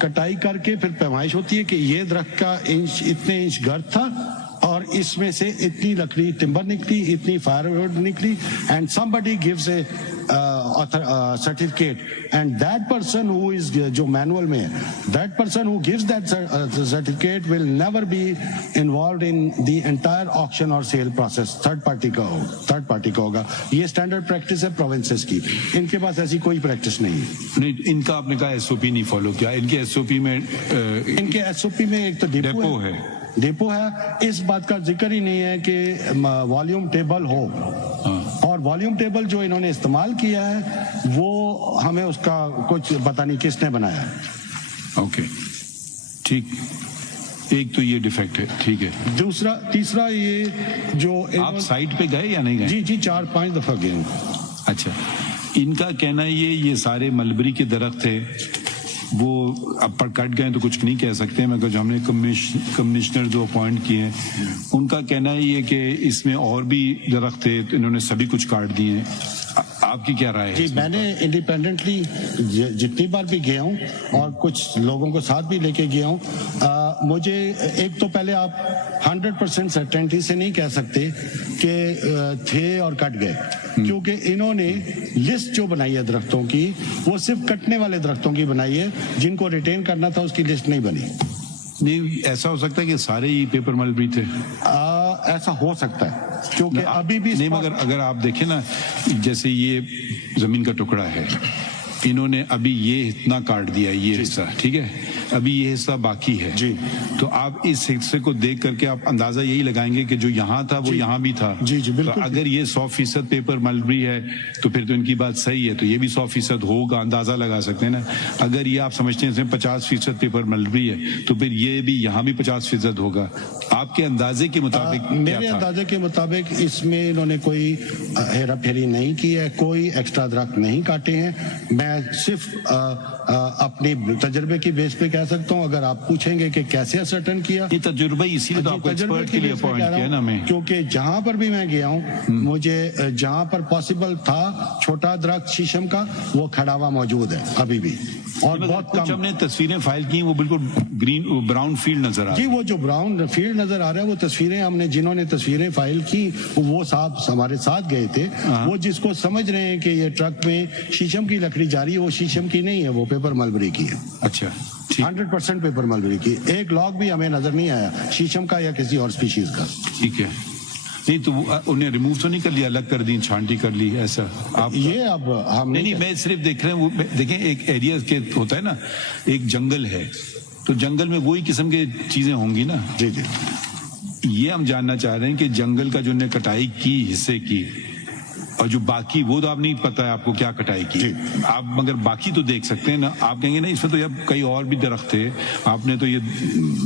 کٹائی کر کے پھر پیمائش ہوتی ہے کہ یہ درخت کا انچ اتنے انچ گرد تھا اور اس میں سے اتنی لکڑی ٹمبر نکلی, اتنی فائر وڈ نکلی, and somebody gives a certificate, and that person who is جو مینول میں ہے, that person who gives that certificate will never be involved in the entire auction or sale process. Third party کا ہوگا. یہ standard practice ہے provinces کی, ان کے پاس ایسی کوئی پریکٹس نہیں ہے. نہیں, ان کا آپ نے کہا ایس او پی نہیں فالو کیا. ان کے ایس او پی میں ایک تو ڈیپو ہے. اس بات کا ذکر ہی نہیں ہے کہ والیوم ٹیبل ہو, اور والیوم ٹیبل جو انہوں نے استعمال کیا ہے وہ ہمیں اس کا کچھ پتہ نہیں کس نے بنایا ہے. اوکے ٹھیک, ایک تو یہ ڈیفیکٹ ہے, ٹھیک ہے. تیسرا یہ جو آپ سائٹ پہ گئے یا نہیں گئے؟ جی 4-5 دفعہ گئے ہوں. اچھا, ان کا کہنا یہ سارے ملبری کے درخت تھے, وہ اب پر کٹ گئے تو کچھ نہیں کہہ سکتے, مگر جو ہم نے کمشنر جو اپوائنٹ کیے ہیں ان کا کہنا ہے یہ کہ اس میں اور بھی درخت تھے تو انہوں نے سبھی کچھ کاٹ دیے ہیں. آپ کی کیا رائے ہے؟ جی میں نے انڈیپینڈنٹلی جتنی بار بھی گیا ہوں اور کچھ لوگوں کو ساتھ بھی لے کے گیا ہوں, مجھے ایک تو پہلے آپ 100% سرٹینٹی سے نہیں کہہ سکتے کہ تھے اور کٹ گئے, کیونکہ انہوں نے لسٹ جو بنائی ہے درختوں کی وہ صرف کٹنے والے درختوں کی بنائی ہے, جن کو ریٹین کرنا تھا اس کی لسٹ نہیں بنی. نہیں, ایسا ہو سکتا ہے کہ سارے ہی پیپر ملبری تھے. ایسا ہو سکتا ہے کیونکہ ابھی بھی نہیں, مگر اگر آپ دیکھیں نا, جیسے یہ زمین کا ٹکڑا ہے, انہوں نے ابھی یہ اتنا کاٹ دیا ہے یہ حصہ, ٹھیک ہے, ابھی یہ حصہ باقی ہے. جی تو آپ اس حصے کو دیکھ کر کے آپ اندازہ یہی لگائیں گے کہ جو یہاں تھا وہ یہاں بھی تھا. جی بالکل. اگر یہ 100% پیپر ملبری ہے تو پھر تو ان کی بات صحیح ہے, تو یہ بھی 100% ہوگا, اندازہ لگا سکتے ہیں نا. اگر یہ آپ سمجھتے ہیں اس میں 50% پیپر ملبری ہے تو پھر یہ بھی یہاں بھی 50% ہوگا. آپ کے اندازے کے مطابق میرے اندازے کے مطابق اس میں انہوں نے کوئی ہیرا پھیری نہیں کی ہے, کوئی ایکسٹرا درخت نہیں کاٹے ہیں. میں صرف اپنے تجربے کی بیس پہ کہہ سکتا ہوں. اگر آپ پوچھیں گے کہ کیسے اسرٹن کیا, یہ تجربہ اسی لیے تو آپ کو ایکسپرٹ کے لیے اپوائنٹ کیا نا میں, کیونکہ جہاں پر بھی میں گیا ہوں مجھے جہاں پر پاسبل تھا چھوٹا درخت شیشم کا وہ کھڑا ہوا موجود ہے ابھی بھی, اور بہت کم. ہم نے تصویریں فائل کی وہ بالکل گرین براؤن فیلڈ نظر آ رہا ہے. جی وہ جو براؤن فیلڈ نظر آ رہا ہے وہ تصویریں ہم نے, جنہوں نے تصویریں فائل کی وہ صاحب ہمارے ساتھ گئے تھے, وہ جس کو سمجھ رہے ہیں کہ یہ ٹرک میں شیشم کی لکڑی جا رہی ہے, وہ شیشم کی نہیں ہے, وہ پیپر ملبری کی ہے. اچھا 100% پیپر ملبری کی. ایک لاگ بھی ہمیں نظر نہیں آیا شیشم کا یا کسی اور اسپیشیز کا. ٹھیک ہے, نہیں تو انہیں ریموو تو نہیں کر لیا, الگ کر دی, چھانٹی کر لی, ایسا آپ یہ اب ہم نہیں, میں صرف دیکھ رہے ہیں. دیکھیں ایک ایریا کے ہوتا ہے نا, ایک جنگل ہے تو جنگل میں وہی قسم کے چیزیں ہوں گی نا. جی یہ ہم جاننا چاہ رہے ہیں کہ جنگل کا جو نے کٹائی کی حصے کی اور جو باقی, وہ تو آپ نہیں پتا ہے آپ کو کیا کٹائی کی, آپ مگر باقی تو دیکھ سکتے ہیں نا. آپ کہیں گے نا اس میں تو اب کئی اور بھی درخت تھے, آپ نے تو یہ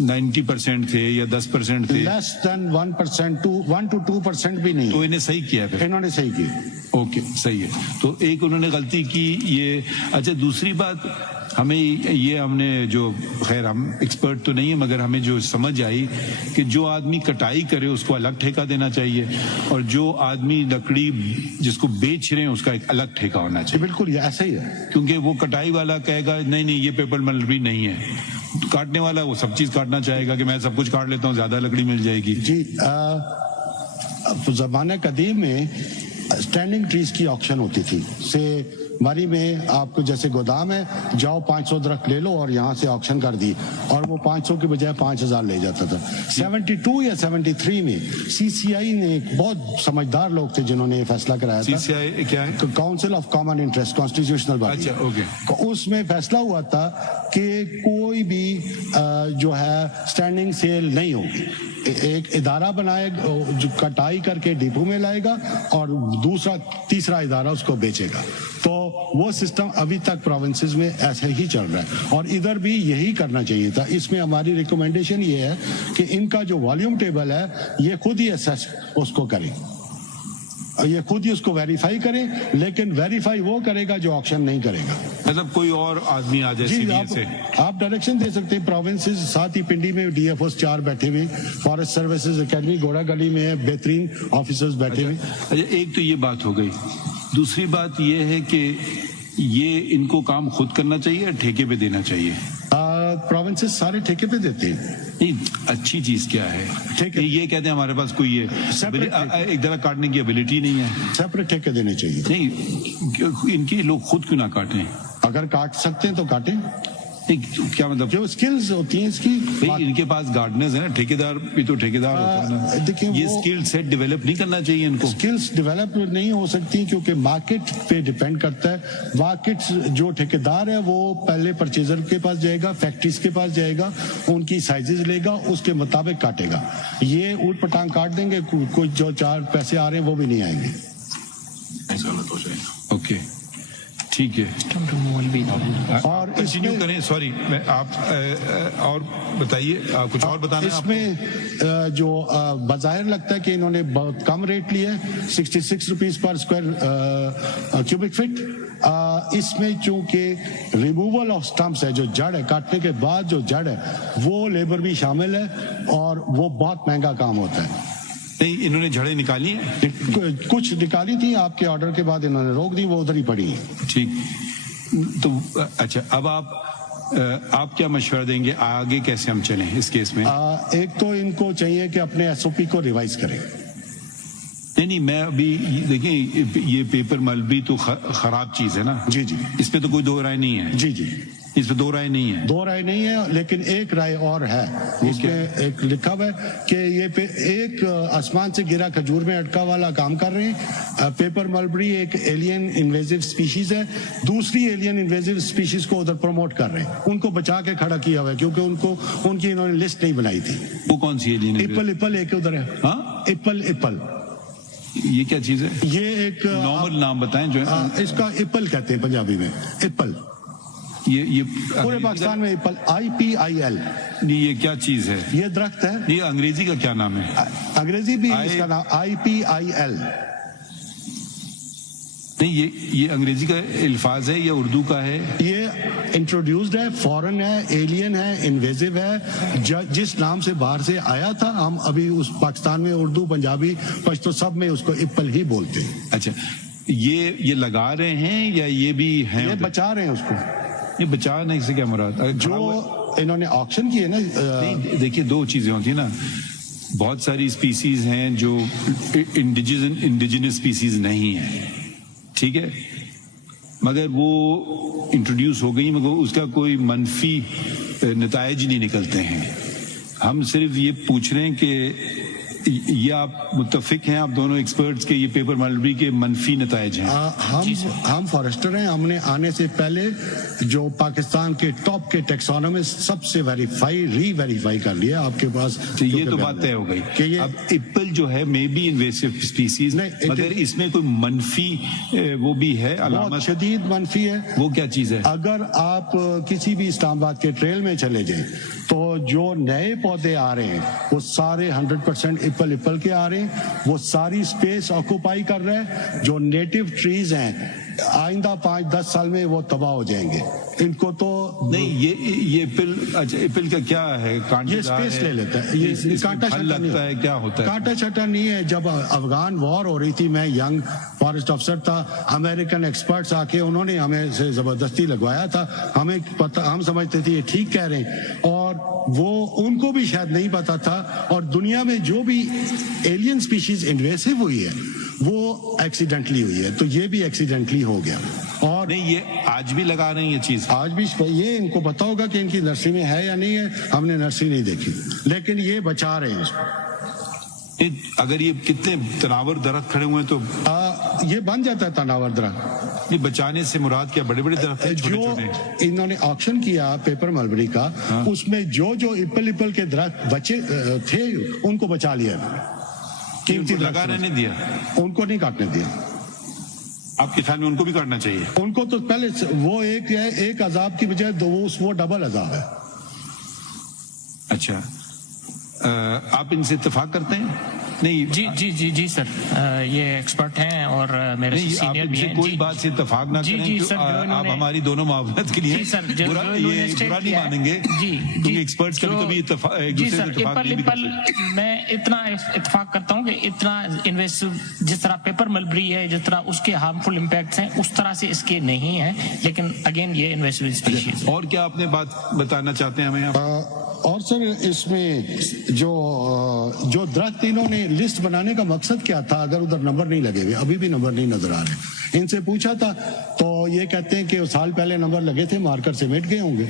90% تھے یا 10% تھے, لیس دین 1% 1 to 2% بھی نہیں, تو انہیں صحیح کیا ہے, انہوں نے صحیح کیا. اوکے صحیح ہے. تو ایک انہوں نے غلطی کی یہ. اچھا دوسری بات, ہمیں یہ ہم نے جو, خیر ہم ایکسپرٹ تو نہیں ہے مگر ہمیں جو سمجھ آئی کہ جو آدمی کٹائی کرے اس کو الگ ٹھیکہ دینا چاہیے, اور جو آدمی لکڑی جس کو بیچ رہے ہیں اس کا ایک الگ ٹھیکہ ہونا چاہیے. بالکل یہ ایسا ہی ہے, کیونکہ وہ کٹائی والا کہے گا نہیں یہ پیپر ملبری نہیں ہے, کاٹنے والا وہ سب چیز کاٹنا چاہے گا کہ میں سب کچھ کاٹ لیتا ہوں, زیادہ لکڑی مل جائے گی. جی زمانہ قدیم میں اسٹینڈنگ ٹریز کی آکشن ہوتی تھی. سے مری میں آپ کو جیسے گودام ہے, جاؤ 500 درخت لے لو اور یہاں سے آکشن کر دی, اور وہ 500 کی بجائے 5000 لے جاتا تھا. 72 یا 73 میں CCI نے, بہت سمجھدار لوگ تھے جنہوں نے یہ فیصلہ کرایا تھا. CCI کیا ہے؟ Council of common interest, constitutional body. اچھا اوکے. اس میں فیصلہ ہوا تھا کہ کوئی بھی جو ہے اسٹینڈنگ سیل نہیں ہوگی. ایک ادارہ بنائے جو کٹائی کر کے ڈپو میں لائے گا اور تیسرا ادارہ اس کو بیچے گا. تو وہ سسٹم ابھی تک پروونسز میں ایسے ہی چل رہا ہے, اور ادھر بھی یہی کرنا چاہیے تھا. اس میں ہماری ریکمینڈیشن یہ ہے کہ ان کا جو والیوم ٹیبل ہے یہ خود ہی اسیس اس کو کریں, یہ خود ہی اس کو ویریفائی کریں, لیکن ویریفائی وہ کرے گا جو آکشن نہیں کرے گا. مطلب کوئی اور آدمی آ جائے. جی آپ ڈائریکشن دے سکتے ہیں. پروونسز ساتھ ہی پنڈی میں DFOs 4 بیٹھے ہوئے, فارسٹ سروسز اکیڈمی گوڑا گلی میں بہترین آفیسرز بیٹھے ہوئے. اچھا ایک تو یہ بات ہو گئی. دوسری بات یہ ہے کہ یہ ان کو کام خود کرنا چاہیے یا ٹھیکے پہ دینا چاہیے؟ پروونسز سارے ٹھیکے پہ دیتے ہیں. نہیں اچھی چیز کیا ہے ٹھیک ہے. یہ کہتے ہیں ہمارے پاس کوئی ایک درخت کاٹنے کی ابیلٹی نہیں ہے. سیپریٹ ٹھیکے دینے چاہیے. نہیں ان کی لوگ خود کیوں نہ کاٹیں؟ اگر کاٹ سکتے ہیں تو کاٹیں. کیا مطلب جو اسکلز ہوتی ہیں اس کی ان کے پاس گارڈنرز ہیں نا, ٹھیکیدار بھی تو ٹھیکیدار ہوتا ہے نا. دیکھیں یہ اسکل سیٹ ڈیولپ نہیں کرنا چاہیے ان کو. اسکلز ڈیولپ نہیں ہو سکتی کیونکہ مارکیٹ پہ ڈیپینڈ کرتا ہے. مارکیٹ جو ٹھیکیدار ہے وہ پہلے پرچیزر کے پاس جائے گا, فیکٹریز کے پاس جائے گا, ان کی سائزز لے گا, اس کے مطابق کاٹے گا. یہ اوٹ پٹانگ کاٹ دیں گے, کوئی جو 4 پیسے آ رہے ہیں وہ بھی نہیں آئیں گے. اوکے ٹھیک ہے. اور کنٹینیو کریں. سوری میں آپ اور بتائیے, کچھ اور بتانا ہے اس میں جو بظاہر لگتا ہے کہ انہوں نے بہت کم ریٹ لیا ہے 66 روپیز پر اسکوائر کیوبک فٹ. اس میں چونکہ ریموول آف سٹمپس ہے, جو جڑ ہے کاٹنے کے بعد جو جڑ ہے وہ لیبر بھی شامل ہے اور وہ بہت مہنگا کام ہوتا ہے. نہیں انہوں نے جڑیں نکالی ہیں, کچھ نکالی تھی آپ کے آرڈر کے بعد انہوں نے روک دی, وہ ادھر ہی پڑی ہیں. ٹھیک تو اچھا اب آپ کیا مشورہ دیں گے آگے کیسے ہم چلیں اس کیس میں؟ ایک تو ان کو چاہیے کہ اپنے ایس او پی کو ریوائز کریں. نہیں میں ابھی دیکھیں یہ پیپر ملبی تو خراب چیز ہے نا. جی جی اس پہ تو کوئی دو رائے نہیں ہے. جی جی اس پہ دو رائے نہیں ہے. دو رائے نہیں ہے, لیکن ایک رائے اور ہے. اس میں ایک لکھا ہوا ہے کہ یہ ایک آسمان سے گرا کھجور میں اٹکا والا کام کر رہے ہیں. پیپر ملبری ایک ایلین انویزو سپیشیز ہے, دوسری ایلین انویزو سپیشیز کو ادھر پروموٹ کر رہے ہیں. ان کو بچا کے کھڑا کیا ہوا ہے کیونکہ ان کی انہوں نے لسٹ نہیں بنائی تھی. وہ کون سی ایلین؟ ایپل ایک ادھر ہے. ہاں ایپل یہ کیا چیز ہے؟ یہ ایک نارمل نام بتائیں جو اس کا ایپل کہتے ہیں پنجابی میں. ایپل یہ پورے پاکستان میں ایپل IPIL. نہیں یہ کیا چیز ہے؟ یہ درخت ہے. یہ انگریزی کا کیا نام ہے؟ انگریزی بھی اس کا نام IPIL. نہیں یہ انگریزی کا الفاظ ہے یا اردو کا ہے؟ یہ انٹروڈیوسڈ ہے, فورن ہے, ایلین ہے, انویزو ہے. جس نام سے باہر سے آیا تھا, ہم ابھی اس پاکستان میں اردو پنجابی پشتو سب میں اس کو ایپل ہی بولتے ہیں. اچھا یہ لگا رہے ہیں یا یہ بھی ہیں؟ یہ بچا رہے ہیں اس کو. یہ بچانے سے کیا مراد؟ جو انہوں نے آکشن کیے نا, دیکھیے دو چیزیں ہوتی ہیں نا. بہت ساری اسپیسیز ہیں جو انڈیجنس اسپیسیز نہیں ہیں, ٹھیک ہے, مگر وہ انٹروڈیوس ہو گئی, مگر اس کا کوئی منفی نتائج نہیں نکلتے ہیں. ہم صرف یہ پوچھ رہے ہیں کہ یہ آپ متفق ہیں, آپ دونوں ایکسپرٹس کے یہ پیپر ملبری کے منفی نتائج ہیں؟ ہم فارسٹر ہیں. ہم نے آنے سے پہلے جو پاکستان کے ٹاپ کے ٹیکسانومسٹ سب سے ری ویریفائی کر لیا آپ کے پاس. یہ تو بات طے ہو گئی کہ اب ایپل جو ہے مے بی انویسو اسپیسیز, مگر اس میں کوئی منفی وہ بھی ہے, علامت شدید منفی ہے. وہ کیا چیز ہے؟ اگر آپ کسی بھی اسلام آباد کے ٹریل میں چلے جائیں تو جو نئے پودے آ رہے ہیں وہ سارے 100% ایپل کے آ رہے ہیں. وہ ساری اسپیس آکوپائی کر رہے ہیں. جو نیٹو ٹریز ہیں آئندہ 5-10 سال میں وہ تباہ ہو جائیں گے. ان کو تو نہیں یہ ایپل کا کیا ہے؟ یہ اسپیس لے لیتا ہے, یہ کانٹا پھل لگتا ہے, کیا ہوتا ہے؟ کانٹا چھٹا نہیں ہے. جب افغان وار ہو رہی تھی, میں ینگ فارسٹ افسر تھا, امریکن ایکسپرٹس آ کے انہوں نے ہمیں سے زبردستی لگوایا تھا. ہمیں پتہ, ہم سمجھتے تھے یہ ٹھیک کہہ رہے ہیں, اور وہ ان کو بھی شاید نہیں پتا تھا. اور دنیا میں جو بھی ایلین سپیشیز انویسو ہوئی ہے وہ ایکسیڈنٹلی ہوئی ہے, تو یہ بھی ایکسیڈنٹلی ہو گیا. اور نہیں یہ آج بھی لگا رہے ہیں یہ چیز, آج بھی یہ ان کو پتا ہوگا کہ ان کی نرسری میں ہے یا نہیں ہے. ہم نے نرسری نہیں دیکھی, لیکن یہ بچا رہے ہیں اس کو. اگر یہ کتنے تناور درخت کھڑے ہوئے ہیں تو یہ بن جاتا ہے تناور درخت. یہ بچانے سے مراد کیا بڑے بڑے درخت ہیں؟ جو انہوں نے آکشن کیا پیپر ملبری کا, اس میں جو ایپل کے درخت بچے تھے ان کو بچا لیا, لگانے نہیں دیا, ان کو نہیں کاٹنے دیا. آپ کے خیال میں ان کو بھی کاٹنا چاہیے؟ ان کو تو پہلے وہ ایک عذاب کی بجائے وہ ڈبل عذاب ہے. اچھا آپ ان سے اتفاق کرتے ہیں؟ نہیں جی جی جی جی سر یہ ایکسپرٹ ہیں اور میرے نہیں، آپ سینئر ان بھی سے ہیں کوئی جی بات سے اتفاق نہ جی کریں جی کہ سر جو انہوں آپ نے ہماری دونوں معاملات کے لیے جی سر جو برا انہوں نے یہ اسٹیٹ برا نہیں کیا ہے مانیں گے، جی کیونکہ جی ایکسپرٹس کبھی جو- کبھی ایک جی دوسرے سر سے اتفاق ایپل نہیں بھی کر ایپل سکتے۔ میں اتنا اتفاق کرتا ہوں کہ اتنا انویسو جس طرح پیپر ملبری ہے جس طرح اس کے ہارمفل امپیکٹس ہیں اس طرح سے اس کے نہیں ہیں، لیکن اگین یہ انویسو اسپیشیز اور کیا آپ نے بات بتانا چاہتے ہیں ہمیں آپ؟ اور سر اس میں جو درخت انہوں نے لسٹ بنانے کا مقصد کیا تھا، اگر ادھر نمبر نہیں لگے ہوئے، ابھی بھی نمبر نہیں نظر آ رہے، ان سے پوچھا تھا تو یہ کہتے ہیں کہ سال پہلے نمبر لگے تھے، مارکر سے مٹ گئے ہوں گے۔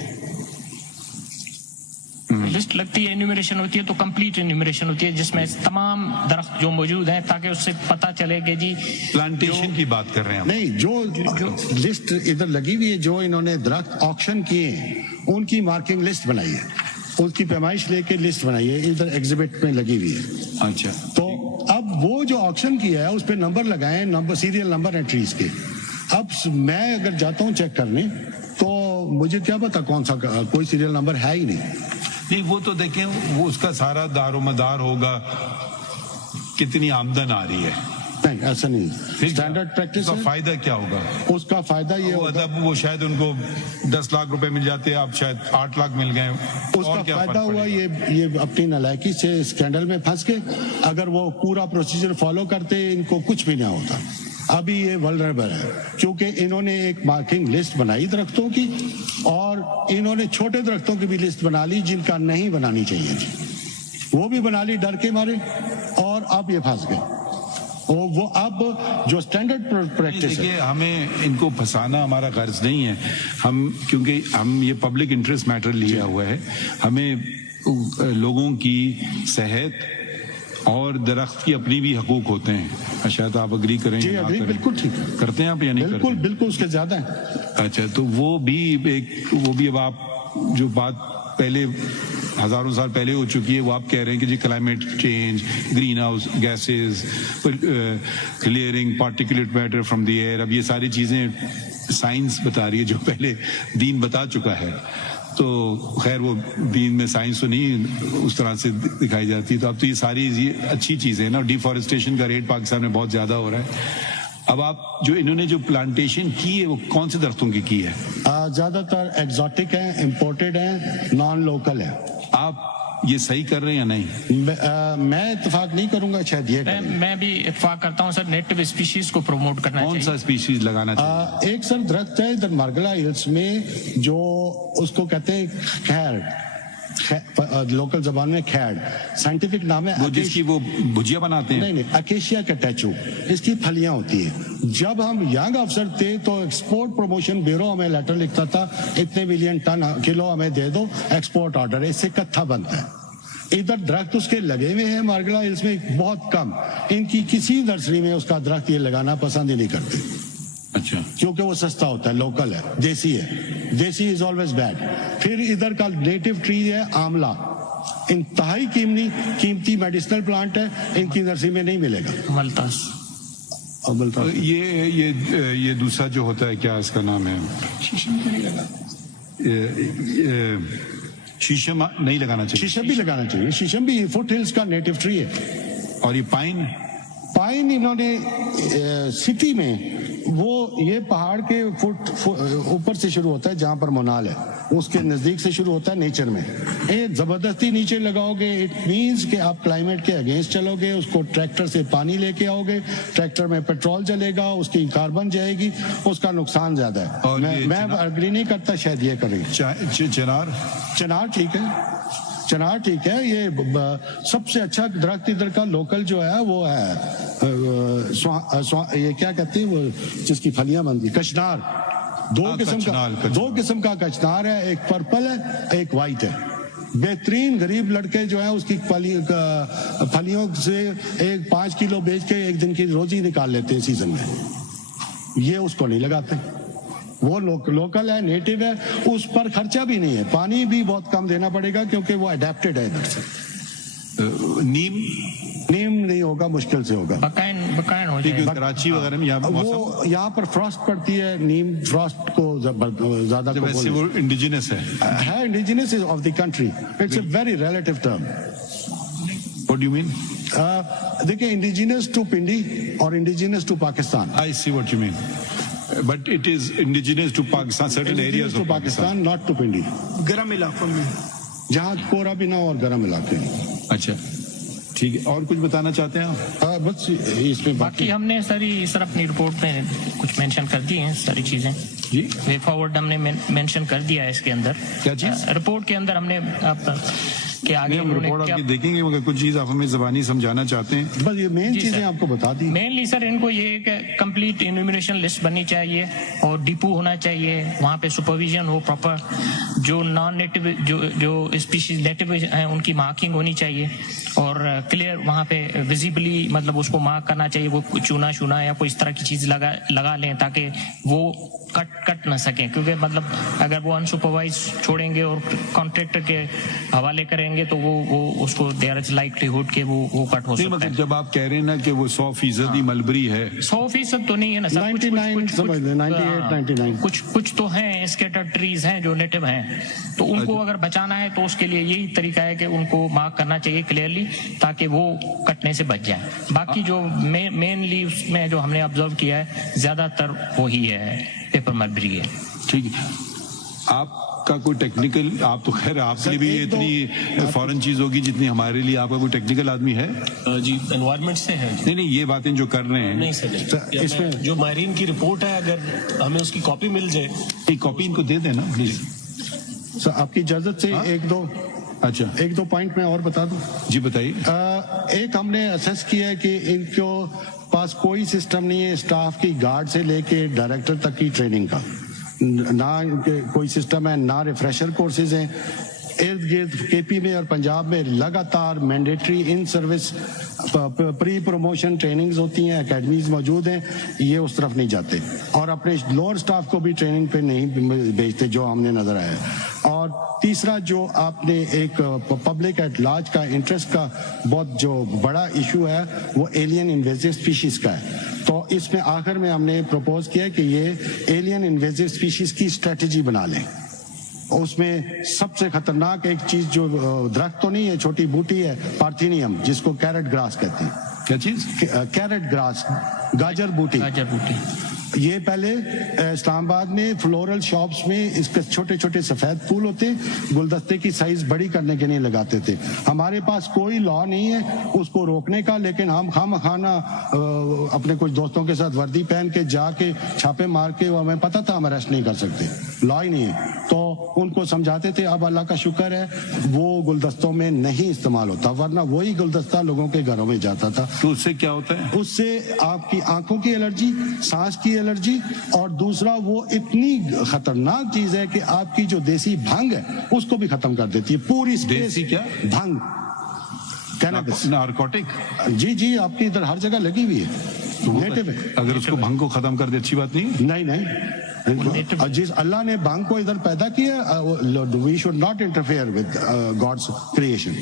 لسٹ لگتی ہے، انیومریشن ہوتی ہے تو کمپلیٹ انیومریشن ہوتی ہے جس میں تمام درخت جو موجود ہیں تاکہ اس سے پتہ چلے کہ جی پلانٹیشن کی بات کر رہے ہیں ہم۔ نہیں، جو لسٹ ادھر لگی ہوئی ہے، جو انہوں نے درخت آکشن کیے ہیں ان کی مارکنگ لسٹ بنائی ہے، اس کی پیمائش لے کے لسٹ بنائی ہے، ادھر ایگزیبٹ میں لگی ہوئی ہے۔ اچھا، تو اب وہ جو آکشن کیا ہے اس پہ نمبر لگائے، نمبر سیریل نمبر ہے ٹریز کے۔ اب میں اگر جاتا ہوں چیک کرنے تو مجھے کیا پتا کون سا، کوئی سیریل نمبر ہے ہی نہیں۔ نہیں وہ تو دیکھیں وہ اس کا سارا دار و مدار ہوگا کتنی آمدن آ رہی ہے، نہیں ایسا نہیں، پھر اسٹینڈرڈ اس پریکٹس کا ہے، فائدہ کیا ہوگا؟ اس کا فائدہ یہ وہ ہوگا، ادب وہ شاید ان کو 10 لاکھ روپے مل جاتے، اب شاید 8 لاکھ مل گئے، اس اور کا کیا فائدہ فرق ہوا پڑے گا؟ یہ اپنی نالائکی سے اسکینڈل میں پھنس کے، اگر وہ پورا پروسیجر فالو کرتے ان کو کچھ بھی نہ ہوتا۔ ابھی یہ ولنریبل ہے کیونکہ انہوں نے ایک مارکنگ لسٹ بنائی درختوں کی، اور انہوں نے چھوٹے درختوں کی بھی لسٹ بنا لی جن کا نہیں بنانی چاہیے تھی، وہ بھی بنا لی ڈر کے مارے، اور اب یہ پھنس گئے۔ وہ اب جو اسٹینڈرڈ پریکٹس ہے، دیکھیے ہمیں ان کو پھنسانا ہمارا غرض نہیں ہے، ہم کیونکہ ہم یہ پبلک انٹرسٹ میٹر لیا ہوا ہے، ہمیں لوگوں کی صحت اور درخت کی اپنی بھی حقوق ہوتے ہیں، شاید آپ اگری کریں جی یا نہ اگری، کریں۔ بالکل ٹھیک ہے، کرتے ہیں آپ یا نہیں کرتے؟ بالکل بالکل اس کے زیادہ ہیں۔ اچھا، تو وہ بھی اب آپ جو بات پہلے ہزاروں سال پہلے ہو چکی ہے وہ آپ کہہ رہے ہیں کہ جی climate change, green house gases, clearing particulate matter from the air, اب یہ ساری چیزیں سائنس بتا رہی ہے جو پہلے دین بتا چکا ہے۔ تو خیر وہ دین میں سائنس تو نہیں اس طرح سے دکھائی جاتی، تو اب تو یہ ساری اچھی چیزیں ہیں نا۔ ڈیفارسٹیشن کا ریٹ پاکستان میں بہت زیادہ ہو رہا ہے۔ اب آپ جو انہوں نے جو پلانٹیشن کی ہے وہ کون سے درختوں کی ہے؟ زیادہ تر ایگزوٹک ہیں، امپورٹڈ ہیں، نان لوکل ہیں۔ آپ یہ صحیح کر رہے ہیں یا نہیں؟ میں اتفاق نہیں کروں گا، شاید یہ کریں۔ میں بھی اتفاق کرتا ہوں سر، نیٹو اسپیشیز کو پروموٹ کرنا کون چاہیے۔ سا اسپیشیز لگانا چاہیے؟ ایک سر درخت ہے ادھر مارگلا ہلز میں جو اس کو کہتے ہیں کھیڑ، لوکل زبان میں کھیڑ، سائنٹیفک نام ہے وہ جس کی وہ بھجیا بناتے ہیں؟ نہیں، اکیشیا کیٹیچو، اس کی پھلیاں ہوتی ہیں۔ جب ہم ینگ افسر تھے تو ایکسپورٹ پروموشن بیورو ہمیں لیٹر لکھتا تھا، اتنے ملین ٹن کلو ہمیں دے دو، ایکسپورٹ آرڈر ہے، اس سے کتھا بنتا ہے۔ ادھر درخت اس کے لگے ہوئے ہیں مارگلا ہلز میں بہت کم، ان کی کسی نرسری میں اس کا درخت یہ لگانا پسند ہی نہیں کرتے، اچھا، کیونکہ وہ سستا ہوتا ہے، لوکل ہے، دیسی ہے، دیسی از آلویز بیڈ۔ پھر ادھر کا نیٹو ٹری ہے آملہ، انتہائی قیمتی میڈیسنل پلانٹ ہے، ان کی نرسری میں نہیں ملے گا۔ ملتاس یہ دوسرا جو ہوتا ہے کیا اس کا نام ہے؟ شیشم نہیں لگانا چاہیے؟ شیشم بھی لگانا چاہیے، شیشم بھی فٹ ہلز کا نیٹو ٹری ہے۔ اور یہ پائن؟ پائن انہوں نے سٹی میں وہ یہ پہاڑ کے فٹ اوپر سے شروع ہوتا ہے جہاں پر منال ہے، اس کے نزدیک سے شروع ہوتا ہے نیچر میں۔ ایک زبردستی نیچے لگاؤ گے، اٹ مینس کہ آپ کلائمیٹ کے اگینسٹ چلو گے، اس کو ٹریکٹر سے پانی لے کے آؤ گے، ٹریکٹر میں پیٹرول جلے گا، اس کی کاربن جائے گی، اس کا نقصان زیادہ ہے۔ میں اگری نہیں کرتا، شاید یہ کریں۔ چنار ٹھیک ہے، چنار ٹھیک ہے، یہ سب سے اچھا درخت ادھر کا لوکل جو ہے وہ ہے یہ کیا کہتے ہیں وہ جس کی پھلیاں بنتی، کچنار۔ دو قسم کا کچنار ہے، ایک پرپل ہے ایک وائٹ ہے۔ بہترین غریب لڑکے جو ہیں اس کی پھلیوں سے 5 کلو بیچ کے ایک دن کی روزی نکال لیتے ہیں سیزن میں۔ یہ اس کو نہیں لگاتے، وہ لوکل ہے، نیٹو ہے، اس پر خرچہ بھی نہیں ہے، پانی بھی بہت کم دینا پڑے گا کیونکہ وہ اڈیپٹڈ ہے ادھر سے۔ نیم نہیں ہوگا، مشکل سے ہوگا، بکائن ہو جائے گا۔ کراچی وغیرہ میں وہ یہاں پر فروسٹ پڑتی ہے، نیم فروسٹ کو زیادہ ویسے وہ انڈیجنس ہے indigenous of the country, it's a very relative term. وہ What do you mean? دیکھیں انڈیجینس ٹو پنڈی اور indigenous to Pakistan. I see what you mean. But it is indigenous to Pakistan, certain areas of Pakistan. Not to Pindi, گرم علاقوں میں جہاں کورا بھی نہ ہو اور گرم علاقے ہیں. اچھا ٹھیک ہے, اور کچھ بتانا چاہتے ہیں آپ؟ بس اس میں باقی ہم نے ساری سر اپنی رپورٹ میں کچھ مینشن کر دی ہیں ساری چیزیں. جی وے فارورڈ ہم نے مینشن کر دیا ہے اس کے اندر. کیا چیز؟ رپورٹ کے اندر ہم نے کہ آگے ہم رپورٹ آپ کی دیکھیں گے, مگر کچھ چیز آپ ہمیں زبانی سمجھانا چاہتے ہیں. بس یہ مین چیزیں آپ کو بتا دی. مینلی سر ان کو یہ کہ کمپلیٹ انیومریشن لسٹ بننی چاہیے اور ڈپو ہونا چاہیے, وہاں پہ سپرویژن ہو پراپر. جو نان نیٹو جو اسپیشیز نیٹو ہیں ان کی مارکنگ ہونی چاہیے اور کلیئر وہاں پہ ویزیبلی مطلب اس کو مارک کرنا چاہیے. وہ چونا شونا یا کوئی اس طرح کی چیز لگا لیں تاکہ وہ کٹ نہ سکیں, کیونکہ مطلب اگر وہ انسپروائز چھوڑیں گے اور کانٹریکٹر کے حوالے کریں گے تو وہ اس کو دیر از لائکلیہڈ کہ وہ کٹ ہو سکتا ہے. جب آپ کہہ رہے ہیں نا کہ وہ 100% ہی ملبری ہے, 100% تو نہیں ہے نا سر, 99 کچھ تو ہیں اسکیٹر ٹریز ہیں جو نیٹو ہیں, تو ان کو اگر بچانا ہے تو اس کے لیے یہی طریقہ ہے کہ ان کو مارک کرنا چاہیے کلیئرلی تاکہ وہ کٹنے سے بچ جائیں. باقی جو مینلی اس میں جو ہم نے آبزرو کیا ہے زیادہ تر وہی ہے پیپر ملبری ہے. ٹھیک ہے. آپ کا کوئی ٹیکنیکل, آپ تو خیر آپ کے لیے بھی اتنی فورن چیز ہوگی جتنی ہمارے لیے, آپ کا کوئی ٹیکنیکل آدمی ہے؟ جی انوائرمنٹ سے ہے. نہیں یہ باتیں جو کر رہے ہیں نہیں سر, اس میں جو ماہرین کی رپورٹ ہے اگر ہمیں اس کی کاپی مل جائے, ایک کاپی ان کو دے دیں نا پلیز. سر آپ کی اجازت سے ایک دو پوائنٹ میں اور بتا دوں. جی بتائیے. ایک ہم نے اسیس کیا ہے کہ ان کو پاس کوئی سسٹم نہیں ہے اسٹاف کی گارڈ سے لے کے ڈائریکٹر تک کی ٹریننگ کا, نہ کوئی سسٹم ہے, نہ ریفریشر کورسز ہیں. ارد گرد کے پی میں اور پنجاب میں لگاتار مینڈیٹری ان سروس پری پروموشن ٹریننگز ہوتی ہیں, اکیڈمیز موجود ہیں, یہ اس طرف نہیں جاتے اور اپنے لوور سٹاف کو بھی ٹریننگ پہ نہیں بھیجتے جو ہم نے نظر آیا. اور تیسرا جو آپ نے ایک پبلک ایٹ لارج کا انٹرسٹ کا بہت جو بڑا ایشو ہے وہ ایلین انویزو اسپیشیز کا ہے. تو اس میں آخر میں ہم نے پروپوز کیا کہ یہ ایلین انویزو اسپیشیز کی اسٹریٹجی بنا لیں. اس میں سب سے خطرناک ایک چیز جو درخت تو نہیں ہے, چھوٹی بوٹی ہے, پارتھینیم, جس کو کیرٹ گراس کہتے ہیں. کیا چیز؟ کیرٹ گراس, گاجر بوٹی. یہ پہلے اسلام آباد میں فلورل شاپس میں اس کے چھوٹے چھوٹے سفید پھول ہوتے, گلدستے کی سائز بڑی کرنے کے لیے لگاتے تھے. ہمارے پاس کوئی لا نہیں ہے اس کو روکنے کا, لیکن ہم خامخانہ اپنے کچھ دوستوں کے ساتھ وردی پہن کے جا کے چھاپے مار کے, ہمیں پتہ تھا ہم اریسٹ نہیں کر سکتے, لا ہی نہیں ہے, تو ان کو سمجھاتے تھے. اب اللہ کا شکر ہے وہ گلدستوں میں نہیں استعمال ہوتا, ورنہ وہی گلدستہ لوگوں کے گھروں میں جاتا تھا. تو اس سے کیا ہوتا ہے؟ اس سے آپ کی آنکھوں کی الرجی, سانس کی الرجی, اور دوسرا وہ اتنی خطرناک چیز ہے کہ آپ کی جو دیسی بھنگ ہے اس کو بھی ختم کر دیتی ہے پوری. دیسی کیا بھنگ؟ نارکوٹک. جی آپ کی ادھر ہر جگہ لگی ہوئی ہے. اگر اس کو بھنگ کو ختم کر دے اچھی بات نہیں. جس اللہ نے بھنگ کو ادھر پیدا کیا, we should not interfere with God's creation.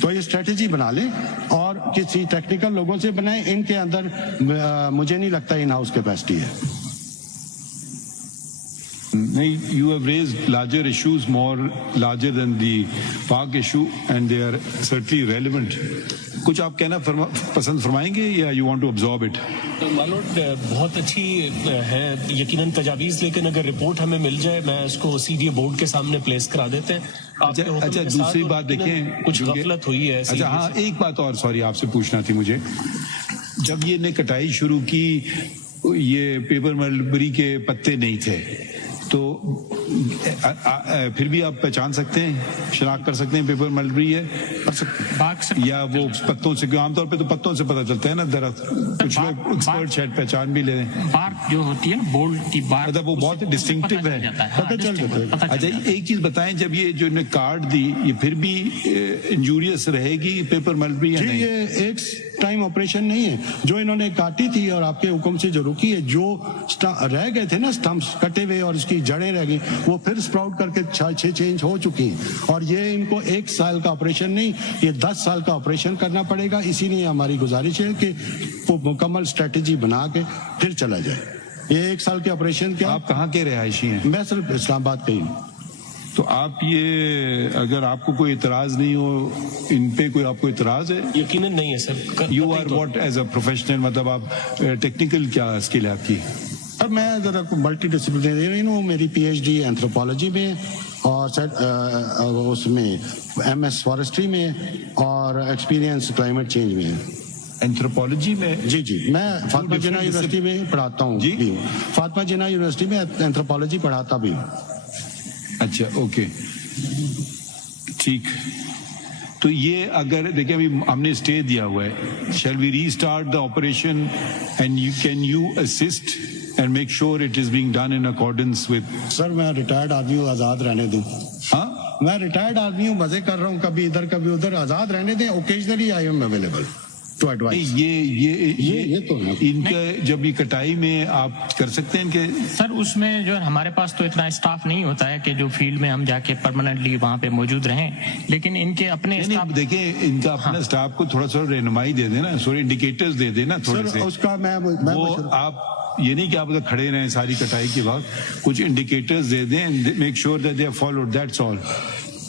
تو یہ اسٹریٹجی بنا لیں اور کسی ٹیکنیکل لوگوں سے بنائیں. ان کے اندر مجھے نہیں لگتا ان ہاؤس کیپیسٹی ہے. You have raised larger issues, more larger than the Pak issue, and they are certainly relevant. کچھ آپ کہنا پسند فرمائیں گے یا you want to absorb it? مالوٹ بہت اچھی ہے یقیناً تجاویز, لیکن اگر رپورٹ ہمیں مل جائے میں اس کو CDA بورڈ کے سامنے پلیس کرا دیتے ہیں. اچھا دوسری بات دیکھیں, کچھ غفلت ہوئی ہے. اچھا ہاں ایک بات اور سوری آپ سے پوچھنا تھی مجھے. جب یہ نے کٹائی شروع کی یہ پیپر ملبری کے پتے نہیں تھے, تو پھر بھی آپ پہچان سکتے ہیں, شناخت کر سکتے ہیں پیپر ملبری ہے یا وہ پتوں سے؟ عام طور پہ تو پتوں سے پتہ چلتا ہے نا درخت, کچھ لوگ ایکسپرٹ شاید پہچان بھی لے رہے ہیں. بارک جو ہوتی ہے نا, بولڈ کی بارک, وہ بہت ڈسٹنکٹیو ہے, پتہ چل جاتا ہے. اچھا ایک چیز بتائیں, جب یہ جو نے کاٹ دی یہ پھر بھی انجوریس رہے گی پیپر ملبری یا نہیں؟ یہ ایک ٹائم آپریشن نہیں ہے جو انہوں نے کاٹی تھی اور آپ کے حکم سے جو رکی ہے. جو رہ گئے تھے نا سٹمپس کٹے ہوئے اور اس کی جڑیں رہ گئی, وہ پھر سپراؤٹ کر کے 6 انچ ہو چکی ہیں. اور یہ ان کو 1 سال کا آپریشن نہیں, یہ 10 سال کا آپریشن کرنا پڑے گا. اسی لیے ہماری گزارش ہے کہ وہ مکمل اسٹریٹجی بنا کے پھر چلا جائے. یہ 1 سال کے آپریشن کیا. آپ کہاں کے رہائشی ہیں؟ میں صرف اسلام آباد کا ہی ہوں. تو آپ یہ اگر آپ کو کوئی اعتراض نہیں ہو ان پہ کوئی آپ کو اعتراض ہے؟ یقیناً نہیں ہے sir. You are what as a professional مطلب آپ ٹیکنیکل کیا اسکل ہے آپ کی؟ سر میں ذرا ملٹی ڈسپلنری ہوں. میری پی ایچ ڈی اینتھروپالوجی میں اور اس میں ایم ایس فارسٹری میں اور ایکسپیرینس کلائمیٹ چینج میں ہے. اینتھروپالوجی میں؟ جی میں فاطمہ جناح یونیورسٹی میں پڑھاتا ہوں. جی فاطمہ جناح یونیورسٹی میں اینتھروپالوجی پڑھاتا بھی ہوں. اچھا اوکے ٹھیک. تو یہ اگر دیکھیں ابھی ہم نے اسٹے دیا ہوا ہے, shall we restart the operation and you assist and make sure it is being done in accordance with. Sir میں ریٹائرڈ آدمی ہوں, آزاد رہنے دوں. ہاں میں ریٹائرڈ آدمی ہوں, مزے کر رہا ہوں, کبھی ادھر کبھی ادھر, آزاد رہنے دیں. Occasionally I am available to advise. یہ تو ان کا جب یہ کٹائی میں آپ کر سکتے ہیں کہ سر اس میں جو ہے ہمارے پاس تو اتنا اسٹاف نہیں ہوتا ہے کہ جو فیلڈ میں ہم جا کے پرماننٹلی وہاں پہ موجود رہیں, لیکن ان کے اپنے دیکھیں ان کا اپنا اسٹاف کو تھوڑا سا رہنمائی دے دینا, سوری انڈیکیٹرز دے دینا تھوڑے سے. اس کا میں وہ آپ یہ نہیں کہ آپ ادھر کھڑے رہیں ساری کٹائی کے وقت, کچھ انڈیکیٹرز دے دیں, make sure that they are followed, that's all.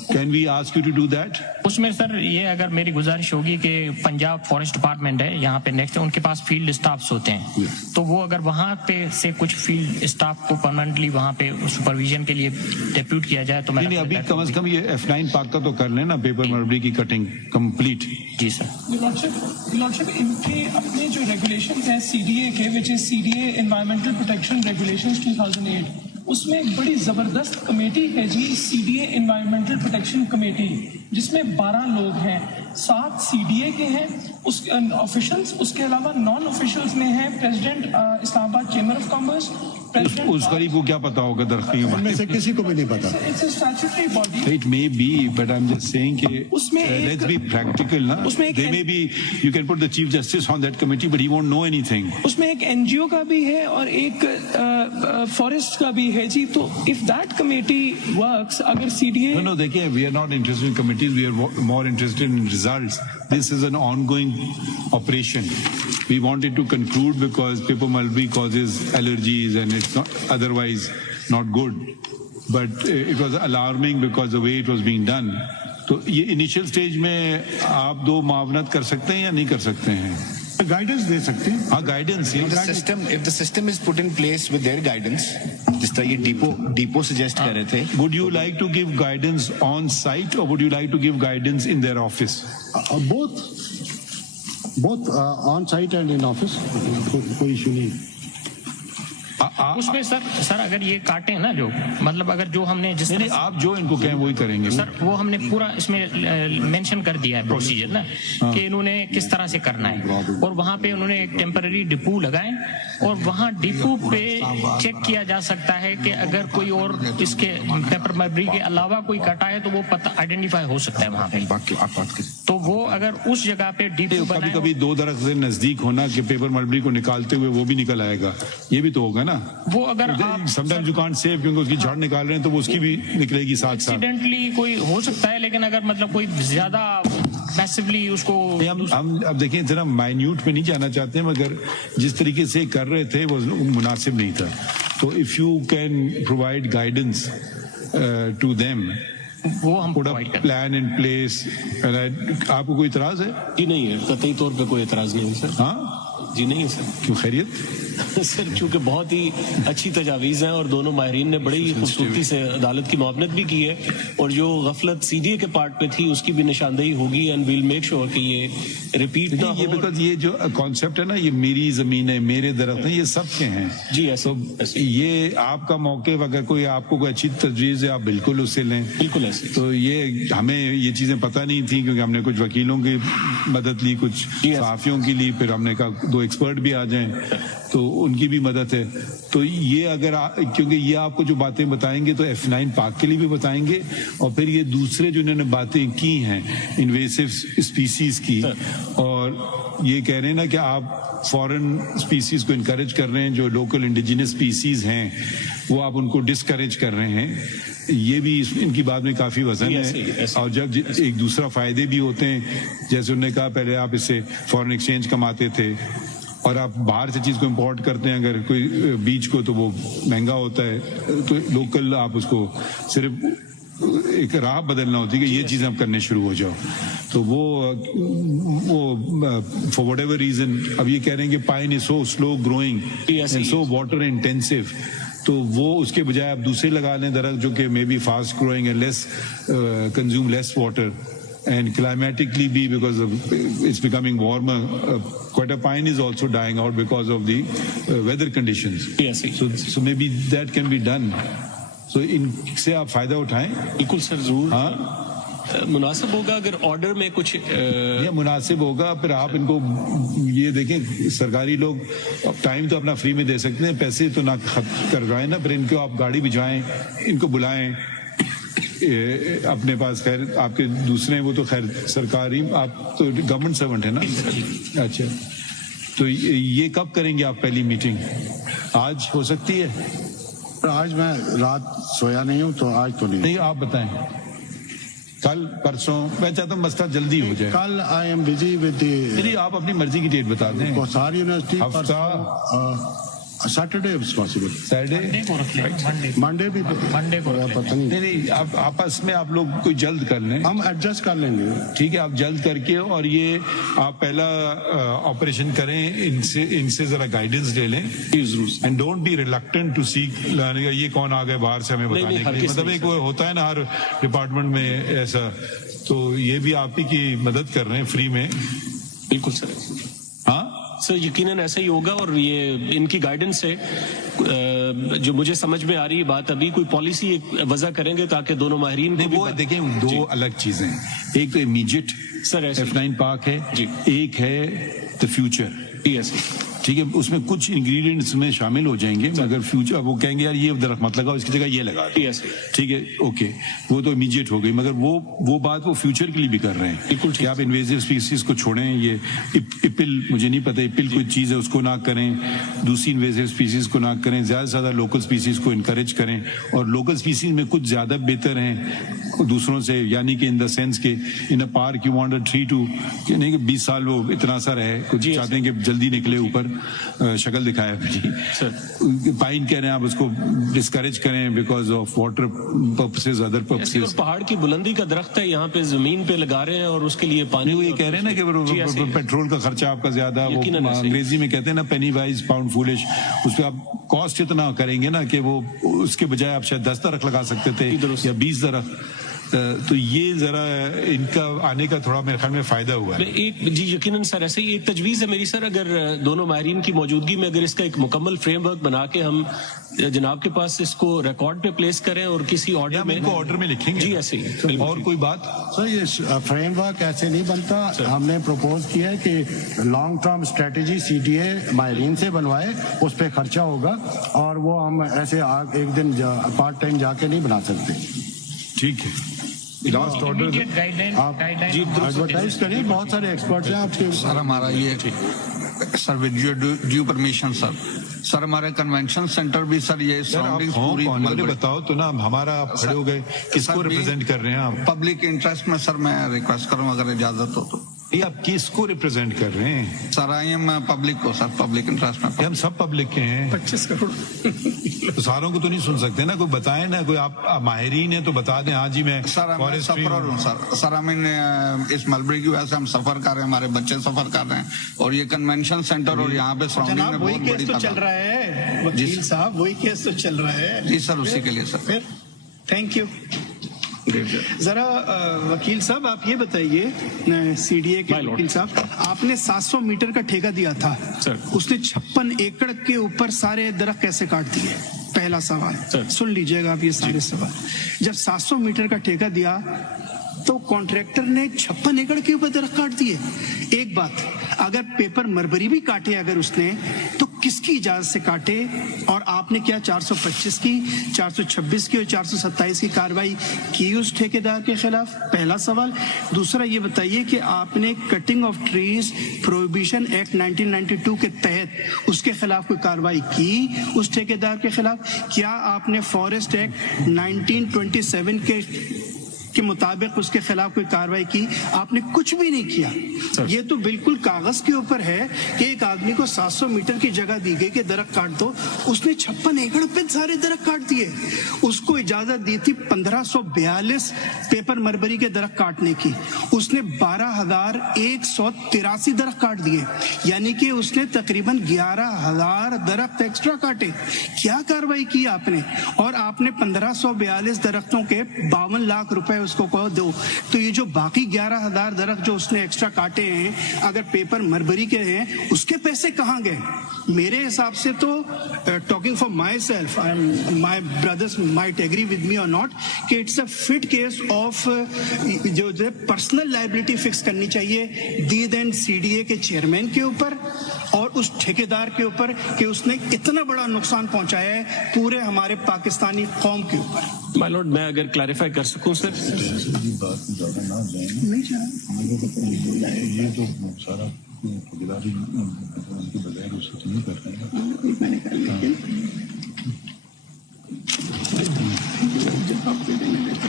Can we ask you to do that? اس میں سر یہ اگر میری گزارش ہوگی کہ پنجاب فارسٹ ڈپارٹمنٹ ہے یہاں پہ نیکسٹ, ان کے پاس فیلڈ اسٹافس ہوتے ہیں, تو وہ اگر وہاں پہ سے کچھ فیلڈ اسٹاف کو پرماننٹلی وہاں پہ سپرویژن کے لیے ڈیپیوٹ کیا جائے تو میں ابھی کم از کم یہ F9 پاک کا تو کر لیں نا, پیپر ملبری کی کٹنگ کمپلیٹ. جی سر. لارڈشپ ان کے اپنے جو ریگولیشن ہیں سی ڈی اے کے, which is C D A environmental protection regulations 2008, اس میں ایک بڑی زبردست کمیٹی ہے جی, C D A environmental protection committee, جس میں 12 لوگ ہیں. 7 سی ڈی اے کے ہیں اس آفیشلس, اس کے علاوہ نان آفیشلس میں ہیں پریزیڈنٹ اسلام آباد چیمبر آف کامرس. اس غریب کو کیا پتا ہوگا درخت میں سے کسی کو بھی نہیں پتا. It's a statutory body. It may be, but I'm just saying کہ let's be practical نا. They may be, you can put the Chief Justice on that committee, but he won't know anything. اس میں ایک N G او کا بھی ہے اور ایک forest کا بھی ہے جی. تو if that committee works, اگر سی ڈی اے No, دیکھیں we are not interested in committees, we are more interested in results. This is an ongoing operation. We wanted to conclude because paper mulberry causes allergies and it's not otherwise not good. But it was alarming because the way it was being done. تو یہ initial stage میں آپ دو معاونت کر سکتے ہیں یا نہیں کر سکتے ہیں؟ گائیڈنس دے سکتے ہیں. ہاں guidance. If the system is put in place with their guidance, جس طرح یہ ڈیپو سجیسٹ کر رہے تھے. Would you like to give guidance on site or would you like to give guidance in their office? both on site and in office. کوئی issue نہیں. اس میں سر اگر یہ کاٹیں نا جو مطلب اگر جو ہم نے جس نہیں آپ جو ان کو کہیں وہی کریں گے سر, وہ ہم نے پورا اس میں مینشن کر دیا ہے پروسیجر نا کہ انہوں نے کس طرح سے کرنا ہے, اور وہاں پہ انہوں نے ایک ٹیمپرری ڈپو لگائیں اور وہاں ڈپو پہ چیک کیا جا سکتا ہے کہ اگر کوئی اور اس کے پیپر ملبری کے علاوہ کوئی کٹا ہے تو وہ پتہ آئیڈینٹیفائی ہو سکتا ہے وہاں پہ. تو وہ اگر اس جگہ پہ ڈپو کبھی کبھی 2 درخت سے نزدیک ہونا کہ پیپر ملبری کو نکالتے ہوئے وہ بھی نکل آئے گا, یہ بھی تو ہوگا نا. وہ اگر sometimes you can't save کیونکہ اس کی جھاڑ نکال رہے ہیں تو وہ اس کی بھی نکلے گی ساتھ ساتھ. ایکسیڈنٹلی کوئی ہو سکتا ہے, لیکن اگر مطلب کوئی زیادہ میسیولی اس کو ہم اب دیکھیں اتنا مائنیوٹ میں نہیں جانا چاہتے ہیں, مگر جس طریقے سے کر رہے تھے وہ مناسب نہیں تھا. تو if you can provide guidance to them, وہ ہم put a plan in place. آپ کو کوئی اعتراض ہے؟ جی نہیں ہے, قطعی طور پہ کوئی اعتراض نہیں ہے سر. ہاں جی نہیں ہے سر. کیوں خیریت؟ سر چونکہ بہت ہی اچھی تجاویز ہیں اور دونوں ماہرین نے بڑی خوبصورتی سے عدالت کی معاونت بھی کی ہے, اور جو غفلت سی ڈی اے کے پارٹ پہ تھی اس کی بھی نشاندہی ہوگی, اینڈ ویل میک شیور کہ یہ ریپیٹ نہ ہو. یہ بیکاز یہ جو کانسیپٹ ہے نا, یہ میری زمین ہے, میرے درخت ہیں, یہ سب کے ہیں. جی ایسا یہ آپ کا موقع, اگر کوئی آپ کو کوئی اچھی تجویز ہے آپ بالکل اس سے لیں. بالکل ایسے. تو یہ ہمیں یہ چیزیں پتہ نہیں تھیں کیونکہ ہم نے کچھ وکیلوں کی مدد لی, کچھ صحافیوں کی لی, پھر ہم نے کہا 2 ایکسپرٹ بھی آ جائیں تو ان کی بھی مدد ہے. تو یہ اگر کیونکہ یہ آپ کو جو باتیں بتائیں گے تو F9 پاک کے لیے بھی بتائیں گے, اور پھر یہ دوسرے جو انہوں نے باتیں کی ہیں انویسو اسپیسیز کی, اور یہ کہہ رہے ہیں نا کہ آپ فورن اسپیسیز کو انکریج کر رہے ہیں, جو لوکل انڈیجینس اسپیسیز ہیں وہ آپ ان کو ڈسکریج کر رہے ہیں. یہ بھی ان کی بات میں کافی وزن ہے, اور جب ایک دوسرا فائدے بھی ہوتے ہیں, جیسے انہوں نے کہا پہلے آپ اس سے فورن ایکسچینج کماتے تھے, اور آپ باہر سے چیز کو امپورٹ کرتے ہیں اگر کوئی بیچ کو تو وہ مہنگا ہوتا ہے, تو لوکل آپ اس کو صرف ایک راہ بدلنا ہوتی ہے کہ یہ چیزیں اب کرنے شروع ہو جاؤ. تو وہ فار وٹ ایور ریزن اب یہ کہہ رہے ہیں کہ pine is so slow growing and so water intensive, تو وہ اس کے بجائے آپ دوسرے لگا لیں درخت جو کہ may be fast growing and less consume less water. And climatically be, because it's becoming warmer, quite a pine is also dying out because of the weather conditions. Yes. So maybe that can be done. So ان سے آپ فائدہ اٹھائیں. بالکل سر, ضرور. ہاں, مناسب ہوگا اگر آرڈر میں کچھ یہ مناسب ہوگا. پھر آپ ان کو یہ دیکھیں, سرکاری لوگ ٹائم تو اپنا فری میں دے سکتے ہیں, پیسے تو نہ خرچ کروائیں نا, پھر ان کو آپ گاڑی بھجوائیں, ان کو بلائیں اپنے پاس. خیر آپ کے دوسرے ہیں وہ تو خیر سرکاری, آپ تو گورنمنٹ سرونٹ ہے نا. اچھا, تو یہ کب کریں گے آپ پہلی میٹنگ؟ آج ہو سکتی ہے؟ آج میں رات سویا نہیں ہوں تو آج تو نہیں. آپ بتائیں, کل پرسوں؟ میں چاہتا ہوں مسئلہ جلدی ہو جائے. کل I am busy with the, آپ اپنی مرضی کی ڈیٹ بتا دیں. ساری university Saturday is possible, Saturday Monday بھی پتہ نہیں. نہیں, آپ آپس میں آپ لوگ کوئی جلد کر لیں, ہم ایڈجسٹ کر لیں گے. ٹھیک ہے, آپ جلد کر کے, اور یہ آپ پہلا آپریشن کریں, ان سے ذرا گائیڈنس لے لیں. And don't be reluctant to seek یہ کون آ گئے باہر سے ہمیں بتانے کے لیے. مطلب ایک ہوتا ہے نا ہر ڈپارٹمنٹ میں ایسا, تو یہ بھی آپ ہی کی مدد کر رہے ہیں فری میں. بالکل سر. ہاں سر, یقیناً ایسا ہی ہوگا. اور یہ ان کی گائیڈنس سے جو مجھے سمجھ میں آ رہی ہے بات, ابھی کوئی پالیسی وضع کریں گے تاکہ دونوں ماہرین کو وہ دیکھیں. دو الگ چیزیں, ایک تو امیجیٹ سر F9 پارک ہے, ایک ہے دا فیوچر. ٹھیک ہے, اس میں کچھ انگریڈینٹس میں شامل ہو جائیں گے, مگر فیوچر وہ کہیں گے یار یہ درخت مت لگاؤ, اس کی جگہ یہ لگا دو. ٹھیک ہے, اوکے, وہ تو امیجیٹ ہو گئی. مگر وہ بات وہ فیوچر کے لیے بھی کر رہے ہیں. بالکل, کہ آپ انویزو اسپیسیز کو چھوڑیں. یہ ایپل, مجھے نہیں پتا ایپل کوئی چیز ہے, اس کو نہ کریں. دوسری انویزو اسپیسیز کو نہ کریں. زیادہ سے زیادہ لوکل اسپیسیز کو انکریج کریں. اور لوکل اسپیسیز میں کچھ زیادہ بہتر ہیں دوسروں سے, یعنی کہ ان دا سینس کہ in a park you want a tree to, کہ نہیں کہ 20 سال وہ اتنا سا رہے, کچھ چاہتے ہیں کہ جلدی نکلے اوپر, شکل دکھائے اپنی. پائن کہہ رہے ہیں آپ اس کو ڈسکریج کریں because of water purposes, other purposes. پہاڑ کی بلندی کا درخت ہے, یہاں پہ زمین پہ لگا رہے ہیں اور اس کے لیے پانی. وہ یہ کہہ رہے ہیں نا کہ پیٹرول کا خرچہ آپ کا زیادہ, وہ انگریزی میں کہتے ہیں نا پینی وائز پاؤنڈ فولش, اس پہ آپ کاسٹ اتنا کریں گے نا کہ وہ اس کے بجائے آپ شاید 10 درخت لگا سکتے تھے یا 20 درخت. تو یہ ذرا ان کا آنے کا تھوڑا میرے خیال میں فائدہ ہوا ہے. جی یقیناً سر, ایسے ہی ایک تجویز ہے میری سر, اگر دونوں ماہرین کی موجودگی میں اگر اس کا ایک مکمل فریم ورک بنا کے ہم جناب کے پاس اس کو ریکارڈ پہ پلیس کریں اور کسی آرڈر میں آرڈر میں لکھیں گے. جی ایسے ہی. اور کوئی بات سر, یہ فریم ورک ایسے نہیں بنتا. ہم نے پروپوز کیا ہے کہ لانگ ٹرم اسٹریٹجی CDA ماہرین سے بنوائے, اس پہ خرچہ ہوگا, اور وہ ہم ایسے ایک دن پارٹ ٹائم جا کے نہیں بنا سکتے. ٹھیک ہے, لاسٹ آرڈر آپ ایڈورٹائز کریں, بہت سارے ایکسپرٹس ہیں آپ کے. سر ہمارا یہ سر ود ڈیو پرمیشن سر ہمارے کنونشن سینٹر بھی سر یہ سراؤنڈنگ بتاؤ تو نا, ہمارا آپ کھڑے ہو گئے, کس کو ریپرزینٹ کر رہے ہیں آپ؟ پبلک انٹرسٹ میں سر میں ریکویسٹ کروں اگر اجازت ہو تو. یہ آپ کس کو ریپرزینٹ کر رہے ہیں؟ سر آئی ایم پبلک کو, سر پبلک انٹرسٹ میں. ہم سب پبلک کے ہیں. 25 کروڑ تو ساروں کو تو نہیں سن سکتے نا, کوئی بتائیں نا, کوئی آپ ماہرین ہیں تو بتا دیں. ہاں جی میں سفر ہوں سر ہم اس ملبری کی وجہ سے ہم سفر کر رہے ہیں, ہمارے بچے سفر کر رہے ہیں, اور یہ کنونشن سینٹر اور یہاں پہ سراؤنڈنگ میں بہت بڑی چل رہا ہے. وکیل صاحب وہی کیس تو چل رہا ہے. جی سر, اسی کے لیے سر. Thank you. ذرا وکیل صاحب آپ یہ بتائیے, CDA کے وکیل صاحب, آپ نے 700 میٹر کا ٹھیکہ دیا تھا, اس نے 56 ایکڑ کے اوپر سارے درخت کیسے کاٹ دیے؟ پہلا سوال سن لیجئے گا آپ یہ سارے سوال. جب 700 میٹر کا ٹھیکہ دیا تو کانٹریکٹر نے 56 ایکڑ کے اوپر درخت کاٹ دیے. ایک بات, اگر پیپر مربری بھی کاٹے اگر اس نے, تو کس کی اجازت سے کاٹے؟ اور آپ نے کیا 425 کی, 426 کی اور 427 کی کارروائی کی اس ٹھیکیدار کے خلاف؟ پہلا سوال. دوسرا یہ بتائیے کہ آپ نے cutting of trees prohibition act 1992 کے تحت اس کے خلاف کوئی کارروائی کی اس ٹھیکیدار کے خلاف؟ کیا آپ نے فارسٹ ایکٹ 1927 के मुताबिक उसके खिलाफ कोई कार्रवाई की, आपने कुछ भी नहीं किया। ये तो बिल्कुल कागज के ऊपर है कि एक आदमी को 700 मीटर की जगह दी गई कि दरख्त काट दो, उसने 56 एकड़ पे सारे दरख्त काट दिए। उसको इजाजत दी थी 1542 पेपर मरबरी के दरख्त काटने की, उसने 12,183 दरख्त काट दिए, यानी कि उसने तकरीबन 11,000 दरख्त एक्स्ट्रा काटे। क्या कार्रवाई की आपने? और आपने 1542 दरख्तों के 52 लाख रुपए उसको कहो दो, तो ये जो बाकी 11,000 दरख्त जो उसने एक्स्ट्रा काटे हैं, अगर पेपर मरबरी के हैं, उसके पैसे कहाँ गए? मेरे हिसाब से तो talking for myself, my brothers might agree with me और नॉट, कि it's a fit case of जो पर्सनल लाइबिलिटी फिक्स करनी चाहिए दी देन सीडीए के चेयरमैन के ऊपर और उस ठेकेदार के ऊपर कि उसने इतना बड़ा नुकसान पहुंचाया है पूरे हमारे पाकिस्तानी कौम के ऊपर। माय लॉर्ड, मैं अगर क्लैरिफाई कर सकूं सर। ये तो सारा ठेकेदारी उनके बगैर उससे तो नहीं कर रहे हैं। मैंने कहा लेकिन जवाब दे देने देते।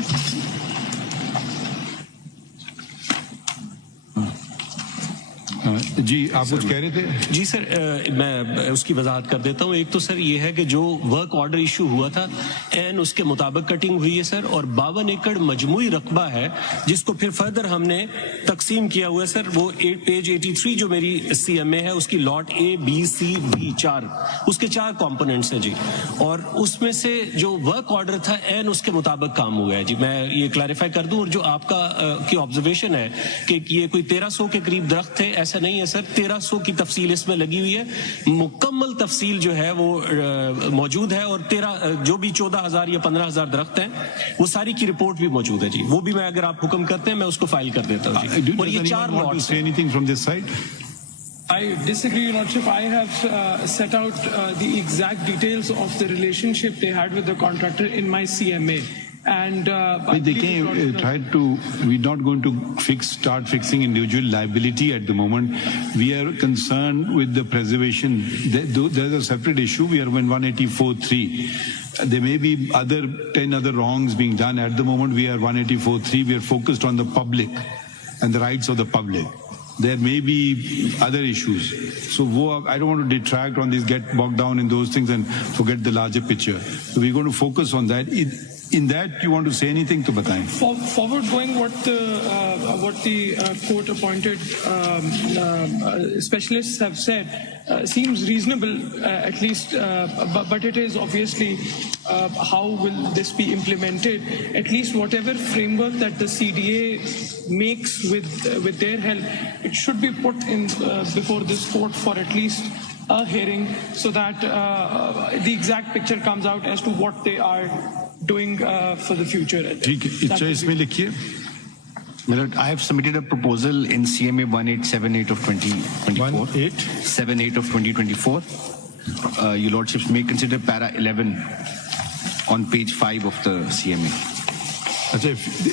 जी आप कुछ कह रहे थे? जी सर, मैं उसकी वजाहत कर देता हूँ। एक तो सर ये है कि जो वर्क ऑर्डर इशू हुआ था एन उसके मुताबिक कटिंग हुई है सर, और 52 एकड़ मजमूई रकबा है जिसको फिर फर्दर हमने तकसीम किया हुआ है सर। वो पेज 83 जो मेरी CMA है उसकी lot A, B, C, B 4 उसके 4 कंपोनेंट्स हैं जी, और उसमें से जो वर्क ऑर्डर था एन उसके मुताबिक काम हुआ है जी। मैं ये क्लैरिफाई कर दूं। और जो आपका की ऑब्जर्वेशन है कि ये कोई 1300 के करीब दरख्त थे, ऐसा नहीं है सर। 1300 की तफसील इसमें लगी हुई है, मुकम्मल तफसील जो है वो मौजूद है, और 13 जो भी 14,000 या 15,000 दरख्त हैं वो सारी की रिपोर्ट भी मौजूद है जी। वो भी मैं अगर आप हुक्म करते हैं मैं उसको फाइल कर देता हूँ जी। और ये 4 लॉट्स हैं। Anything from this side? I disagree, Your Lordship. I have set out the exact details of the relationship they had with the contractor in my CMA. And they can try to. We're not going to start fixing individual liability at the moment. We are concerned with the preservation. There's a separate issue. We are in 184.3. There may be 10 other wrongs being done at the moment. We are 184.3. We are focused on the public and the rights of the public. There may be other issues. So I don't want to detract on this, get bogged down in those things and forget the larger picture. So we're going to focus on that. In that, you want to say anything to bataएं? Forward going, what the court appointed specialists have said seems reasonable, at least, but it is obviously how will this be implemented? At least whatever framework that the CDA makes with their help, it should be put in before this court for at least a hearing, so that the exact picture comes out as to what they are doing for the future. ठीक है, इच्छा इसमें लिखिए। I have submitted a proposal in CMA 1878 of 2024. 1878 of 2024. Your Lordships may consider para 11 on page 5 of the CMA. अच्छा,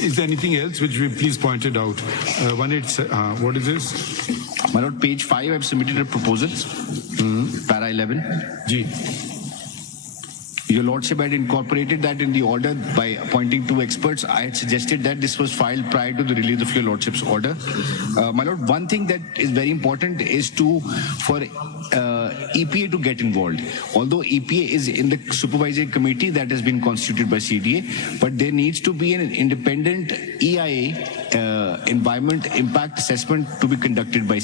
is there anything else which we please pointed out? What is this? My Lord, page 5 I have submitted a proposal. Para 11. Ji. Your Lordship had incorporated that in the order by appointing 2 experts. I had suggested that this was filed prior to the release of Your Lordship's order. My Lord, one thing that is very important is for EPA to get involved. Although EPA is in the supervisory committee that has been constituted by CDA, but there needs to be an independent EIA, environment impact assessment, to be conducted by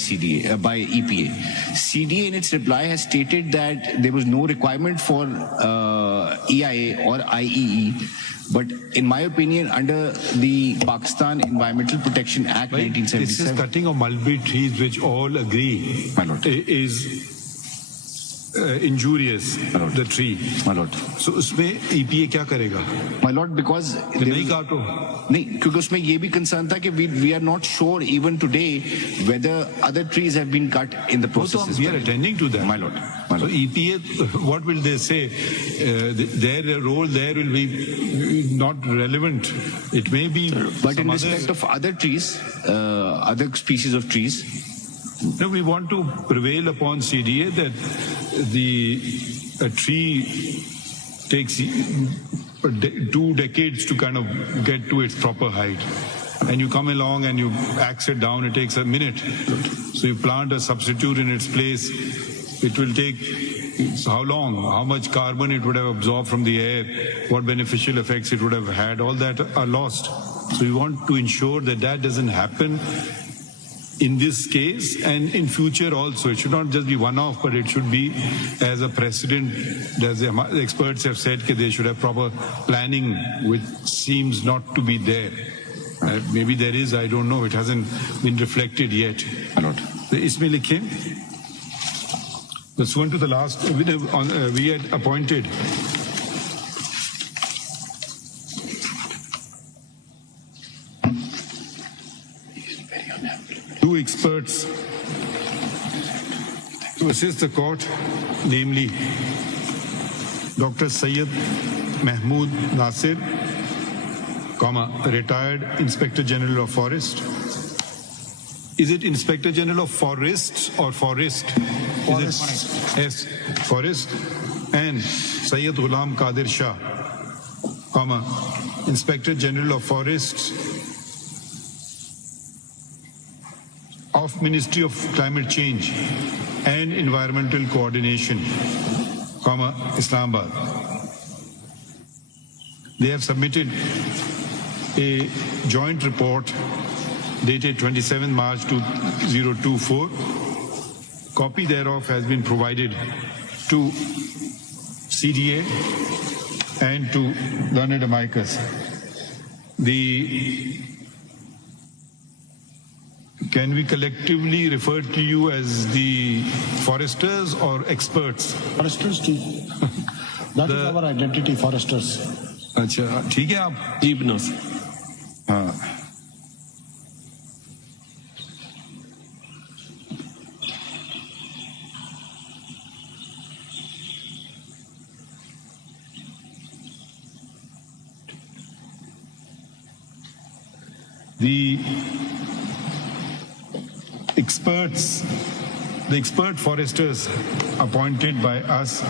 by EPA. CDA in its reply has stated that there was no requirement for EIA or IEE, but in my opinion, under the Pakistan Environmental Protection Act 1977, this is cutting of mulberry trees, which all agree, my Lord, is injurious, the tree. My Lord. So उसमें EPA क्या करेगा? My Lord, because नहीं काटो। नहीं, क्योंकि उसमें ये भी concern था कि we are not sure even today whether other trees have been cut in the process. We are attending to that. My Lord. So EPA, what will they say? Their role there will be not relevant. It may be. But in respect of other trees, other species of trees. No, we want to prevail upon CDA that a tree takes 2 decades to kind of get to its proper height. And you come along and you axe it down, it takes a minute. So you plant a substitute in its place, it will take how long, how much carbon it would have absorbed from the air, what beneficial effects it would have had, all that are lost. So you want to ensure that that doesn't happen in this case and in future also. It should not just be one-off, but it should be as a precedent. As the experts have said, that they should have proper planning, which seems not to be there. Maybe there is, I don't know. It hasn't been reflected yet. Isme likhe. Pursuant to the last, we had appointed two experts to assist the court, namely Dr. Syed Mahmood Nasir, retired Inspector General of Forest. Is it Inspector General of Forests or Forest? Forest. Yes, Forest. And Syed Ghulam Qadir Shah, Inspector General of Forests of Ministry of Climate Change and Environmental Coordination, Islamabad. They have submitted a joint report dated 27 March 2024. Copy thereof has been provided to CDA and to learned amicus. Can we collectively refer to you as the foresters or experts? Foresters too. That is our identity, foresters. अच्छा ठीक है आप जी Baños हाँ the expert foresters appointed by us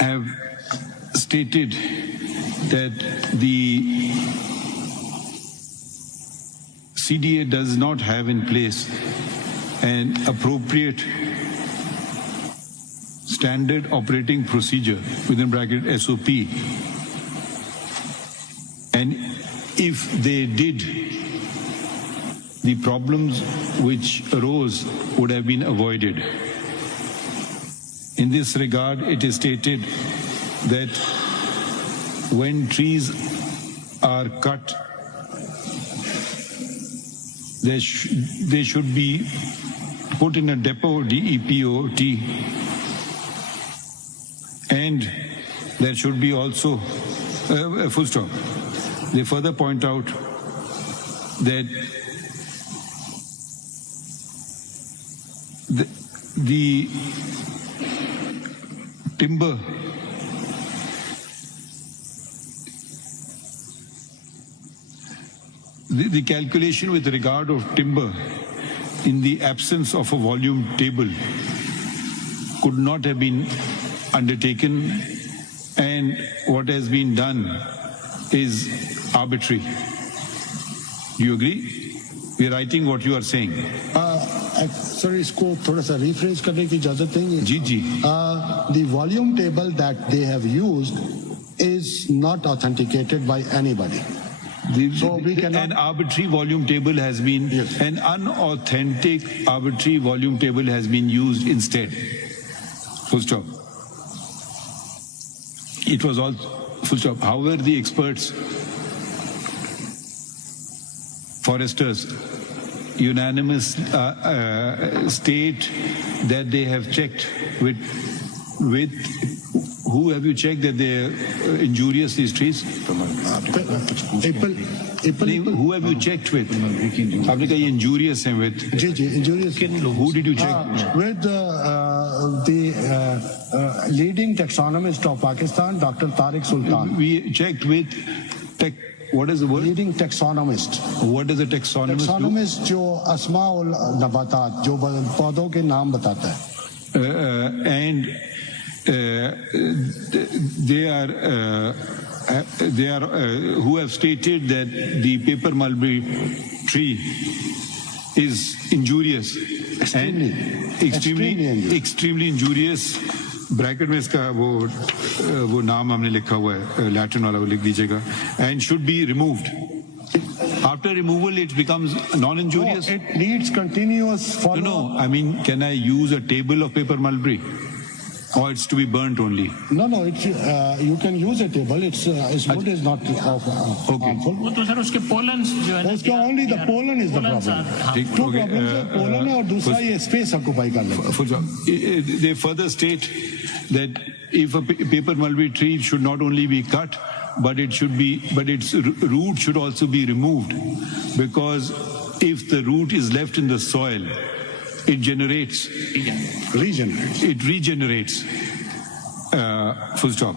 have stated that the CDA does not have in place an appropriate standard operating procedure within bracket SOP, and if they did, the problems which arose would have been avoided. In this regard, it is stated that when trees are cut, they should be put in a depot, DEPOT, and there should be also full stop. They further point out that the timber the calculation with regard of timber in the absence of a volume table could not have been undertaken, and what has been done is arbitrary. Do you agree? We are writing what you are saying. Sir, इसको थोड़ा सा rephrase करने की इजाजत देंगे? जी जी. The volume table that they have used is not authenticated by anybody. So we cannot. An arbitrary volume table has been, Yes. an unauthentic arbitrary volume table has been used instead. Full stop. It was all full stop. However, the experts, foresters, unanimous state that they have checked with who have you checked that they are injurious, these trees? Who have you checked with? आपने कहा ये injurious हैं with? Ji ji, injurious. Who did you check? With the leading taxonomist of Pakistan, Dr. Tariq Sultan. We checked with what is the word? Leading taxonomist. What does a taxonomist do? Taxonomist जो अस्माउल नबातात, जो पौधों के नाम बताता है. And they are who have stated that the paper mulberry tree is injurious Extremely. and Extremely extremely injurious. Bracket में इसका वो नाम हमने लिखा हुआ है, लैटिन वाला वो लिख दीजिएगा, and should be removed. After removal, it becomes non-injurious. No, it needs continuous follow. No, I mean, can I use a table of paper mulberry, or it's to be burnt only? No, it's you can use a table. It's wood is not harmful. वो तो sir उसके pollen जो है ना, उसका only the pollen is the Pollens problem. are harmful. ठीक, Two okay, problems है, pollen है और दूसरा ये space occupy कर लेगा. They further state that if a paper mulberry tree should not only be cut, but its root should also be removed, because if the root is left in the soil, it generates, Regenerate. it regenerates. Full stop.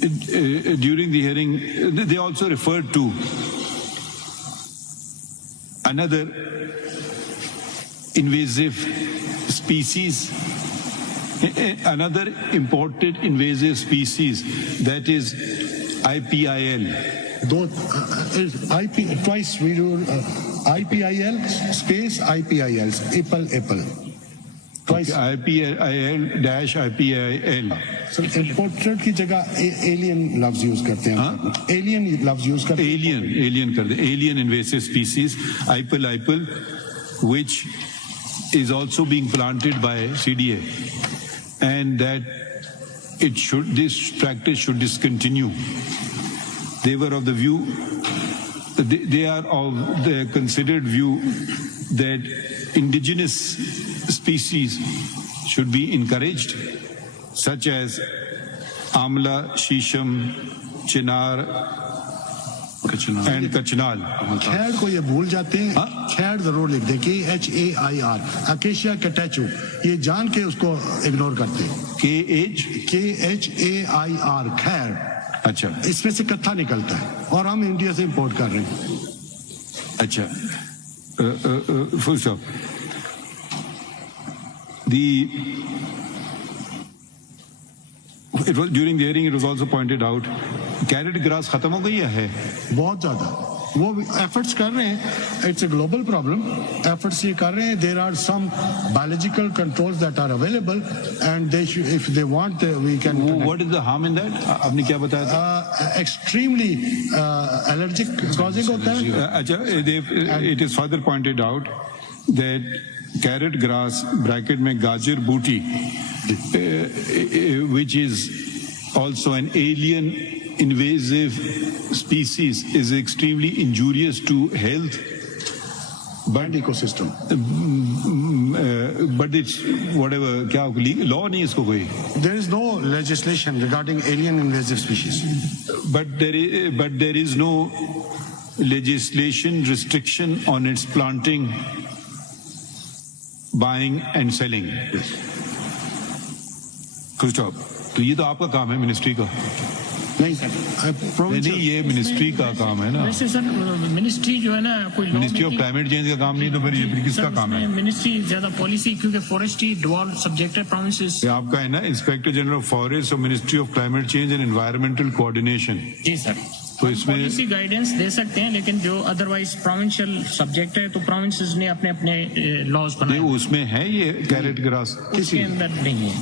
During the hearing, they also referred to another invasive species, another imported invasive species, that is IPIL. Twice we do IPIL space IPIL apple. Twice. IPIL-IPIL. So imported की जगह alien loves use करते हैं. Alien loves use करते हैं. Alien कर दे. Alien invasive species, IPIL, which is also being planted by CDA, and that this practice should discontinue. They were of the view, they are of the considered view that indigenous species should be encouraged, such as amla, shisham, chinar, and kachnal. खैर को ये भूल जाते हैं. खैर जरूर लिख दे, KHAIR, acacia catechu, ये जान के उसको इग्नोर करते हैं. KHAIR, खैर. अच्छा, इसमें से कत्था निकलता है और हम इंडिया से इंपोर्ट कर रहे हैं. अच्छा, full stop. During the hearing, it was also pointed out, carrot grass खत्म हो गई है? बहुत ज्यादा. वो efforts कर रहे हैं. It's a global problem. Efforts ये कर रहे हैं. There are some biological controls that are available, and they should, if they want, we can. What is the harm in that? आपने क्या बताया था? Extremely allergic causing होता है. अच्छा, it is further pointed out that carrot grass bracket में गाजर बूटी, which is also an alien invasive species, is extremely injurious to health, But ecosystem. But it's whatever, क्या law नहीं इसको कोई. There is no legislation regarding alien invasive species. But there is no legislation restriction on its planting, buying and selling. Full stop. तो ये तो आपका काम है मिनिस्ट्री का. नहीं सर, नहीं, ये मिनिस्ट्री का काम है ना. वैसे सर मिनिस्ट्री जो है ना, कोई मिनिस्ट्री ऑफ क्लाइमेट चेंज का काम नहीं, तो फिर ये किसका काम है? मिनिस्ट्री ज्यादा पॉलिसी, क्योंकि फॉरेस्ट्री डिवॉल्व सब्जेक्ट है प्रोविंसेस. ये आपका है ना, इंस्पेक्टर जनरल ऑफ फॉरेस्ट और ministry of climate change and environmental coordination. जी सर, तो इसमें पॉलिसी गाइडेंस दे सकते हैं, लेकिन जो अदरवाइज प्रोविंशियल सब्जेक्ट है तो प्रोविंसेस ने अपने अपने लॉज बनाए. उसमें है ये कैरेट ग्रास? उसके अंदर नहीं है.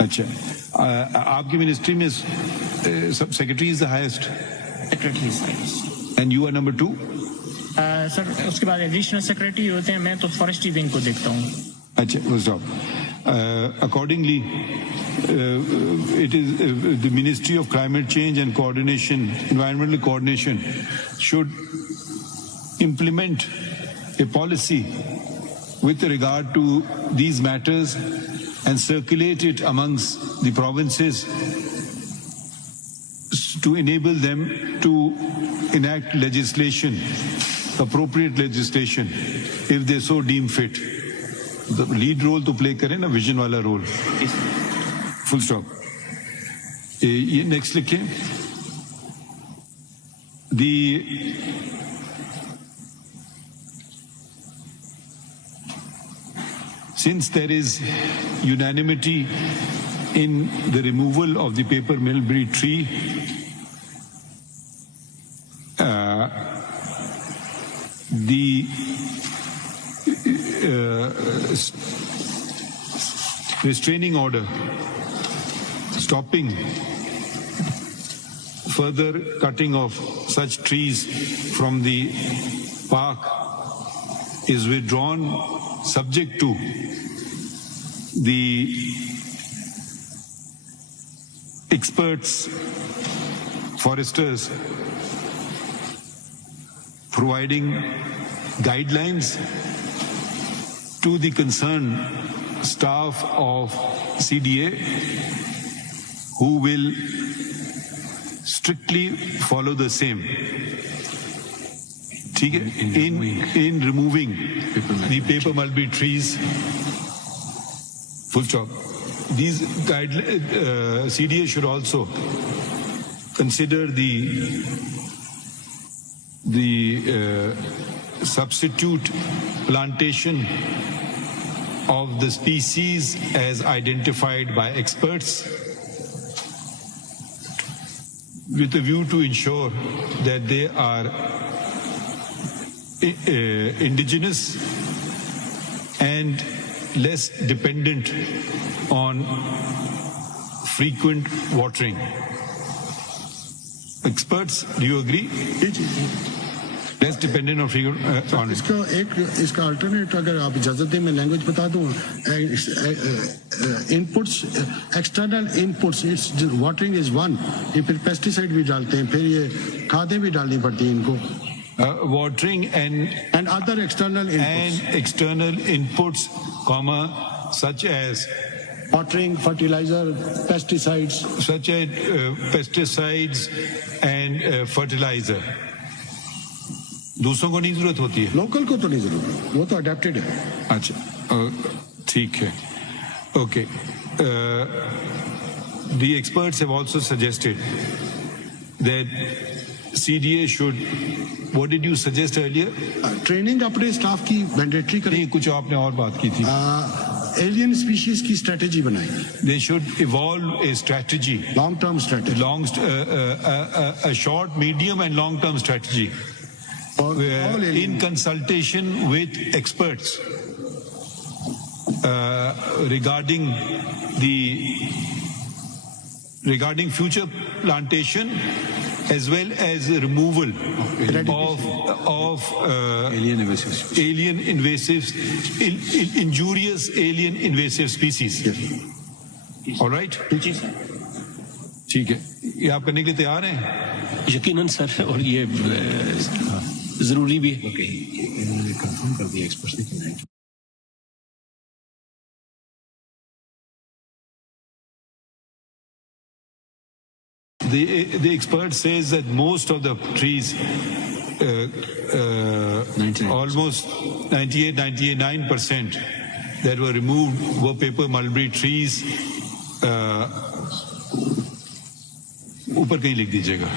अच्छा, आपकी मिनिस्ट्री में secretary is the highest, secretary and you are number 2? Sir उसके बाद एडिशनल सेक्रेटरी होते हैं, मैं तो फॉरेस्ट्री विंग को देखता हूँ. अच्छा, accordingly, it is the Ministry of Climate Change and Coordination, Environmental Coordination, should implement a policy with regard to these matters and circulate it amongst the provinces to enable them to enact legislation, appropriate legislation, if they so deem fit. The lead role to play करें ना, vision वाला role. Full stop. ये next लिखें. since there is unanimity in the removal of the paper mulberry tree, the restraining order stopping further cutting of such trees from the park is withdrawn, subject to the experts, foresters providing guidelines to the concerned staff of CDA, who will strictly follow the same. In removing the paper mulberry trees, full stop. These guidelines, CDA should also consider the substitute plantation of the species as identified by experts, with a view to ensure that they are indigenous and less dependent on frequent watering. Experts, do you agree? Less dependent on frequent on इसका alternate अगर आप इजाजत दें मैं language बता दूं, inputs external inputs, it's watering is one, ये फिर पेस्टिसाइड भी डालते हैं, फिर ये खादें भी डालनी पड़ती हैं इनको, watering and other external inputs, comma, such as watering, fertilizer, pesticides, such as pesticides and fertilizer. दूसरों को नहीं जरूरत होती है, लोकल को तो नहीं जरूरत, वो तो अडेप्टेड है. अच्छा, ठीक है, okay. The experts have also suggested that CDA should, what did you suggest earlier? Training अपने स्टाफ की मैंडेटरी करें. नहीं, कुछ आपने और बात की थी. एलियन स्पीशीज की स्ट्रेटेजी बनाएं. They should evolve a strategy, long term strategy, a short, medium and long term strategy, in consultation with experts regarding future plantation as well as removal of injurious alien invasive species. All right? ठीक है, ये आप करने के लिए तैयार हैं? यकीनन सर, और ये जरूरी भी है. कंफर्म कर दिया एक्सपर्ट्स ने. The expert says that most of the trees, almost 99% that were removed were paper mulberry trees. ऊपर कहीं लिख दीजिएगा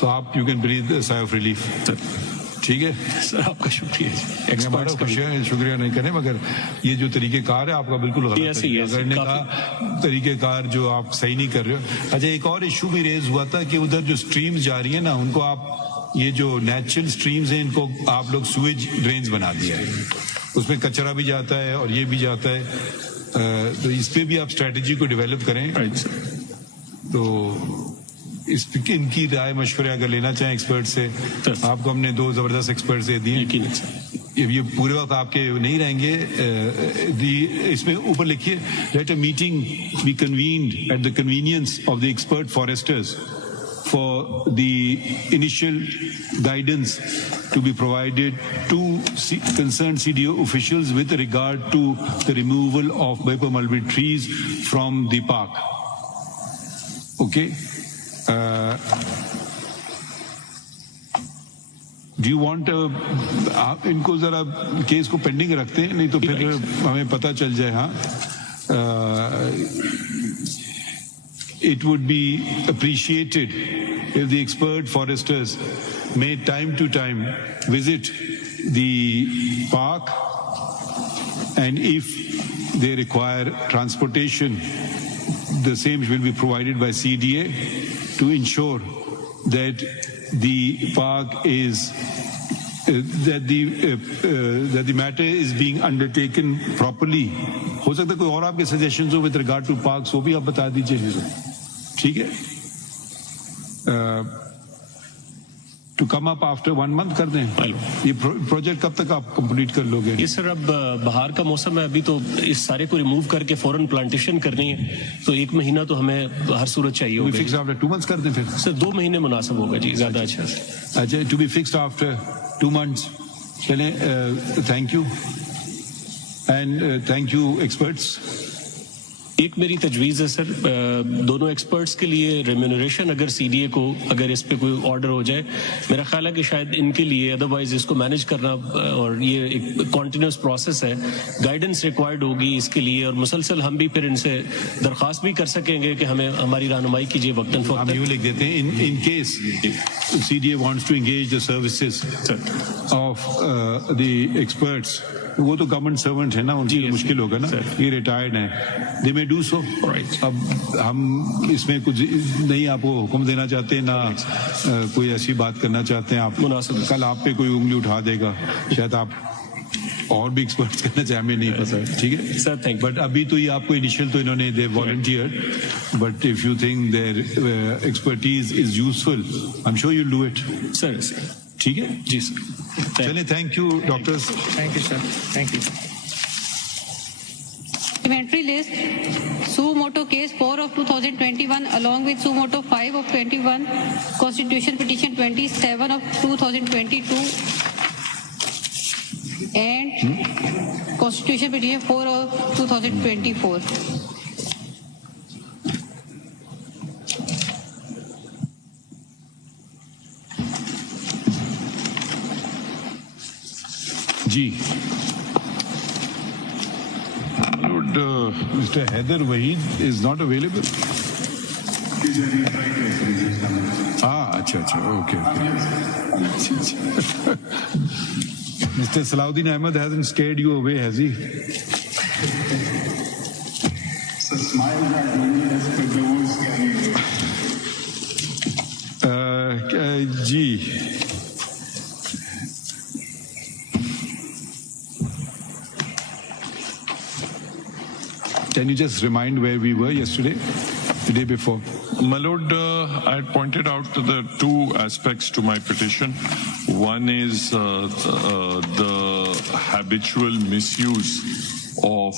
तो आप you can breathe a sigh of relief. ठीक है सर, आपका शुक्रिया. हमारा शुक्रिया नहीं करें, मगर ये जो तरीकेकार है आपका बिल्कुल गलत है. अगर ने कहा तरीकेकार जो आप सही नहीं कर रहे हो. अच्छा, एक और इशू भी रेज हुआ था कि उधर जो स्ट्रीम्स जा रही है ना, उनको आप, ये जो नेचुरल स्ट्रीम्स हैं, इनको आप लोग सुएज ड्रेन्स बना दिया है, उसमें कचरा भी जाता है और ये भी जाता है. तो इस पे भी आप स्ट्रेटेजी को डेवलप करें. तो इनकी राय मशवरे अगर लेना चाहें एक्सपर्ट से, आपको हमने 2 जबरदस्त एक्सपर्ट दे दिए. ये पूरे वक्त आपके नहीं रहेंगे. इसमें ऊपर लिखिए, let a meeting be convened at the convenience of the expert foresters for the initial guidance to be provided to concerned CDO officials with regard to the removal of paper mulberry trees from the park. Okay. Do you want आप इनको जरा case को pending रखते हैं, नहीं तो फिर हमें पता चल जाए. हाँ, it would be appreciated if the expert foresters may time to time visit the park and if they require transportation, the same will be provided by CDA to ensure that the park is that the matter is being undertaken properly. हो सकता है कोई और आपके suggestions हो with regard to parks, वो भी आप बता दीजिए. ठीक है? To come up after 1 month कर दें. ये प्रोजेक्ट कब तक आप कंप्लीट कर लोगे? ये सर अब बाहर का मौसम है, अभी तो इस सारे को रिमूव करके फौरन प्लांटेशन करनी है, तो 1 महीना तो हमें हर सूरत चाहिए होगा. फिक्स आफ्टर 2 months कर दें फिर. सर 2 महीने मुनासिब होगा जी, ज्यादा अच्छा. अच्छा, to be fixed after 2 months. चलें, thank you and thank you experts. एक मेरी तजवीज़ है सर, दोनों एक्सपर्ट्स के लिए रेम्यूनरेशन अगर सीडीए को अगर इस पे कोई ऑर्डर हो जाए, मेरा ख्याल है कि शायद इनके लिए, अदरवाइज इसको मैनेज करना और ये एक कॉन्टिन्यूस प्रोसेस है, गाइडेंस रिक्वायर्ड होगी इसके लिए, और मुसलसल हम भी फिर इनसे दरख्वास्त भी कर सकेंगे कि हमें हमारी रहनुमाई कीजिए वक्तन फवक्तन. हम यूँ लिख देते हैं, in case CDA wants to engage the services of the experts, वो तो गवर्नमेंट सर्वेंट है ना, उनकी मुश्किल होगा ना, ये रिटायर्ड हैं, दे मे डू सो. अब हम इसमें कुछ नहीं आपको हुक्म देना चाहते ना कोई ऐसी बात करना चाहते हैं. आप कल आप पे कोई उंगली उठा देगा, शायद आप और भी एक्सपर्ट्स करना चाहे, हमें नहीं पता. ठीक है सर, थैंक यू. बट अभी तो ये आपको इनिशियल तो इन्होंने they volunteered, but if you think their expertise is useful, I am sure you will do it. Sir ठीक है जी सर. चलिए, thank you doctors. Thank you sir. Thank you. Supplementary list: suo motu case 4 of 2021 along with suo motu 5 of 21, constitution petition 27 of 2022 and constitution petition 4 of 2024. जी. Mr. Haider Waheed is not available. अच्छा, okay. Mr. Salahuddin Ahmed hasn't scared you away, has he? जी. Can you just remind where we were yesterday, the day before? My Lord, I had pointed out the two aspects to my petition. One is the habitual misuse of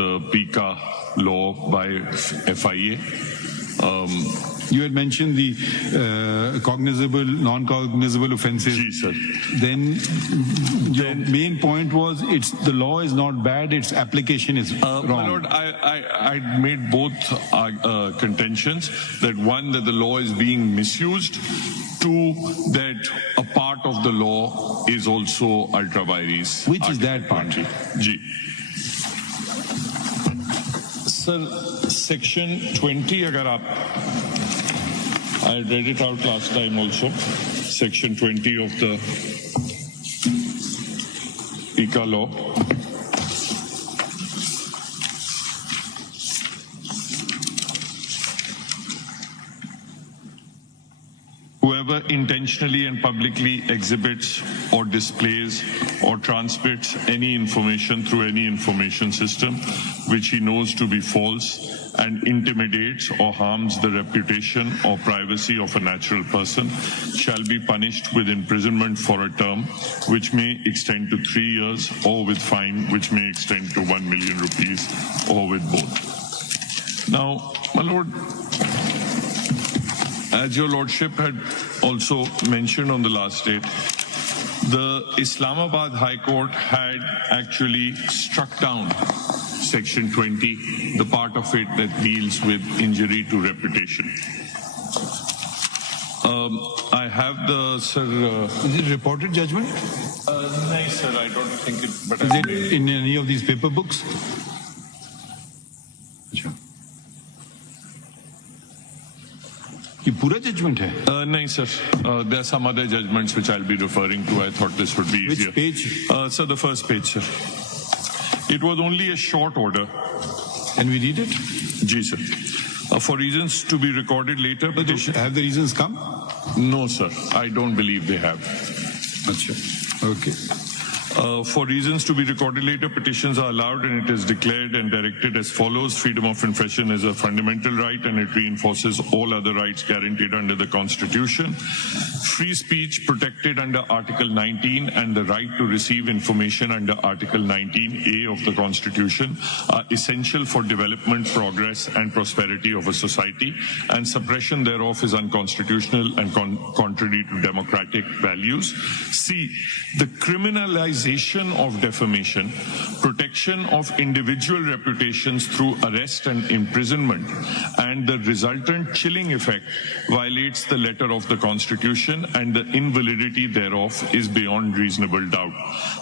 the PICA law by FIA. You had mentioned the cognizable, non-cognizable offences. Yes, sir. Then your main point was the law is not bad, its application is wrong. My Lord, I made both contentions. That one, that the law is being misused. Two, that a part of the law is also ultra vires. Which is that part? Ji. Sir, section 20, agar aap, I read it out last time also. Section 20 of the PICA law. Whoever intentionally and publicly exhibits or displays or transmits any information through any information system which he knows to be false and intimidates or harms the reputation or privacy of a natural person shall be punished with imprisonment for a term which may extend to 3 years, or with fine which may extend to 1 million rupees, or with both. Now, my Lord, as your Lordship had also mentioned on the last date, the Islamabad High Court had actually struck down Section 20, the part of it that deals with injury to reputation. I have the, sir... is it reported judgment? No, sir, I don't think it... But is it in any of these paper books? ये पूरा judgement है? नहीं sir, there are some other judgments which I'll be referring to. I thought this would be easier. Which page? Sir, the first page, sir. It was only a short order. Can we read it? Ji, sir. For reasons to be recorded later, petition. Have the reasons come? No, sir. I don't believe they have. Achha. Okay. For reasons to be recorded later, petitions are allowed, and it is declared and directed as follows. Freedom of information is a fundamental right, and it reinforces all other rights guaranteed under the Constitution. Free speech protected under Article 19 and the right to receive information under Article 19A of the Constitution are essential for development, progress, and prosperity of a society, and suppression thereof is unconstitutional and contrary to democratic values. C. The criminalization of defamation, protection of individual reputations through arrest and imprisonment, and the resultant chilling effect violates the letter of the Constitution, and the invalidity thereof is beyond reasonable doubt.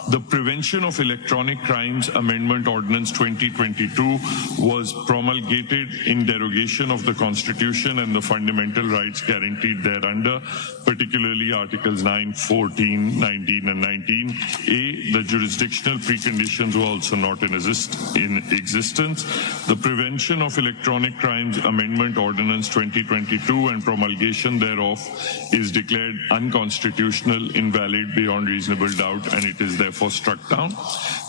The Prevention of Electronic Crimes Amendment Ordinance 2022 was promulgated in derogation of the Constitution and the fundamental rights guaranteed thereunder, particularly Articles 9, 14, 19, and 19A. The jurisdictional preconditions were also not in existence. The Prevention of Electronic Crimes Amendment Ordinance 2022 and promulgation thereof is declared unconstitutional, invalid beyond reasonable doubt, and it is therefore struck down.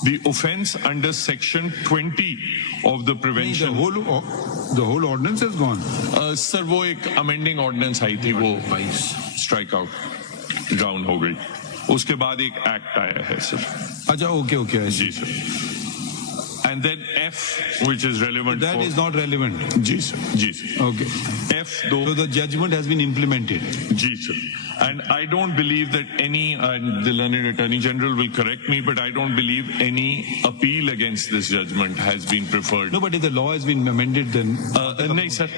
The offence under Section 20 of the Prevention... The whole ordinance has gone. Sir, वो एक amending ordinance आई थी, वो strike out, down हो गई. उसके बाद एक act आया है सर. अच्छा, okay. जी sir. And then F, which is relevant. That is not relevant. जी sir. Okay. F though. So the judgment has been implemented. जी sir. And I don't believe that any, the learned Attorney General will correct me, but I don't believe any appeal against this judgment has been preferred. No, but if the law has been amended, then... नहीं sir.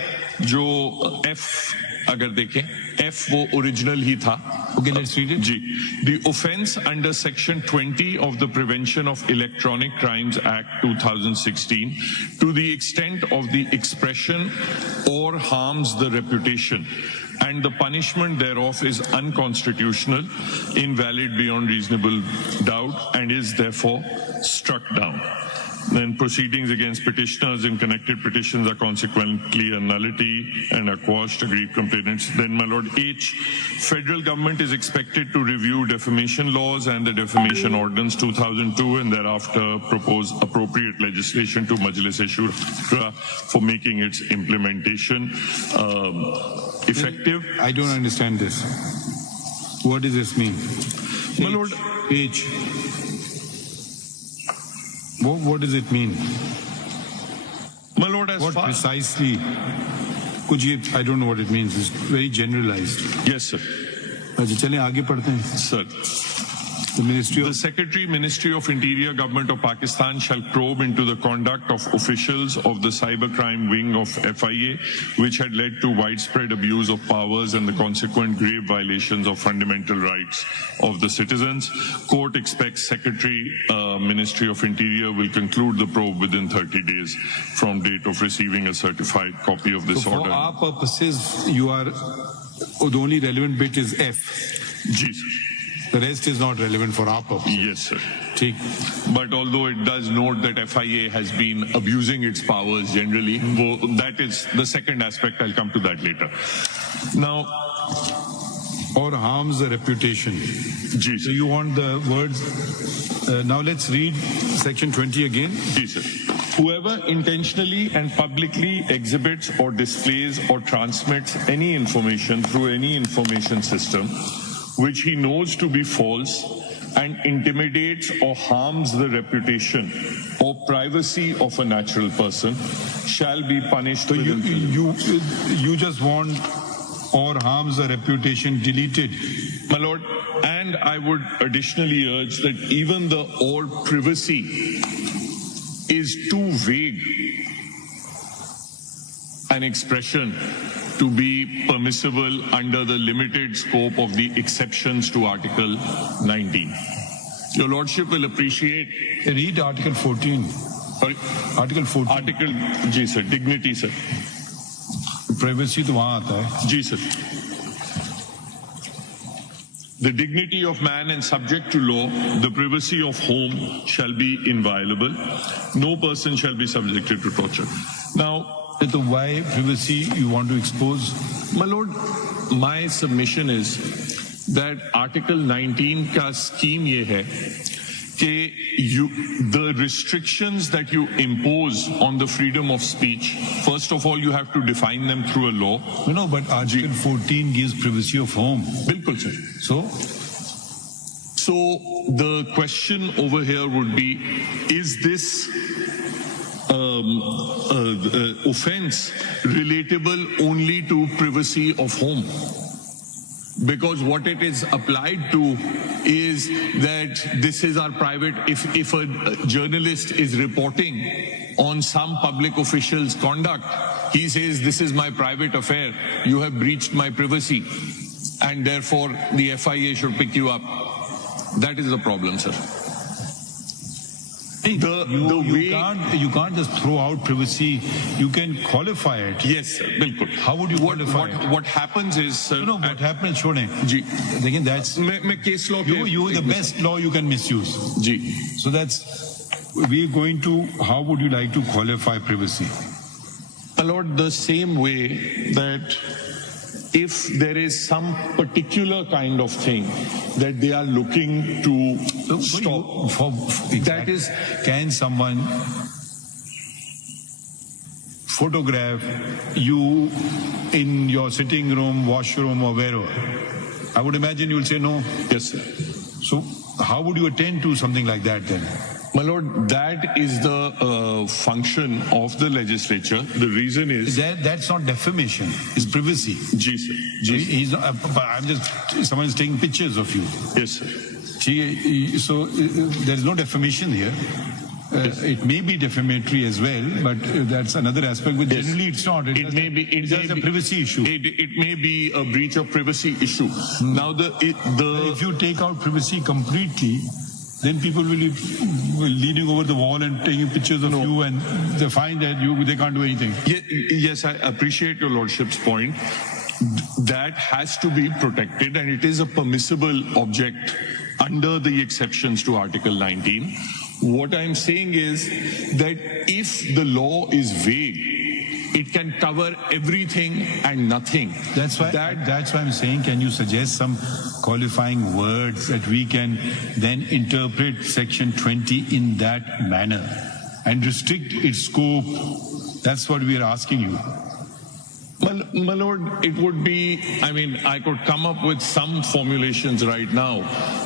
जो F अगर देखें, F वो original ही था. Okay, let's read it. Ji. The offence under Section 20 of the Prevention of Electronic Crimes Act 2016 to the extent of the expression or harms the reputation, and the punishment thereof is unconstitutional, invalid beyond reasonable doubt, and is therefore struck down. Then proceedings against petitioners in connected petitions are consequently a nullity and are quashed. Agreed complainants. Then, my lord, H. Federal government is expected to review defamation laws and the Defamation Ordinance 2002 and thereafter propose appropriate legislation to Majlis-e-Shura for making its implementation effective. I don't understand this. What does this mean? My lord, H. What does it mean? My lord, as what far precisely? I don't know what it means. It's very generalized. Yes, sir. चलें आगे पढ़ते हैं. Sir. The Secretary, Ministry of Interior, Government of Pakistan shall probe into the conduct of officials of the cybercrime wing of FIA, which had led to widespread abuse of powers and the consequent grave violations of fundamental rights of the citizens. Court expects Secretary, Ministry of Interior will conclude the probe within 30 days from date of receiving a certified copy of this order. For our purposes, the only relevant bit is F. Jesus. The rest is not relevant for our purpose. Yes, sir. But although it does note that FIA has been abusing its powers generally, that is the second aspect. I'll come to that later. Now, or harms the reputation. Jesus. So you want the words? Now let's read Section 20 again. Jesus. Whoever intentionally and publicly exhibits or displays or transmits any information through any information system which he knows to be false and intimidates or harms the reputation or privacy of a natural person shall be punished. So you just want or harms the reputation deleted. My lord, and I would additionally urge that even the or privacy is too vague an expression to be permissible under the limited scope of the exceptions to Article 19. Your Lordship will appreciate... Read Article 14. Sorry? Article 14. Article, ji sir, dignity sir. Privacy तो वहाँ आता है. जी sir. The dignity of man and subject to law, the privacy of home shall be inviolable. No person shall be subjected to torture. Now, so why privacy you want to expose? my lord, my submission is that Article 19 का scheme ये है कि the restrictions that you impose on the freedom of speech, first of all, you have to define them through a law. No, but Article 14 gives privacy of home. Bilkul, sir. So the question over here would be, is this offense relatable only to privacy of home? Because what it is applied to is that this is our private, if a journalist is reporting on some public official's conduct, he says, this is my private affair, you have breached my privacy, and therefore the FIA should pick you up. That is the problem, sir. You can't just throw out privacy. You can qualify it. Yes, sir. Bilkul. How would you qualify it? What happens is, sir. No, what happens? Show ji. Again, that's मैं case law you the best law you can misuse. Ji. So that's we're going to. How would you like to qualify privacy? My lord, the same way that if there is some particular kind of thing that they are looking to stop, that is, can someone photograph you in your sitting room, washroom, or wherever? I would imagine you will say no. Yes, sir. So how would you attend to something like that then? My lord, that is the function of the legislature. The reason is that's not defamation; it's privacy. Ji, sir. He's not, I'm just someone is taking pictures of you. Yes, sir. So there is no defamation here. It may be defamatory as well, but that's another aspect. But generally, it's not. It's just a privacy issue. It may be a breach of privacy issue. Now, if you take out privacy completely, then people will be leaning over the wall and taking pictures of you, and they find that they can't do anything. Yes, I appreciate your lordship's point. That has to be protected, and it is a permissible object under the exceptions to Article 19. What I'm saying is that if the law is vague, it can cover everything and nothing. That's why I'm saying, can you suggest some qualifying words that we can then interpret Section 20 in that manner and restrict its scope? That's what we are asking you. My lord, it would be, I could come up with some formulations right now,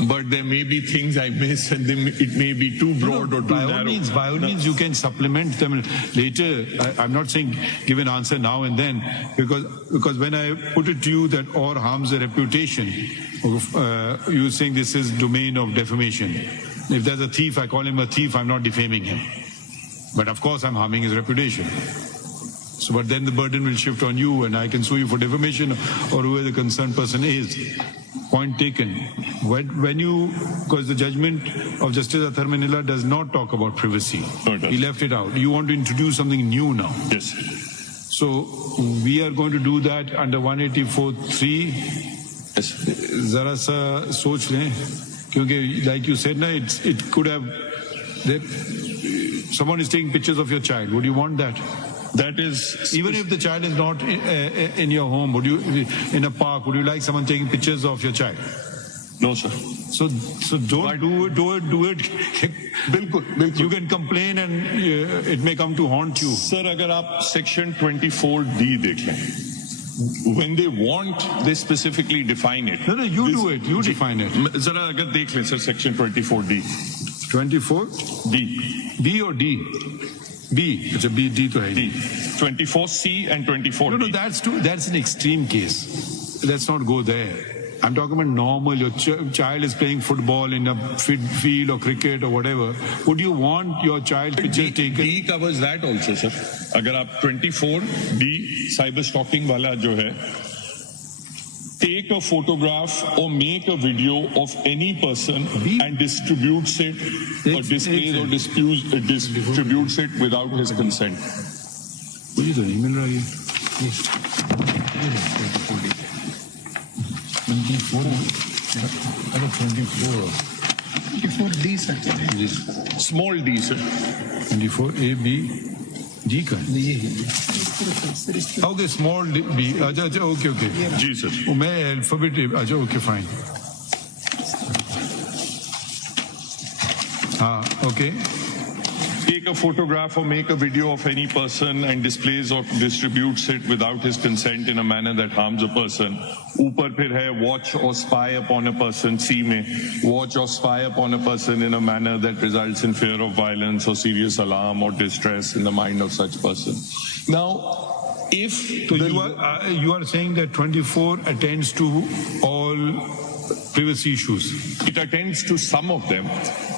but there may be things I miss, and it may be too broad or too narrow. By all means, you can supplement them later. I'm not saying give an answer now and then, because when I put it to you that or harms the reputation, you're saying this is domain of defamation. If there's a thief, I call him a thief, I'm not defaming him. But of course, I'm harming his reputation. So, but then the burden will shift on you, and I can sue you for defamation or whoever the concerned person is. Point taken. Because the judgment of Justice Athar Manila does not talk about privacy. No, he left it out. You want to introduce something new now. Yes. So we are going to do that under 184(3). Yes. Zara sa soch lein, kyunki like you said, it could have. Someone is taking pictures of your child. Would you want that? That is, even if the child is not in your home, would you, in a park, would you like someone taking pictures of your child? No, sir. So don't do it. Bilkul. You can complain and it may come to haunt you. Sir, agar aap Section 24D dekh lein, when they want, they specifically define it. No, you do it. You define it. Zara agar dekh lein, sir, Section 24D. 24? B or D? B. It's a B, D to D. 24C and 24D. No, that's an extreme case. Let's not go there. I'm talking about normal. Your child is playing football in a field or cricket or whatever. Would you want your child picture taken? D covers that also, sir. Agar aap 24D cyber stalking wala jo hai, take a photograph or make a video of any person and distributes it or displays or distributes it without his consent. मुझे तो नहीं मिल रहा ये. 24 24D sir Small d, sir. 24 A B D का okay small B अच्छा अच्छा okay okay जी sir. वो मैं अल्फाबेट अच्छा ओके फाइन हाँ okay. Take a photograph or make a video of any person and displays or distributes it without his consent in a manner that harms a person. ऊपर फिर है watch or spy upon a person. C में watch or spy upon a person in a manner that results in fear of violence or serious alarm or distress in the mind of such person. Now, if So you are saying that 24 attends to all privacy issues. it attends to some of them,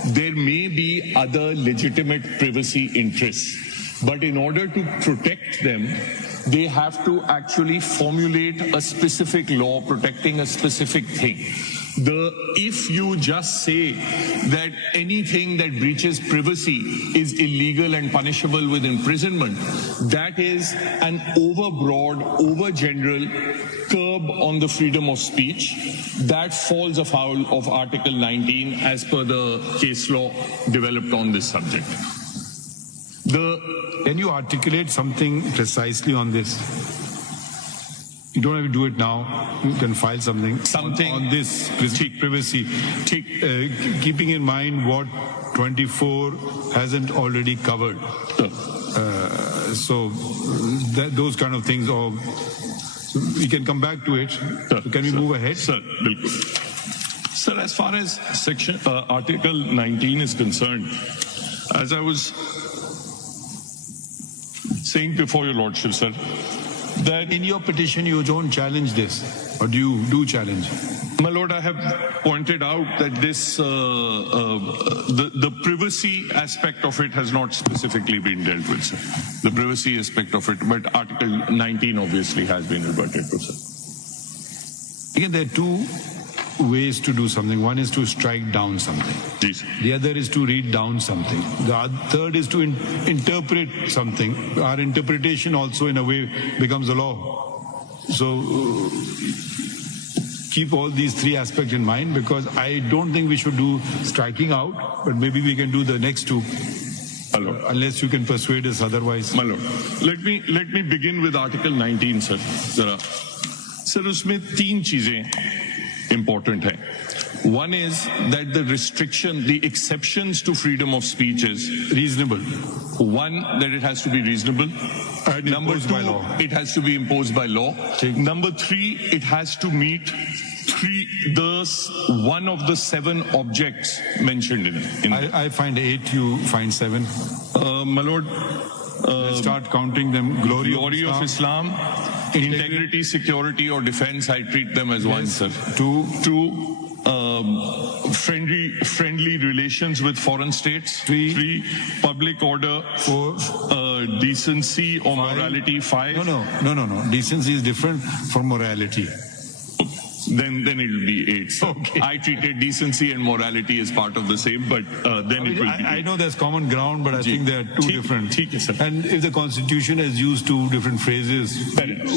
there may be other legitimate privacy interests. But in order to protect them, they have to actually formulate a specific law protecting a specific thing. If you just say that anything that breaches privacy is illegal and punishable with imprisonment, that is an overbroad, overgeneral curb on the freedom of speech. That falls afoul of Article 19 as per the case law developed on this subject. Can you articulate something precisely on this? You don't have to do it now. You can file something on this privacy, keeping in mind what 24 hasn't already covered. So those kind of things, or so we can come back to it. So can we move ahead? Sir, bilkul. Sir, as far as Article 19 is concerned, as I was saying before your lordship, sir, that in your petition you don't challenge this, or do challenge? My lord, I have pointed out that this the privacy aspect of it has not specifically been dealt with, sir. The privacy aspect of it, but Article 19 obviously has been reverted to, sir. Again, there are two ways to do something. One is to strike down something. Yes, sir. The other is to read down something. The third is to interpret something. Our interpretation also in a way becomes a law. So keep all these three aspects in mind, because I don't think we should do striking out, but maybe we can do the next two. Unless you can persuade us otherwise. My lord, let me begin with Article 19, sir. Sir, उसमें तीन चीजें important है. One is that the exceptions to freedom of speech is reasonable. One, that it has to be reasonable. Number two, by law. it has to be imposed by law. Number three, it has to meet one of the 7 objects mentioned in it. I find 8, you find 7. My lord, let's start counting them. Glory of Islam, integrity, security, or defense, I treat them as one, sir. Two, friendly relations with foreign states. 3, public order. 4, decency or morality. 5. No. Decency is different from morality. Then it will be 8. So okay. I treated decency and morality as part of the same, but then it will be 8. I know there's common ground, but I think they are two different. Sir. And if the Constitution has used 2 different phrases,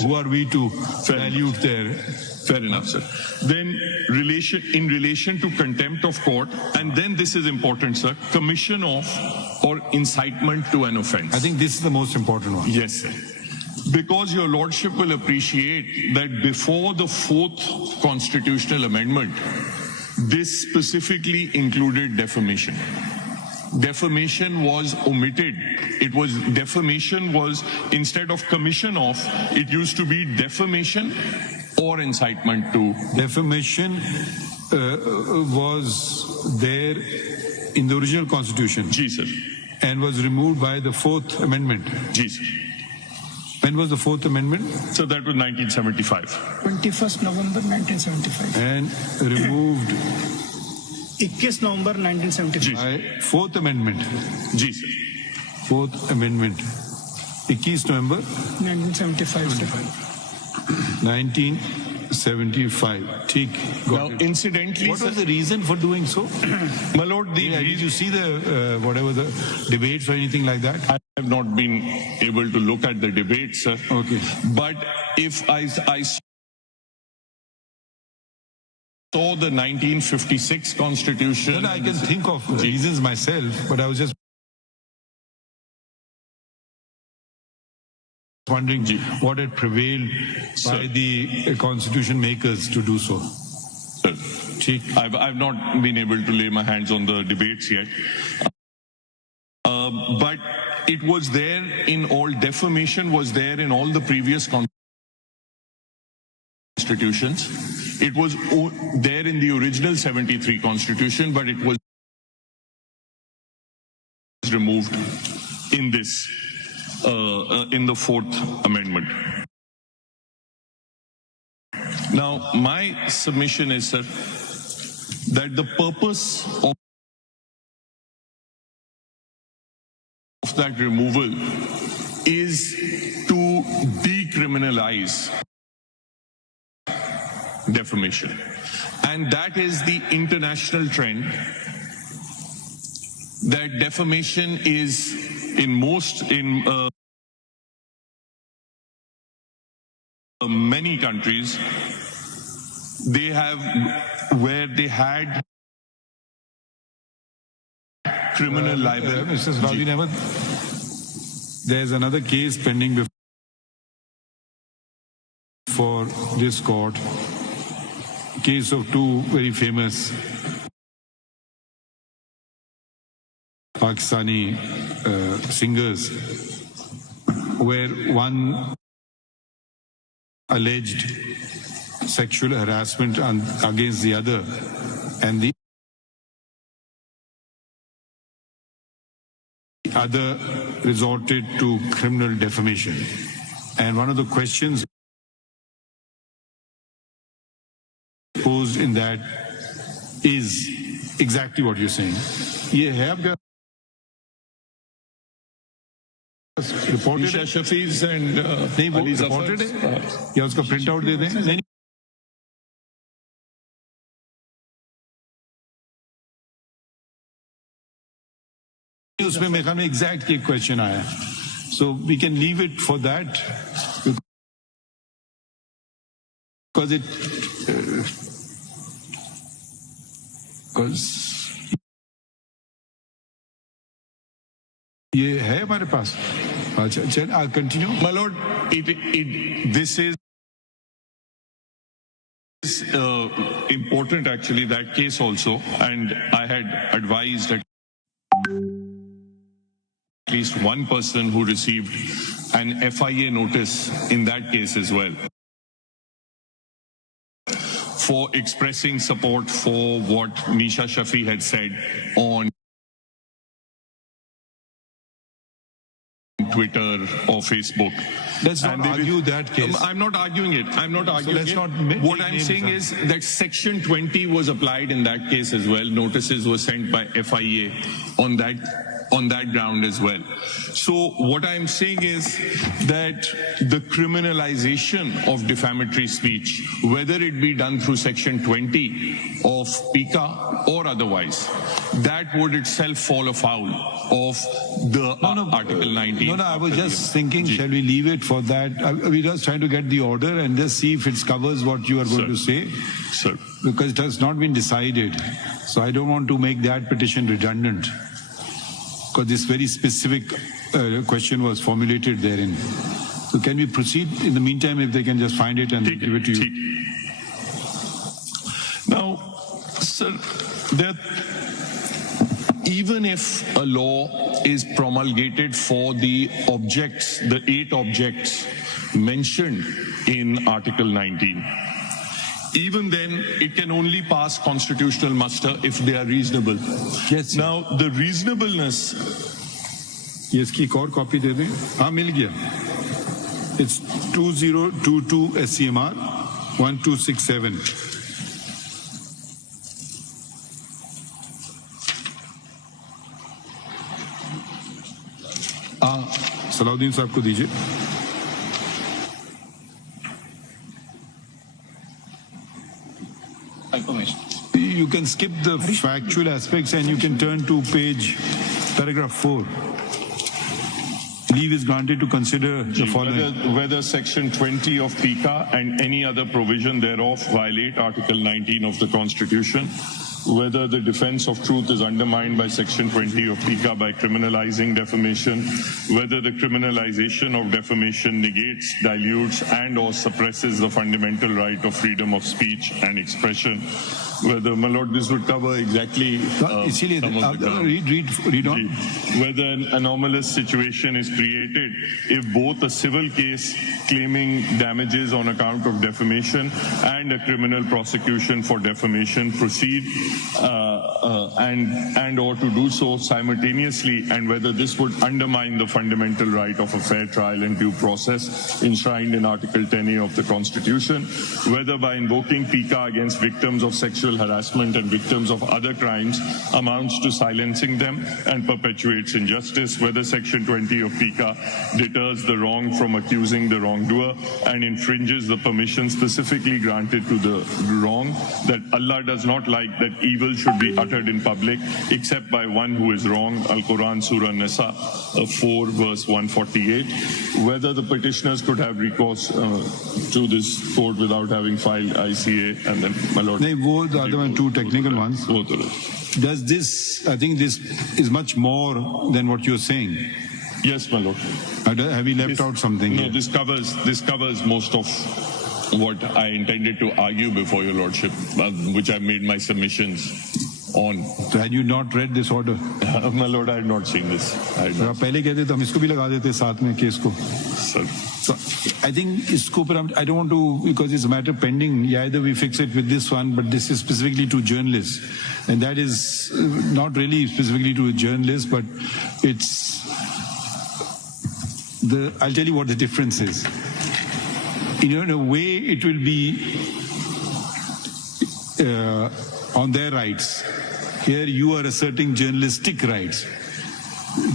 who are we to dilute there? Fair enough, sir. Then in relation to contempt of court, and then this is important, sir, commission of or incitement to an offense. I think this is the most important one. Yes, sir. Because your lordship will appreciate that before the 4th constitutional amendment, this specifically included defamation. Defamation was omitted. Defamation was, instead of commission of, it used to be defamation or incitement to. Defamation was there in the original Constitution. Ji, sir. And was removed by the 4th Amendment. Ji, sir. When was the 4th Amendment? So that was 1975. 21st November 1975. And removed 21 November 1975. by 4th Amendment. Ji, sir. 4th Amendment. 21 November 1975. 1975. Now, incidentally, what was the reason for doing so? My lord, did you see the whatever the debates or anything like that? I have not been able to look at the debates, sir. Okay. But if I saw the 1956 Constitution. Then I can think of reasons myself, but I was just wondering what had prevailed by the constitution makers to do so. I've not been able to lay my hands on the debates yet. But it was there in all, defamation was there in all the previous constitutions. It was there in the original 73 Constitution, but it was removed in this, in the 4th Amendment. Now, my submission is, sir, that the purpose of that removal is to decriminalize defamation. And that is the international trend, that defamation is in many countries, they have, where they had criminal liability. Mr. Salahuddin Ahmed, there's another case pending before this court, case of two very famous Pakistani singers, where one alleged sexual harassment against the other, and the other resorted to criminal defamation. And one of the questions posed in that is exactly what you're saying. ये है आपका reported Nisha Shafi's and नहीं वो Ali reported Zafar's, है या उसका print out दे दें नहीं उसमें मेरे ख्याल में एग्जैक्ट एक क्वेश्चन आया so we can leave it for that because ये है हमारे पास अच्छा चल I'll continue. My lord, this is important actually, that case also, and I had advised at least one person who received an FIA notice in that case as well, for expressing support for what Nisha Shafi had said on Twitter or Facebook. Let's not argue that case. I'm not arguing it. I'm not arguing let's it. not What make I'm names saying up. is that Section 20 was applied in that case as well. Notices were sent by FIA on that ground as well. So what I'm saying is that the criminalization of defamatory speech, whether it be done through Section 20 of PICA or otherwise, that would itself fall afoul of the Article 19. No, I was just thinking, shall we leave it for that? We're just trying to get the order and just see if it covers what you are going to say. Sir. Because it has not been decided. So I don't want to make that petition redundant. Because this very specific question was formulated therein. So can we proceed in the meantime if they can just find it and give it to you? Now, sir, even if a law is promulgated for the objects, the 8 objects mentioned in Article 19, even then it can only pass constitutional muster if they are reasonable. Yes. Sir. Now, the reasonableness. ये इसकी एक और copy दे दें हाँ मिल गया It's 2022 SCMR 1267 Salauddin साहब को दीजिए You can skip the factual aspects and you can turn to paragraph 4. leave is granted to consider the following. Whether Section 20 of PICA and any other provision thereof violate Article 19 of the Constitution, whether the defense of truth is undermined by Section 20 of PICA by criminalizing defamation, whether the criminalization of defamation negates, dilutes, and or suppresses the fundamental right of freedom of speech and expression, whether, my lord, this would cover exactly इसीलिए some of the terms. read on. Whether an anomalous situation is created if both a civil case claiming damages on account of defamation and a criminal prosecution for defamation proceed and or to do so simultaneously, and whether this would undermine the fundamental right of a fair trial and due process enshrined in Article 10A of the Constitution, whether by invoking PICA against victims of sexual harassment and victims of other crimes amounts to silencing them and perpetuates injustice, whether Section 20 of PICA deters the wrong from accusing the wrongdoer and infringes the permission specifically granted to the wrong, that Allah does not like that evil should be uttered in public except by one who is wrong, Al-Quran, Surah Nisa 4 verse 148, whether the petitioners could have recourse to this court without having filed ICA, and then, my lord. The other one, two technical ones. Does this, I think this is much more than what you're saying. Yes, my lord. Have you left out something? No, here? this covers most of what I intended to argue before your lordship, which I made my submissions on. So had you not read this order? My lord, I had not seen this. पहले कहते तो हम इसको भी लगा देते साथ में केस को. Sir. So I think इसको पर I don't want to, because it's a matter pending. Either we fix it with this one, but this is specifically to journalists, and that is not really specifically to journalists, but it's the. I'll tell you what the difference is. In a way, it will be on their rights. Here you are asserting journalistic rights.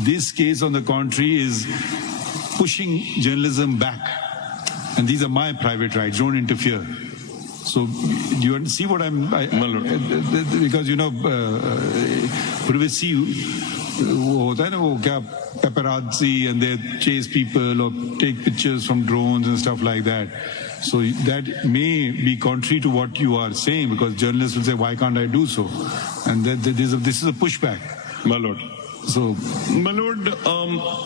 This case, on the contrary, is pushing journalism back. And these are my private rights, don't interfere. So do you see what because privacy, paparazzi, and they chase people or take pictures from drones and stuff like that. So that may be contrary to what you are saying, because journalists will say, why can't I do so? And this is a pushback. My lord. So, my lord,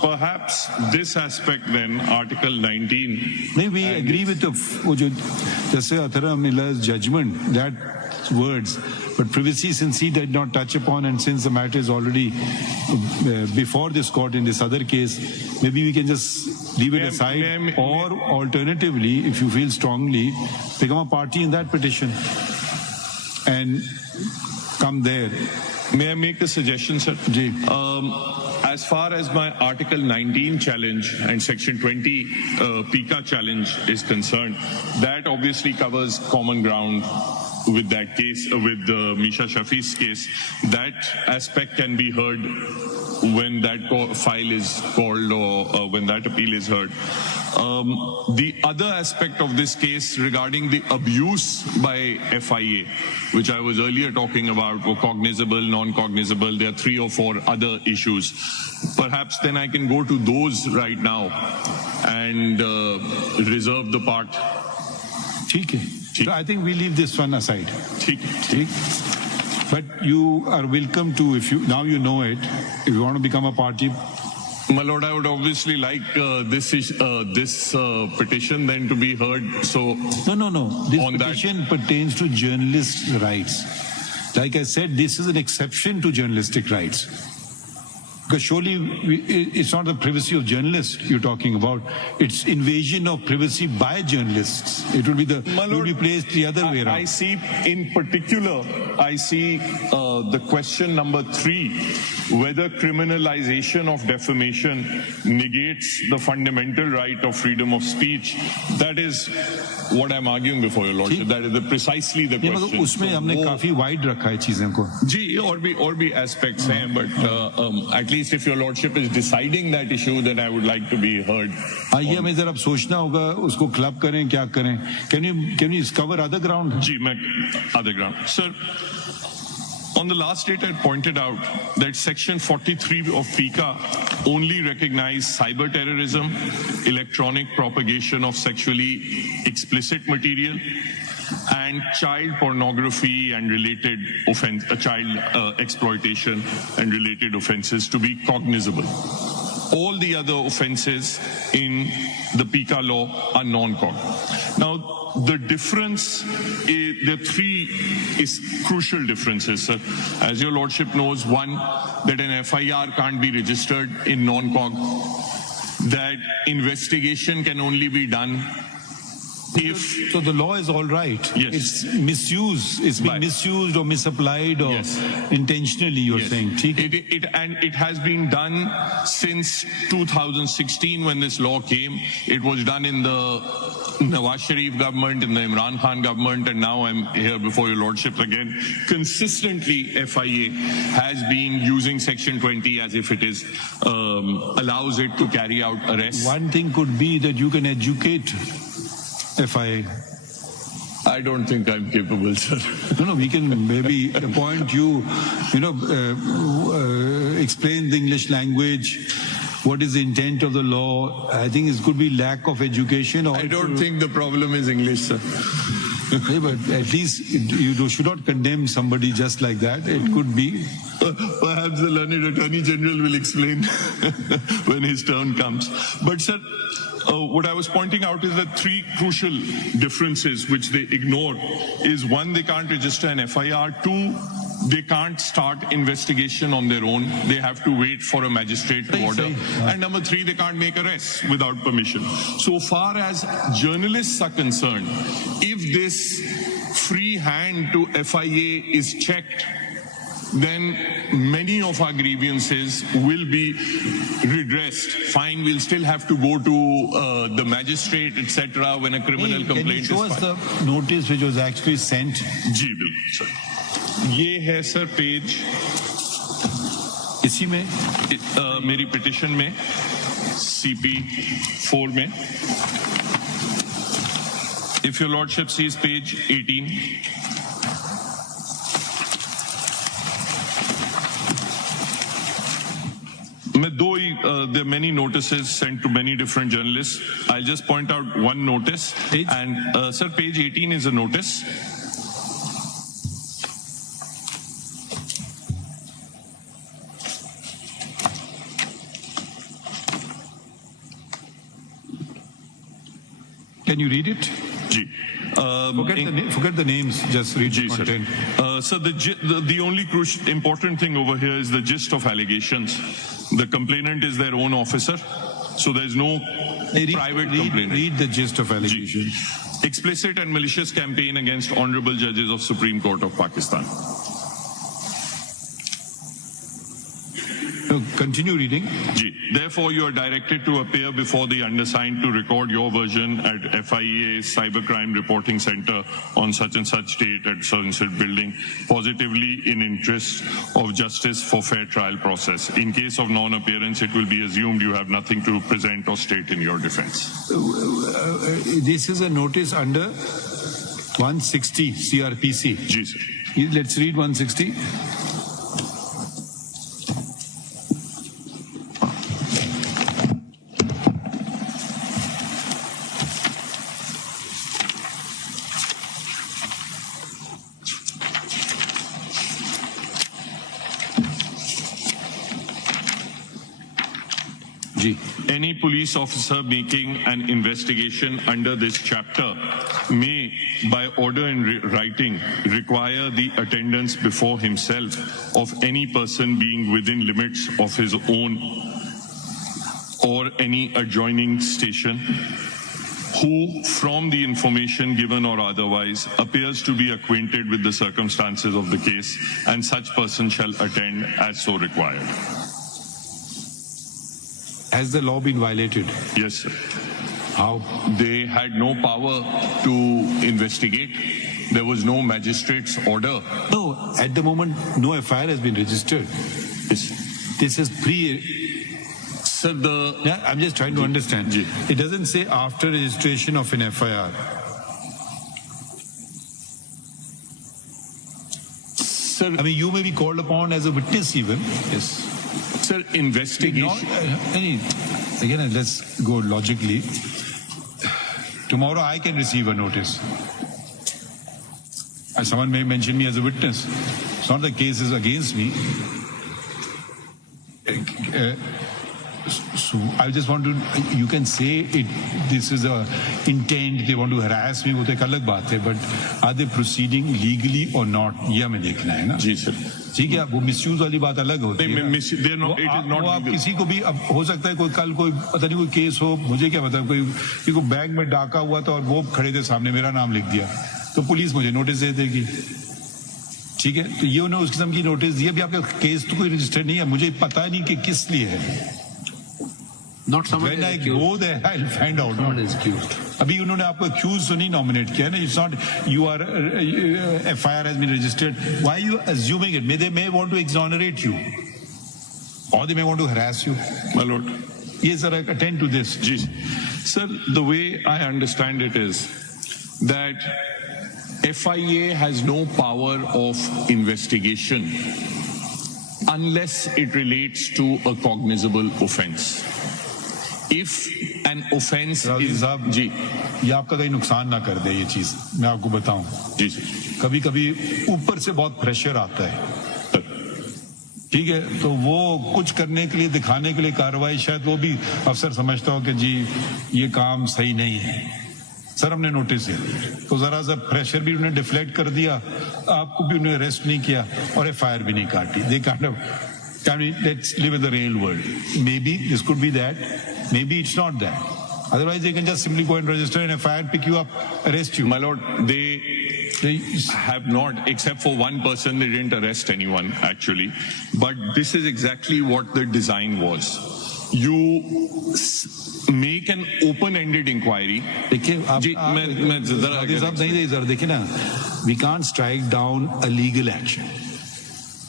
perhaps this aspect then, Article 19. Maybe we agree with the Athara Miller's judgment, that words, but privacy, since he did not touch upon, and since the matter is already before this court in this other case, maybe we can just leave it aside, or alternatively, if you feel strongly, become a party in that petition and come there. May I make a suggestion, sir? As far as my Article 19 challenge and Section 20 PICA challenge is concerned, that obviously covers common ground with that case, with Misha Shafi's case. That aspect can be heard when that file is called, or when that appeal is heard. The other aspect of this case regarding the abuse by FIA, which I was earlier talking about, were cognizable, non-cognizable. There are 3 or 4 other issues. Perhaps then I can go to those right now and reserve the part. So I think we leave this one aside. But you are welcome to, if you now you know it, if you want to become a party. My lord, I would obviously like this petition then to be heard. So no. This petition pertains to journalists' rights. Like I said, this is an exception to journalistic rights. Because surely it's not the privacy of journalists you're talking about. It's invasion of privacy by journalists. It will be placed the other way around. I see, in particular, the question number 3, whether criminalization of defamation negates the fundamental right of freedom of speech. That is what I'm arguing before your lordship. That is precisely the question. उसमें हमने काफी wide रखा है चीजें को. जी, और भी aspects हैं, but at least if your lordship is deciding that issue, then I would like to be heard. आइए हमें जरा सोचना होगा, उसको क्लब करें, क्या करें? Can you cover other ground? जी, मैं other ground, sir. On the last date, I pointed out that Section 43 of PICA only recognized cyber terrorism, electronic propagation of sexually explicit material, and child pornography and related offense, child exploitation and related offenses to be cognizable. All the other offenses in the PICA law are non-cog. Now, the difference, there are three crucial differences, sir. As your lordship knows, one, that an FIR can't be registered in non-cog, that investigation can only be done if... So the law is all right. Yes. It's misuse. It's been misused or misapplied or intentionally, you're saying. It has been done since 2016 when this law came. It was done in the Nawaz Sharif government, in the Imran Khan government, and now I'm here before your lordship again. Consistently, FIA has been using Section 20 as if it is allows it to carry out arrests. One thing could be that you can educate FIA. I don't think I'm capable, sir. No, we can maybe appoint you, explain the English language, what is the intent of the law. I think it could be lack of education. I don't think the problem is English, sir. Yeah, but at least you should not condemn somebody just like that. It could be. Perhaps the learned Attorney General will explain when his turn comes. But, sir, what I was pointing out is that three crucial differences which they ignore is one, they can't register an FIR, two, they can't start investigation on their own. They have to wait for a magistrate to order. And number three, they can't make arrests without permission. So far as journalists are concerned, if this free hand to FIA is checked, then many of our grievances will be redressed. Fine, we'll still have to go to the magistrate, etc. when a criminal complaint is filed. Can you show us the notice which was actually sent? जी बिल्कुल sir. ये है sir page इसी में मेरी petition में CP 4 में. If your lordship sees page 18. There are many notices sent to many different journalists. I'll just point out one notice. Page? And sir, page 18 is a notice. Can you read it? Ji. Forget the names, just read the content. So the only important thing over here is the gist of allegations. The complainant is their own officer, so there's no private complainant. Read the gist of allegations. Explicit and malicious campaign against honorable judges of Supreme Court of Pakistan. No, continue reading. Ji. Therefore, you are directed to appear before the undersigned to record your version at FIA Cybercrime Reporting Center on such and such date at so and such building, positively in interest of justice for fair trial process. In case of non-appearance, it will be assumed you have nothing to present or state in your defense. This is a notice under 160 CRPC. Ji, sir. Let's read 160. Any police officer making an investigation under this chapter may, by order in writing, require the attendance before himself of any person being within limits of his own or any adjoining station, who, from the information given or otherwise, appears to be acquainted with the circumstances of the case, and such person shall attend as so required. Has the law been violated? Yes, sir. How? They had no power to investigate. There was no magistrate's order. No, at the moment, no FIR has been registered. Yes. This is Sir, Yeah, I'm just trying to understand. Ji. It doesn't say after registration of an FIR. Sir, I mean, you may be called upon as a witness even. Yes. Sir, investigation. Again, let's go logically. Tomorrow I can receive a notice. Someone may mention me as a witness. It's not the case is against me. So I just want to, you can say it, this is a intent, they want to harass me, वो तो एक अलग बात है, but are they proceeding legally or not? ये हमें देखना है ना. जी सर. ठीक है, वो मिसयूज वाली बात अलग होती है. वो आप किसी को भी, अब हो सकता है कोई कल कोई पता नहीं कोई केस हो, मुझे क्या पता, कोई बैंक में डाका हुआ था और वो खड़े थे सामने, मेरा नाम लिख दिया, तो पुलिस मुझे नोटिस दे देगी. ठीक है, तो ये उन्होंने उस किस्म की नोटिस दी. अभी आपका केस तो कोई रजिस्टर नहीं है, मुझे पता नहीं कि किस लिए है. Not someone when I go there, I'll find out. Not accused. अभी उन्होंने आपको accused तो नहीं nominate किया ना. It's not you are FIR has been registered. Why are you assuming it? They may want to exonerate you, or they may want to harass you. My lord. Yes, sir. Attend to this. Ji. Sir, the way I understand it is that FIA has no power of investigation unless it relates to a cognizable offense. If an offense is जी, ये आपका कहीं नुकसान ना कर दे ये चीज, मैं आपको बताऊं. जी. कभी कभी ऊपर से बहुत प्रेशर आता है, ठीक है, तो वो कुछ करने के लिए, दिखाने के लिए कार्रवाई, शायद वो भी अफसर समझता हो कि जी ये काम सही नहीं है. सर हमने नोटिस दिया, तो जरा सा प्रेशर भी उन्होंने डिफ्लेक्ट कर दिया, आपको भी उन्होंने अरेस्ट नहीं किया और FIR भी नहीं काटी. They kind of, let's live in the real world. Maybe this could be that, maybe it's not that. Otherwise they can just simply go and register an FIR, pick you up, arrest you. My lord, they have not, except for one person, they didn't arrest anyone actually. But this is exactly what the design was. You make an open-ended inquiry. देखिए we can't strike down a legal action.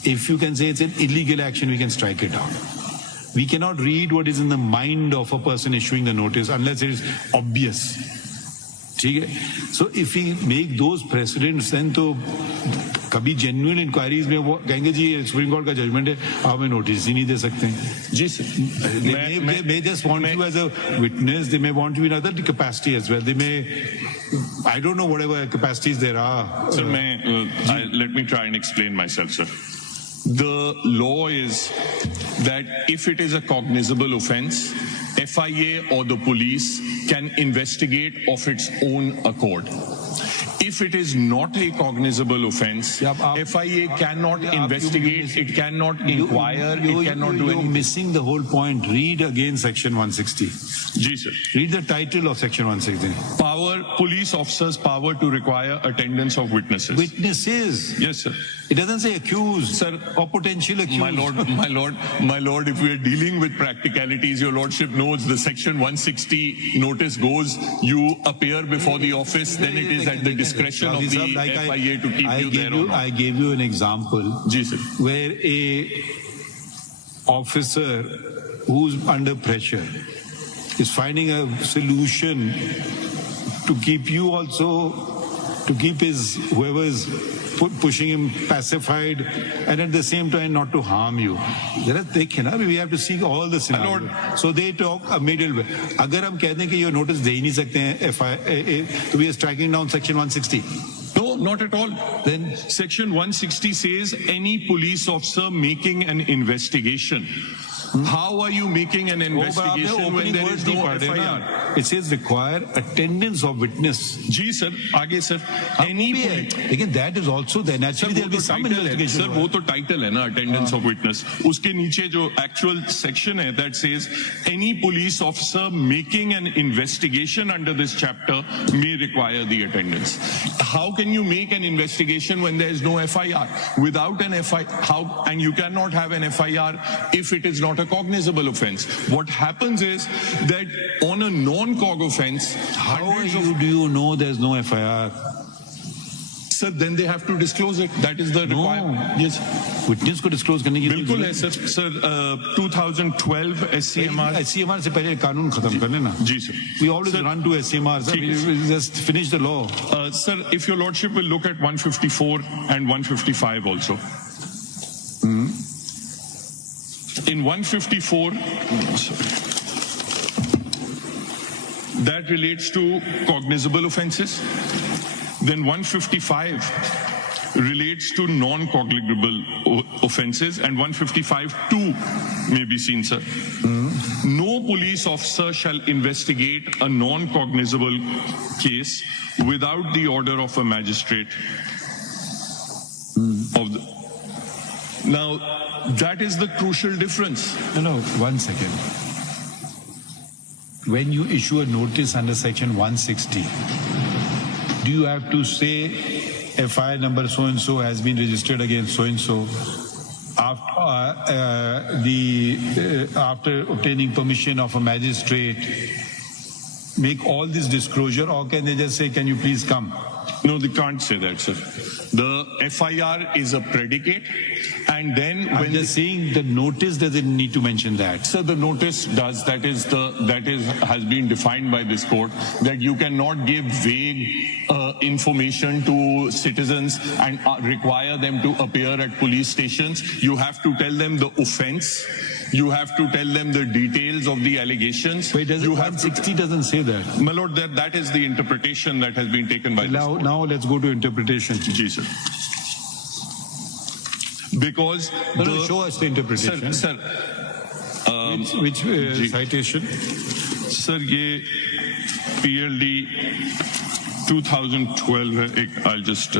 If you can say it's an illegal action, we can strike it down. We cannot read what is in the mind of a person issuing the notice unless it is obvious. So if we make those precedents, then तो कभी genuine inquiries में वो कहेंगे जी supreme court का judgement है, आप हमें notice ही नहीं दे सकते. जी sir. They may just want you as a witness. They may want you in other capacity as well. They may, I don't know, whatever capacities there are. Sir, let me try and explain myself, sir. The law is that if it is a cognizable offense, FIA or the police can investigate of its own accord. If it is not a cognizable offense, FIA cannot investigate, it cannot inquire, it cannot do anything. You're missing the whole point. Read again section 160. Ji, sir. Read the title of section 160. Power, police officers' power to require attendance of witnesses. Witnesses? Yes, sir. It doesn't say accused, sir, or potential accused. My lord, if we are dealing with practicalities, your lordship knows the section 160 notice goes, you appear before the office, then it is at the discretion of the FIA to keep you there or not. I gave you an example. Ji, sir. Where a officer who's under pressure is finding a solution to keep you also, to keep his, whoever is pushing him pacified, and at the same time not to harm you. We have to see all the scenarios. So they talk a middle way. अगर हम कहते हैं कि ये notice दे ही नहीं सकते हैं, तो we are striking down section 160. No, not at all. Then section 160 says any police officer making an investigation. How are you making an investigation when there is no FIR? It says require attendance of witness. Ji sir, आगे sir. Any लेकिन that is also there. Naturally there will be some investigation. Sir, वो तो title है ना, attendance of witness. उसके नीचे जो actual section है that says any police officer making an investigation under this chapter may require the attendance. How can you make an investigation when there is no FIR? Without an FIR, how? And you cannot have an FIR if it is not a cognizable offense. What happens is that on a non-cog offense, how do you know there's no FIR? Sir, then they have to disclose it. That is the requirement. Yes. Witness को disclose करने की बिल्कुल है sir. Sir, 2012 SCMR. SCMR से पहले कानून खत्म कर लेना. जी sir. We always run to SCMR. Sir. We just finish the law. Sir, if your lordship will look at 154 and 155 also. In 154, that relates to cognizable offences. Then 155 relates to non-cognizable offences, and 155 too may be seen, sir. No police officer shall investigate a non-cognizable case without the order of a magistrate. Now, that is the crucial difference. No, 1 second. When you issue a notice under section 160, do you have to say FIR number so-and-so has been registered against so-and-so after obtaining permission of a magistrate, make all this disclosure, or can they just say, can you please come? No, they can't say that, sir. The FIR is a predicate, and then I'm just saying the notice doesn't need to mention that. So the notice does. That has been defined by this court, that you cannot give vague information to citizens and require them to appear at police stations. You have to tell them the offense. You have to tell them the details of the allegations. But doesn't 160 doesn't say that. My lord, that is the interpretation that has been taken by this court. Now let's go to interpretation. Ji, sir. Because show us the interpretation. Sir, which citation? Sir, ये PLD 2012 है. I'll just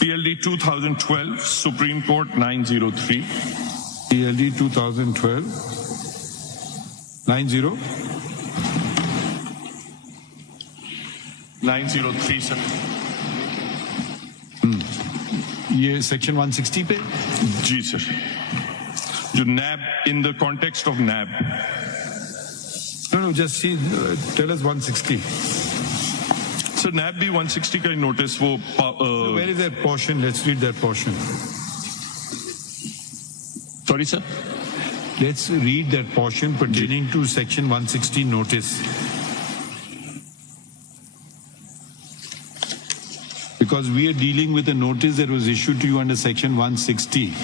PLD 2012, Supreme Court 903. PLD 2012 90 903, sir. ये section 160 पे? जी sir. जो NAB, in the context of NAB. No, just see, tell us 160. Sir, NAB भी 160 का notice वो. So where is that portion? Let's read that portion. Sorry, sir. Let's read that portion pertaining to section 160 notice. Because we are dealing with a notice that was issued to you under section 160.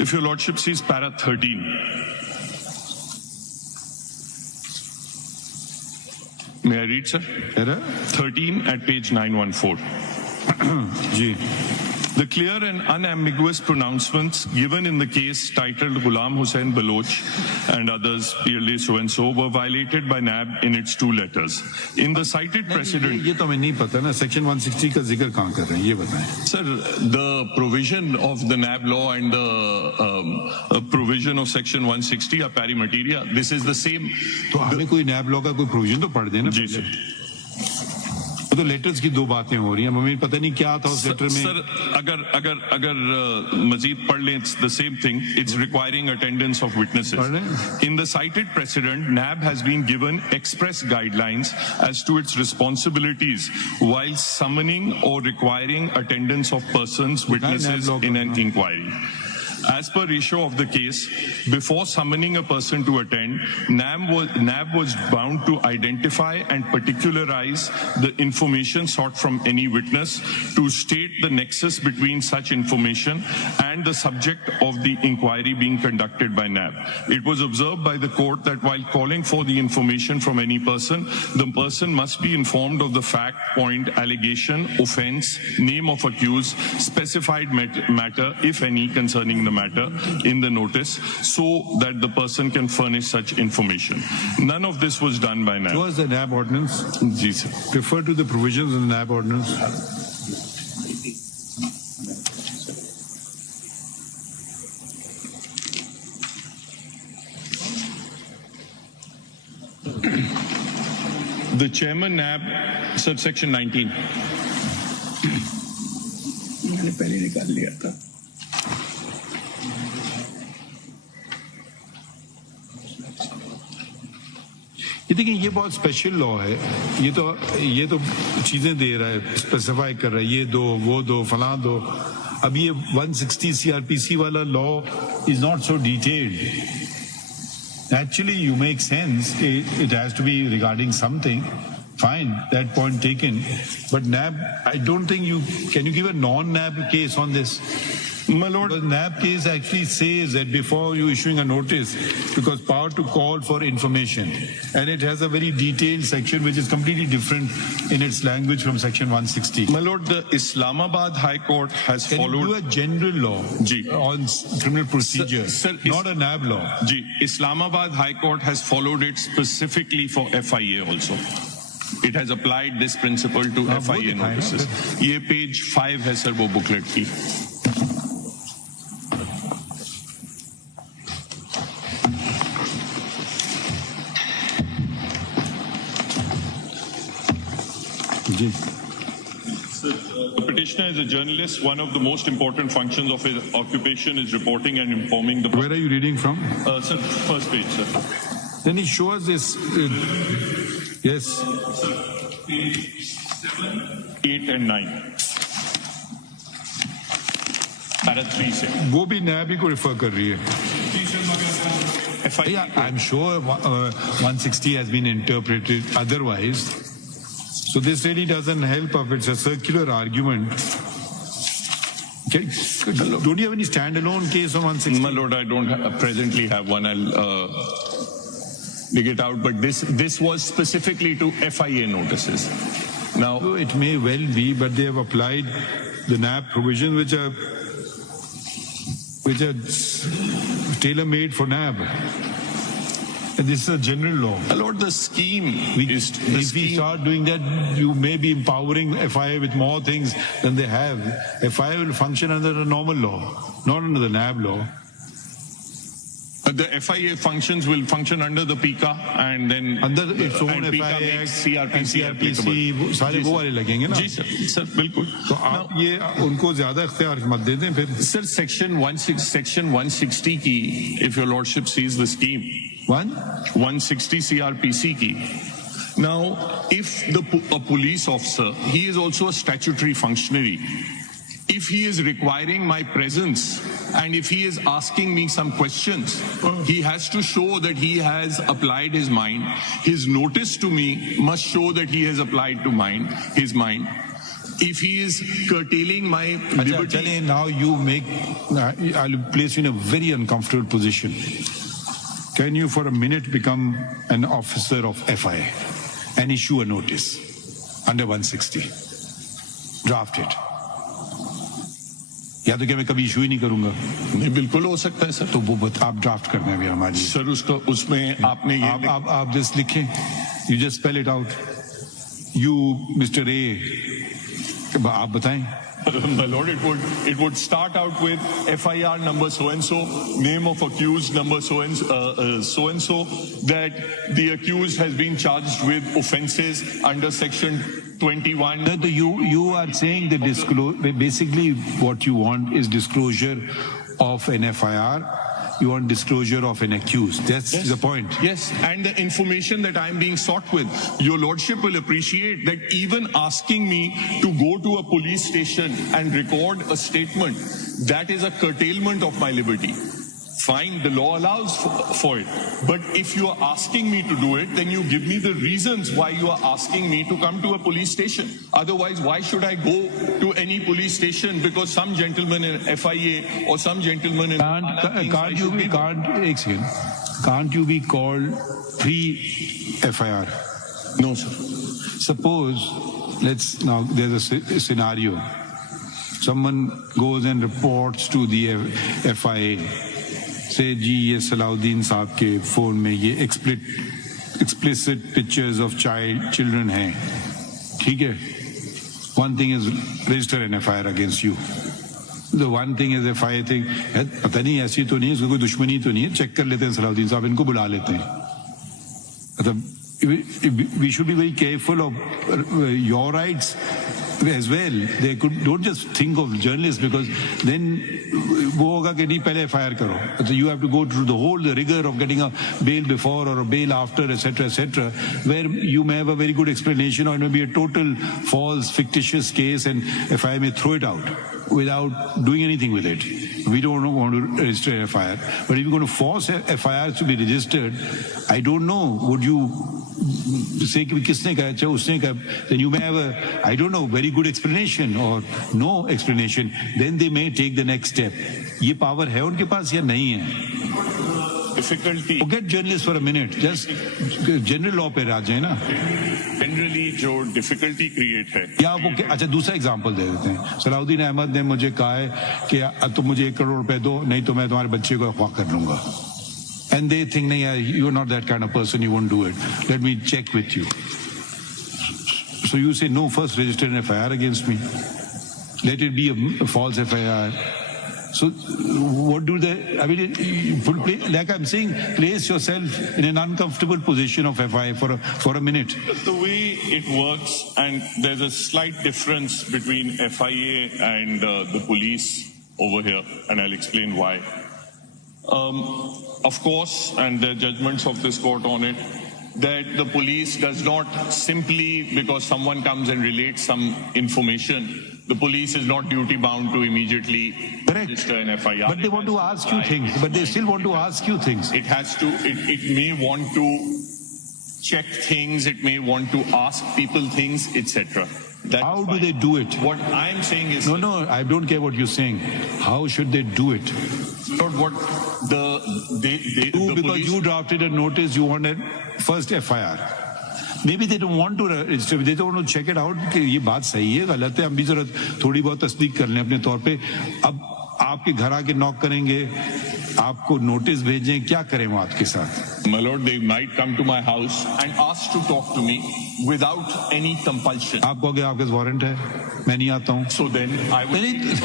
If your lordship sees para 13. May I read, sir? Para 13 at page 914. Ji. The clear and unambiguous pronouncements given in the case titled Ghulam Hussain Baloch and others, PLD so-and-so, were violated by NAB in its 2 letters. In the cited precedent... ये तो हमें नहीं पता ना, section 160 का जिक्र कहाँ कर रहे हैं, ये बताएं. Sir, the provision of the NAB law and the provision of section 160 are pari materia. This is the same... तो हमें कोई NAB law का कोई provision तो पढ़ देना. जी sir. तो लेटर्स की 2 बातें हो रही हैं, मम्मी पता नहीं क्या था उस लेटर में. सर अगर मजीद पढ़ लें, it's the same thing. It's requiring attendance of witnesses. In the cited precedent, NAB has been given express guidelines as to its responsibilities while summoning or requiring attendance of persons, witnesses in an inquiry. As per ratio of the case, before summoning a person to attend, NAB was bound to identify and particularize the information sought from any witness, to state the nexus between such information and the subject of the inquiry being conducted by NAB. It was observed by the court that while calling for the information from any person, the person must be informed of the fact, point, allegation, offense, name of accused, specified matter, if any, concerning the matter in the notice, so that the person can furnish such information. None of this was done by NAB. Show us the NAB ordinance. Ji, sir. Refer to the provisions of the NAB ordinance. The chairman NAB, subsection 19. मैंने पहले निकाल लिया था. ये देखिए ये बहुत special law है, ये तो चीजें दे रहा है, स्पेसिफाई कर रहा है, ये दो वो दो फलां दो. अब ये 160 CRPC वाला law is not so detailed. Actually, you make sense. It has to be regarding something. Fine, that point taken. But NAB, I don't think can you give a non-NAB case on this? My lord, the NAB case actually says that before you issuing a notice, because power to call for information, and it has a very detailed section which is completely different in its language from section 160. my lord, the Islamabad High Court has Can followed. you do a general law on criminal procedure, Sir, not a NAB law? Ji, Islamabad High Court has followed it specifically for FIA also. It has applied this principle to FIA notices. ये page 5 है sir वो booklet की. The petitioner is a journalist. One of the most important functions of his occupation is reporting and informing the public. Where are you reading from? Sir, first page, sir. Then he shows this. Yes. 7, 8 and 9. Para 3 से. वो भी NAB को refer कर रही है. Yeah, I'm sure 160 has been interpreted otherwise. So this really doesn't help if it's a circular argument. Don't you have any standalone case on 160? My lord, I don't presently have one. I'll dig it out. But this was specifically to FIA notices. Now, so it may well be, but they have applied the NAB provisions which are tailor-made for NAB. And this is a general law. my lord, the scheme is... If we start doing that, you may be empowering FIA with more things than they have. FIA will function under the normal law, not under the NAB law. The FIA functions will function under the PICA and then under its own and PICA FIA makes Act, CRPC सारे वो वाले लगेंगे ना? जी sir बिल्कुल. तो आप ये उनको ज्यादा इख्तियार मत दे दें फिर. Sir, section 160 की, if your lordship sees the scheme, 160 CRPC की. Now, if a police officer, he is also a statutory functionary. If he is requiring my presence and if he is asking me some questions, he has to show that he has applied his mind. His notice to me must show that he has applied to his mind. If he is curtailing my liberty... Now I'll place you in a very uncomfortable position. Can you for a minute become an officer of FIA and issue a notice under 160? Draft it. या तो क्या मैं कभी issue ही नहीं करूंगा? नहीं, बिल्कुल हो सकता है सर. तो वो आप ड्राफ्ट करना है भी हमारी. सर उसमें आपने ये आप जस्ट लिखें, you just spell it out. You Mr. A, आप बताएं. My lord, it would start out with FIR number so and so, name of accused number so and so, that the accused has been charged with offences under section 21. No, you are saying that basically what you want is disclosure of an FIR. You want disclosure of an accused. That's the point. Yes, and the information that I'm being sought with. Your lordship will appreciate that even asking me to go to a police station and record a statement, that is a curtailment of my liberty. Fine, the law allows for it. But if you are asking me to do it, then you give me the reasons why you are asking me to come to a police station. Otherwise, why should I go to any police station because some gentleman in FIA or some gentleman in... Can't you be called pre-FIR? No, sir. Suppose, there's a scenario. Someone goes and reports to the FIA. Say, जी ये सलाउद्दीन साहब के phone में ये explicit pictures of children हैं, ठीक है? One thing is register an FIR against you. The one thing is FIA thing, पता नहीं ऐसी तो नहीं है, इसको कोई दुश्मनी तो नहीं है, चेक कर लेते हैं सलाउद्दीन साहब, इनको बुला लेते हैं. मतलब we should be very careful of your rights as well. They don't just think of journalists, because then वो होगा कि नहीं पहले FIR करो. So you have to go through the rigor of getting a bail before or a bail after, etc., where you may have a very good explanation, or it may be a total false, fictitious case, and FIR may throw it out without doing anything with it. We don't want to register FIR. But if you're going to force FIRs to be registered, I don't know, would you say कि किसने कहा, अच्छा उसने कहा, then you may have a, I don't know, very good explanation or no explanation. Then they may take the next step. ये power है उनके पास या नहीं है? Difficulty. Forget journalists for a minute. Just general law पे आ जाए ना. Generally जो difficulty create है. या वो अच्छा दूसरा एग्जांपल दे देते हैं. सलाउद्दीन अहमद ने मुझे कहा है कि तुम मुझे 1 करोड़ रुपए दो, नहीं तो मैं तुम्हारे बच्चे को अगवा कर लूंगा. And they think, nahi, you're not that kind of person, you won't do it. Let me check with you. So you say, no, first register an FIR against me. Let it be a false FIR. So what do they, I mean, like I'm saying, place yourself in an uncomfortable position of FIR for a minute. The way it works, and there's a slight difference between FIA and the police over here, and I'll explain why. Of course, and the judgments of this court on it, that the police does not simply because someone comes and relates some information, the police is not duty bound to immediately register an FIR. But they want to ask you things. But they still want to ask you things. It has to, it may want to check things, it may want to ask people things, etc. How do they do it? What I'm saying is... No, I don't care what you're saying. How should they do it? Not what the because police... you drafted a notice, you wanted first FIR. Maybe they don't want to register, they don't want to check it out कि ये बात सही है, गलत है, हम भी जरा थोड़ी बहुत तस्दीक कर लें अपने तौर पे. अब आपके घर आके नॉक करेंगे, आपको नोटिस भेजें, क्या करें वो आपके साथ? My lord, they might come to my house and ask to talk to me without any compulsion. आप कहोगे आपके पास वारंट है, मैं नहीं आता हूँ. So then I would...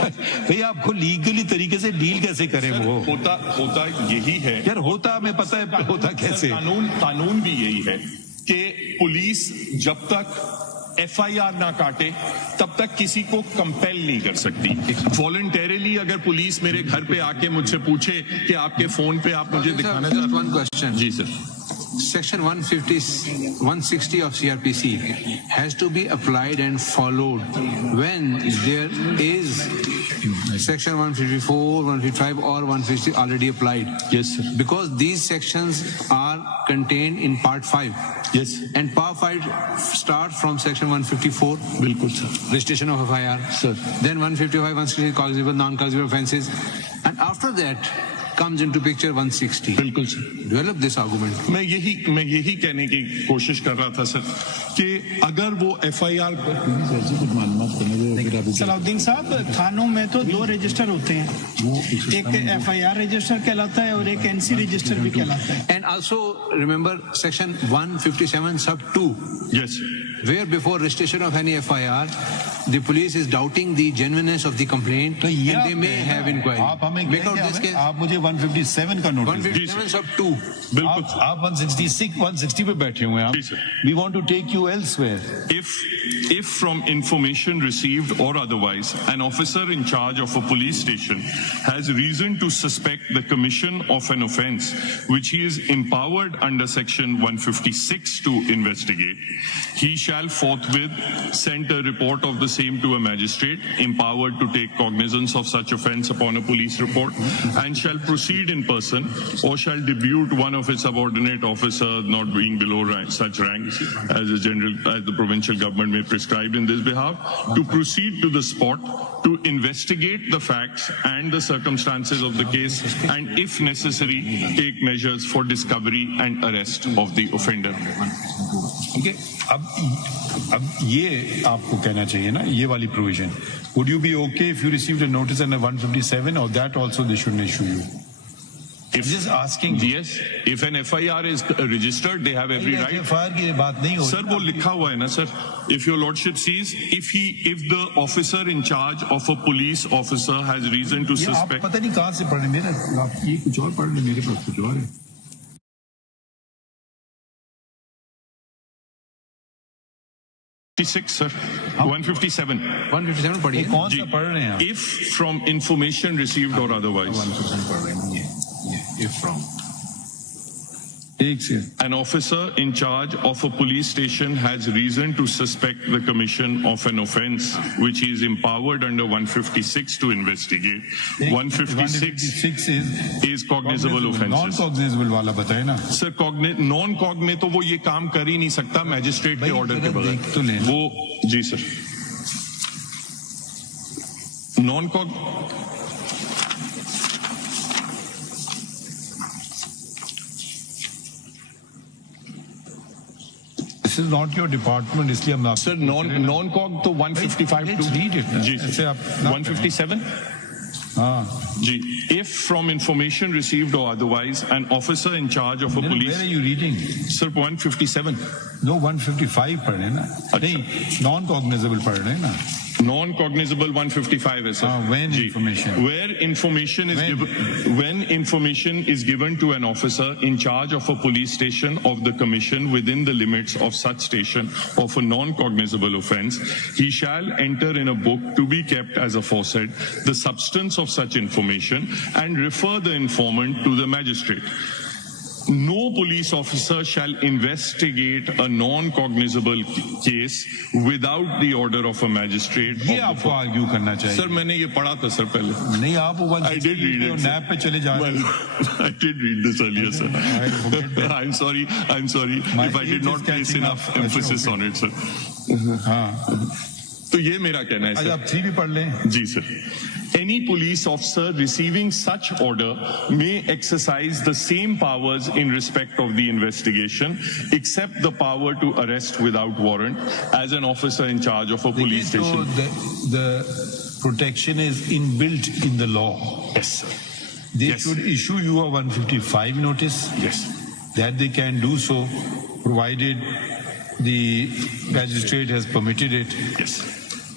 भाई आपको लीगली तरीके से डील कैसे करें वो? होता यही है. यार होता हमें पता है होता कैसे? कानून भी यही है कि पुलिस जब तक FIR ना काटे तब तक किसी को कंपेल नहीं कर सकती. वॉलंटरीली अगर पुलिस मेरे घर पे आके मुझसे पूछे कि आपके फोन पे आप मुझे दिखाना चाहते हैं. One question. जी sir. Section 160 of CRPC has to be applied and followed when there is Section 154, 155 or 150 already applied. Yes, sir. Because these sections are contained in Part 5. Yes. And Part 5 starts from Section 154. बिल्कुल sir. Registration of FIR. Sir. Then 155, 160 cognizable, non-cognizable offences. And after that comes into picture 160. बिल्कुल sir. Develop this argument. मैं यही कहने की कोशिश कर रहा था सर कि अगर वो FIR सलाउद्दीन साहब, थानों में तो 2 रजिस्टर होते हैं, एक FIR रजिस्टर कहलाता है और एक NC रजिस्टर भी कहलाता है. And also remember Section 157 sub 2. Yes. Where before registration of any FIR, the police is doubting the genuineness of the complaint, तो and they may have inquiry. आप हमें Make out this case. आप मुझे 157 का notice. 157 sub 2. बिल्कुल. आप 160 पे बैठे हुए हैं आप. जी sir. We want to take you elsewhere. If from information received or otherwise, an officer in charge of a police station has reason to suspect the commission of an offence which he is empowered under Section 156 to investigate, he shall forthwith send a report of the same to a magistrate empowered to take cognizance of such offence upon a police report, and shall proceed in person or shall depute one of his subordinate officer not being below such rank as the provincial government may prescribe in this behalf, to proceed to the spot to investigate the facts and the circumstances of the case, and if necessary take measures for discovery and arrest of the offender. Okay. अब ये आपको कहना चाहिए ना, ये वाली provision. Would you be okay if you received a notice under 157, or that also they shouldn't issue you? If just asking. Yes, if an FIR is registered, they have every right. FIR की बात नहीं हो. Sir, वो लिखा हुआ है ना sir. If your lordship sees, if the officer in charge of a police officer has reason to suspect. आप पता नहीं कहाँ से पढ़ रहे, मेरा आप ये कुछ और पढ़ रहे, मेरे पास कुछ और है. 56, sir. 157. 157 पढ़िए. कौन सा पढ़ रहे हैं आप? If from information received or otherwise, 1% पढ़ रहे हैं ये if from. एक से an officer in charge of a police station has reason to suspect the commission of an offence which he is empowered under 156 to investigate. 156 is cognizable non offences. Cognizable वाला बताए ना. Sir non कॉग में तो वो ये काम कर ही नहीं सकता मैजिस्ट्रेट के भाई, ऑर्डर के जरा बगैर. देख तो लेना. वो जी sir non cog This is not your department, इसलिए हम सर नॉन कॉग तो 155 Let's read it. जी ऐसे सर आप ना 157 हाँ. जी. If from information received or otherwise an officer in charge of a Where are police you reading? sir 157 No, 155 पढ़ रहे हैं ना. नहीं, नॉन कॉग्निजेबल पढ़ रहे हैं ना. non-cognizable 155 है सर. when जी. information. Where information is When? given, when information is given to an officer in charge of a police station of the commission within the limits of such station of a non-cognizable offence, he shall enter in a book to be kept as aforesaid the substance of such information and refer the informant to the magistrate. No police officer shall investigate a non-cognizable case without the order of a magistrate. ये आपको argue करना चाहिए. Sir मैंने ये पढ़ा था sir पहले. नहीं, आप I did read it, sir. Nap पे चले जा रहे हैं. I did read this earlier, sir. I'm sorry My if I age did is not place catching enough up. emphasis Okay. on it, sir. हाँ. तो ये मेरा कहना है आज सर. आप 3 भी पढ़ लें. जी sir. Any police officer receiving such order may exercise the same powers in respect of the investigation, except the power to arrest without warrant, as an officer in charge of a police So station. the protection is inbuilt in the law. Yes, sir. They Yes. should issue you a 155 notice. Yes. That they can do so, provided the magistrate has permitted it. Yes.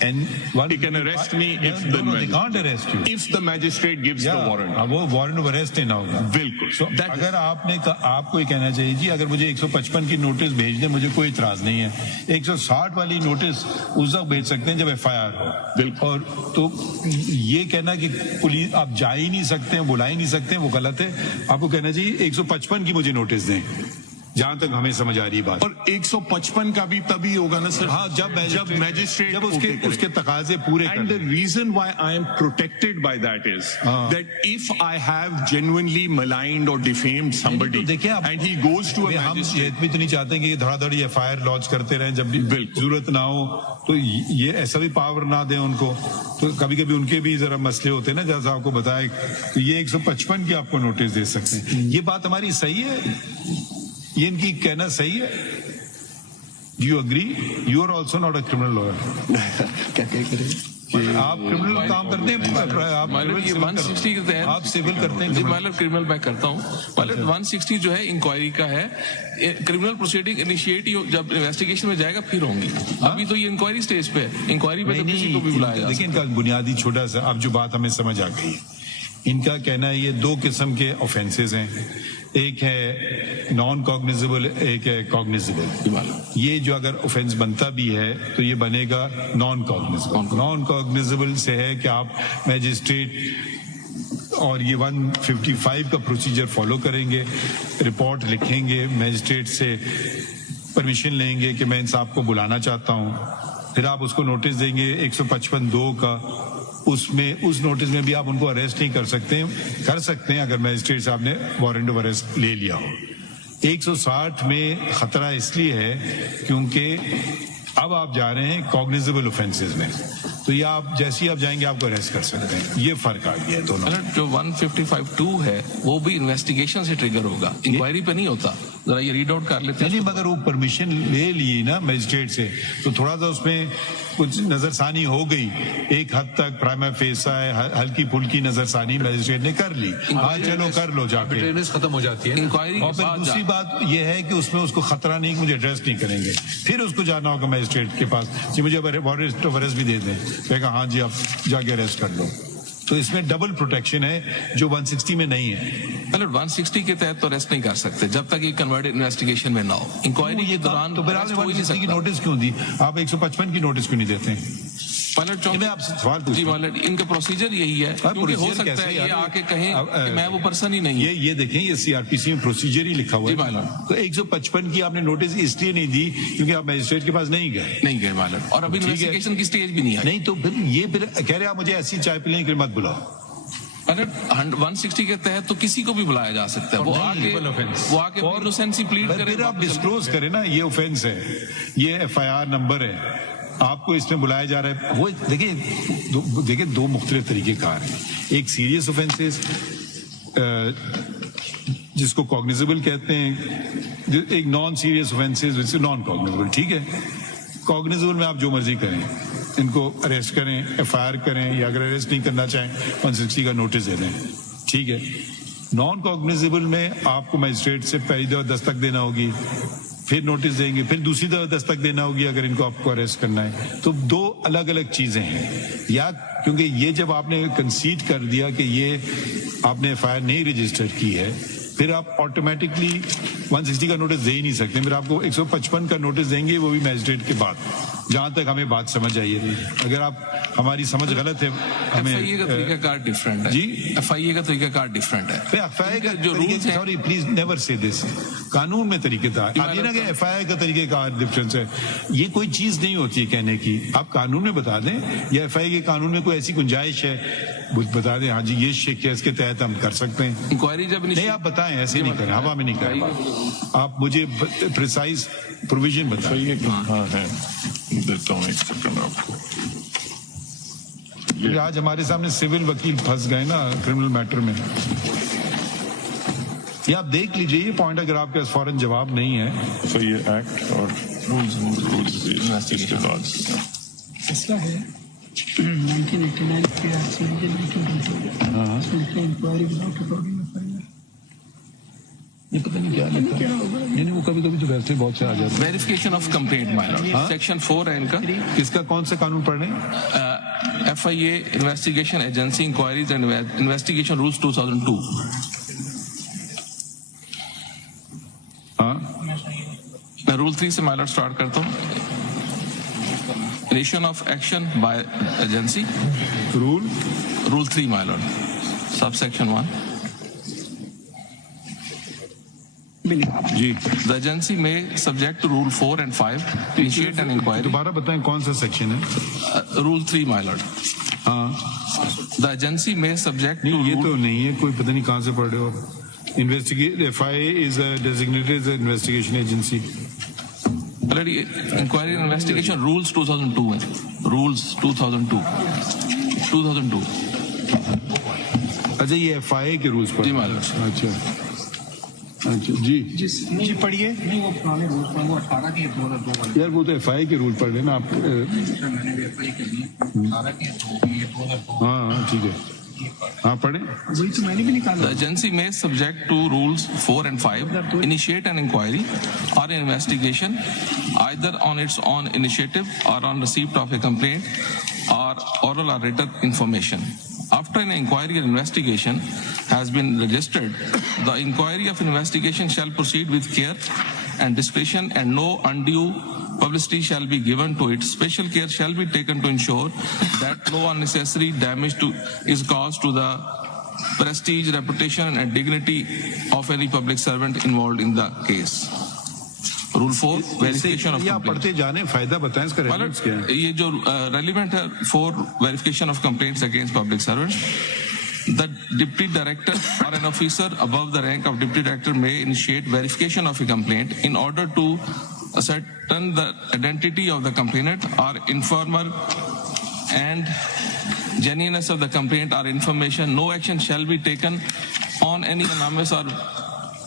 And They can arrest me if no, the no, they can't arrest you. if the magistrate gives the warrant. हाँ, वो warrant of arrest देना होगा. बिल्कुल. So, That is- अगर आपको ये कहना चाहिए जी, अगर मुझे 155 की नोटिस भेज दे, मुझे कोई इतराज नहीं है. 160 वाली नोटिस उस वक्त भेज सकते हैं जब FIR हो. बिल्कुल. और तो ये कहना कि पुलिस आप जा ही नहीं सकते हैं, बुला ही नहीं सकते हैं, वो गलत है. आपको कहना चाहिए 155 की मुझे नोटिस दें, जहां तक हमें समझ आ रही है बात. और 155 का भी तभी होगा ना सर. हाँ, जब मैजिस्ट्रेट जब उसके तकाजे पूरे And the reason why I am protected by that is that if I have genuinely maligned or defamed somebody देखिए आप, and he goes to a हम magistrate, ये भी तो नहीं चाहते कि धड़ाधड़ी FIR लॉन्च करते रहें जब भी बिल्कुल. जरूरत ना हो, तो ये ऐसा भी पावर ना दें उनको. तो कभी कभी उनके भी जरा मसले होते हैं ना, जैसा आपको बताया, तो ये 155 की आपको नोटिस दे सकते हैं. ये बात हमारी सही है, ये इनकी कहना सही है. Do you agree? You are also not a criminal lawyer. क्या करें? आप क्रिमिनल काम करते हैं, आप ये 160 के तहत आप सिविल करते हैं. जी मतलब क्रिमिनल मैं करता हूँ. मतलब 160 जो है इंक्वायरी का है. क्रिमिनल प्रोसीडिंग इनिशिएट जब इन्वेस्टिगेशन में जाएगा फिर होंगी. अभी तो ये इंक्वायरी स्टेज पे है. इंक्वायरी पे तो किसी को भी बुलाया जा देखिए, इनका बुनियादी छोटा सा, अब जो बात हमें समझ आ गई, इनका कहना है ये 2 किस्म के ऑफेंसेस हैं. एक है नॉन कॉग्निजेबल, एक है कॉग्निजेबल. ये जो अगर ऑफेंस बनता भी है तो ये बनेगा नॉन कॉग्निजेबल. नॉन कॉग्निजेबल से है कि आप मैजिस्ट्रेट और ये 155 का प्रोसीजर फॉलो करेंगे, रिपोर्ट लिखेंगे, मैजिस्ट्रेट से परमिशन लेंगे कि मैं इन साहब को बुलाना चाहता हूँ, फिर आप उसको नोटिस देंगे 155(2) का. उसमें उस नोटिस में भी आप उनको अरेस्ट नहीं कर सकते हैं अगर मैजिस्ट्रेट साहब ने वारंट ऑफ अरेस्ट ले लिया हो. 160 में खतरा इसलिए है क्योंकि अब आप जा रहे हैं कॉग्निजेबल ऑफेंसेस में, तो ये आप जैसे ही आप जाएंगे आपको अरेस्ट कर सकते हैं. ये फर्क आ गया है दोनों. जो 155(2) है वो भी इन्वेस्टिगेशन से ट्रिगर होगा, इंक्वायरी पे नहीं होता. जरा ये रीड आउट कर लेते हैं. नहीं, मगर वो परमिशन ले ली ना मैजिस्ट्रेट से, तो थोड़ा सा उसमें कुछ नजरसानी हो गई. एक हद तक प्राइमा फेसा है, हल्की फुल्की नजरसानी मैजिस्ट्रेट ने कर ली. हाँ चलो कर लो जाके, खत्म हो जाती है. इंक्वायरी और फिर दूसरी बात यह है कि उसमें उसको खतरा नहीं कि मुझे अरेस्ट नहीं करेंगे, फिर उसको जाना होगा मैजिस्ट्रेट के पास जी मुझे वारंट ऑफ अरेस्ट भी दे दें. कहेगा हाँ जी आप जाके अरेस्ट कर लो. तो इसमें डबल प्रोटेक्शन है जो 160 में नहीं है। मतलब 160 के तहत तो अरेस्ट नहीं कर सकते जब तक ये कन्वर्टेड इन्वेस्टिगेशन में ना हो। इंक्वायरी के दौरान तो फिर आपने 160 की नोटिस क्यों दी? आप 155 की नोटिस क्यों नहीं देते हैं? पायलट चौक मैं आपसे सवाल पूछ जी पायलट, इनका प्रोसीजर यही है क्योंकि हो सकता है ये आके कहें कि मैं वो पर्सन ही नहीं। ये देखें, ये सीआरपीसी में प्रोसीजर ही लिखा हुआ है। तो 155 की आपने नोटिस इसलिए नहीं दी क्योंकि आप मजिस्ट्रेट के पास नहीं गए पायलट, और अभी इन्वेस्टिगेशन की स्टेज भी नहीं आई। नहीं तो फिर कह रहे आप मुझे ऐसी चाय पिलाने के लिए मत बुलाओ। 160 के तहत तो किसी को भी बुलाया जा सकता है, वो आके इनोसेंसी प्लीड करे। फिर आप डिस्क्लोज करें ना, ये ऑफेंस है, ये एफआईआर नंबर है, आपको इसमें बुलाया जा रहा है। वो देखिए दो मुख्तलिफ तरीके कार हैं। एक सीरियस ऑफेंसेस जिसको कॉग्निजेबल कहते हैं, एक नॉन सीरियस ऑफेंसेस जिसको नॉन कॉग्निजेबल। ठीक है, कॉग्निजेबल में आप जो मर्जी करें, इनको अरेस्ट करें, एफआईआर करें, या अगर अरेस्ट नहीं करना चाहें 160 का नोटिस दे दें। ठीक है, नॉन कॉग्निजेबल में आपको मजिस्ट्रेट से पहली दफा दस्तक देना होगी, फिर नोटिस देंगे, फिर दूसरी दफा दस्तक देना होगी अगर इनको आपको अरेस्ट करना है। तो दो अलग अलग चीजें हैं। या क्योंकि ये जब आपने कंसीड कर दिया कि ये आपने एफआईआर नहीं रजिस्टर की है, फिर आप ऑटोमेटिकली 160 का नोटिस दे ही नहीं सकते। फिर आपको 155 का नोटिस देंगे, वो भी मैजिस्ट्रेट के बाद। जहां तक हमें बात समझ आई है, अगर आप हमारी समझ गलत है, हमें एफआईए का तरीका कार डिफरेंट है। जी, एफआईए का तरीका कार डिफरेंट है। एफआईए का जो रूल्स है, sorry please never say this, कानून में तरीके था। आप ये ना कि एफआईआर का तरीके का डिफरेंस है, ये कोई चीज नहीं होती है कहने की। आप कानून में बता दें, या एफआईए के कानून में कोई ऐसी गुंजाइश है, बता दें हाँ जी ये शिक है, इसके तहत हम कर सकते हैं। इंक्वायरी जब नहीं आप बताएं, ऐसे नहीं करें, हवा में नहीं करें। आप मुझे प्रिसाइज प्रोविजन बताइए। हाँ है, देता हूँ एक सेकंड आपको। आज हमारे सामने सिविल वकील फंस गए ना क्रिमिनल मैटर में। ये आप देख लीजिए ये पॉइंट, अगर आपके पास फौरन जवाब नहीं है। तो ये एक्ट और रूल्स इसके बाद फैसला है 1989 के इंक्वायरी विदाउट रिकॉर्डिंग एफआईआर। ये पता नहीं क्या लिखा है। नहीं वो कभी कभी तो वैसे बहुत से आ जाते हैं। Verification of complaint my Lord, section 4 है इनका। किसका, कौन सा कानून पढ़ रहे हैं? FIA investigation agency inquiries and investigation rules 2002। मैं रूल 3 से माय लॉर्ड स्टार्ट करता हूँ। Initiation of action by agency, rule 3 my lord, sub section 1। जी, The agency may, subject to Rule 4 and 5, initiate an inquiry. दोबारा बताएं कौन सा section है? Rule 3, my lord. The agency may subject to ये rule. तो नहीं है, कोई पता नहीं कहाँ से पढ़ रहे हो। Investigate FIA is designated as an investigation agency. Already, inquiry and investigation rules 2002 है. Rules 2002. 2002. अच्छा ये FIA के रूल्स जी my lord. अच्छा जी जी पढ़िए। नहीं वो पुराने रूल्स पर, वो 18 के 2002 यार वो तो FIA के रूल पढ़ लेना आप। हाँ ठीक है, हाँ पढ़े। वही तो मैंने भी निकाला। The agency may, subject to rules 4 and 5, initiate an inquiry or an investigation either on its own initiative or on receipt of a complaint or oral or written information. After an inquiry or investigation has been registered, the inquiry of investigation shall proceed with care and discretion, and no undue publicity shall be given to it. Special care shall be taken to ensure that no unnecessary damage is caused to the prestige, reputation, and dignity of any public servant involved in the case. Rule 4, verification of आप पढ़ते जाने, फायदा बताएं इसका relevance क्या है? ये जो रेलिवेंट है 4, verification of complaints against public servants. The deputy director or an officer above the rank of deputy director may initiate verification of a complaint in order to ascertain the identity of the complainant or informer and genuineness of the complaint or information. No action shall be taken on any anonymous or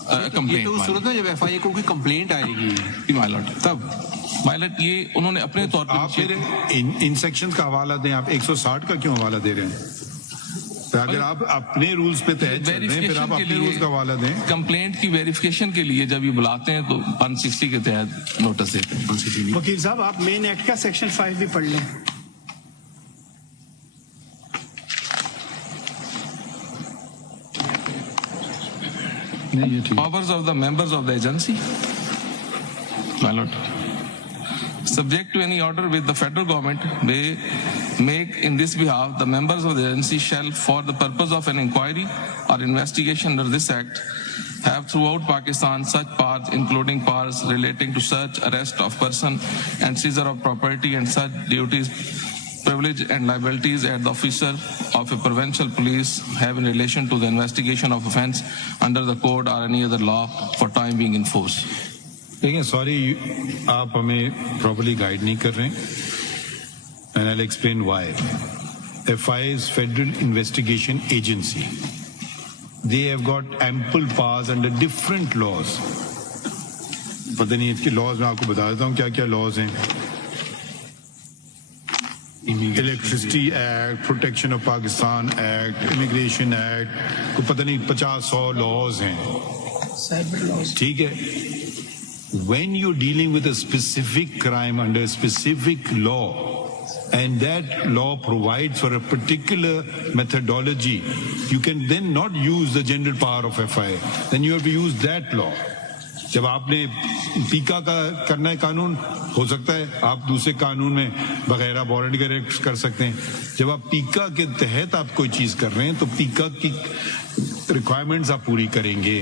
ये तो सूरत में जब FIA को कोई complaint आएगी माइलॉट, तब माइलॉट ये उन्होंने अपने तौर पर। आप फिर इन सेक्शन का हवाला दें, आप 160 का क्यों हवाला दे रहे हैं? तो अगर आप अपने रूल्स पे तहत चल रहे हैं, फिर आप अपने रूल्स का हवाला दें। कंप्लेंट की वेरिफिकेशन के लिए जब ये बुलाते हैं तो 160 के तहत नोटिस देते हैं। वकील साहब आप मेन एक्ट का सेक्शन 5 भी पढ़ लें। powers of the members of the agency. My lord, subject to any order with the federal government may make in this behalf, the members of the agency shall, for the purpose of an inquiry or investigation under this act, have throughout Pakistan such powers, including powers relating to search, arrest of person and seizure of property, and such duties, privilege and liabilities as the officer of a provincial police have in relation to the investigation of offence under the code or any other law for time being in force. लेकिन sorry आप हमें properly guide नहीं कर रहे हैं and I will explain why Faez Federal Investigation Agency, they have got ample powers under different laws. पता नहीं इसके लॉज में आपको बता देता हूँ क्या क्या लॉज हैं. Electricity act, protection of Pakistan act, immigration act, को पता नहीं 50-100 लॉज हैं. ठीक है. When you're dealing with a specific crime under a specific law, and that law provides for a particular methodology, you can then not use the general power of FIA. Then you have to use that law. जब आपने पीका का करना है कानून, हो सकता है आप दूसरे कानून में बगैर वारंट के कर सकते हैं. जब आप पीका के तहत आप कोई चीज कर रहे हैं तो पीका की रिक्वायरमेंट्स आप पूरी करेंगे.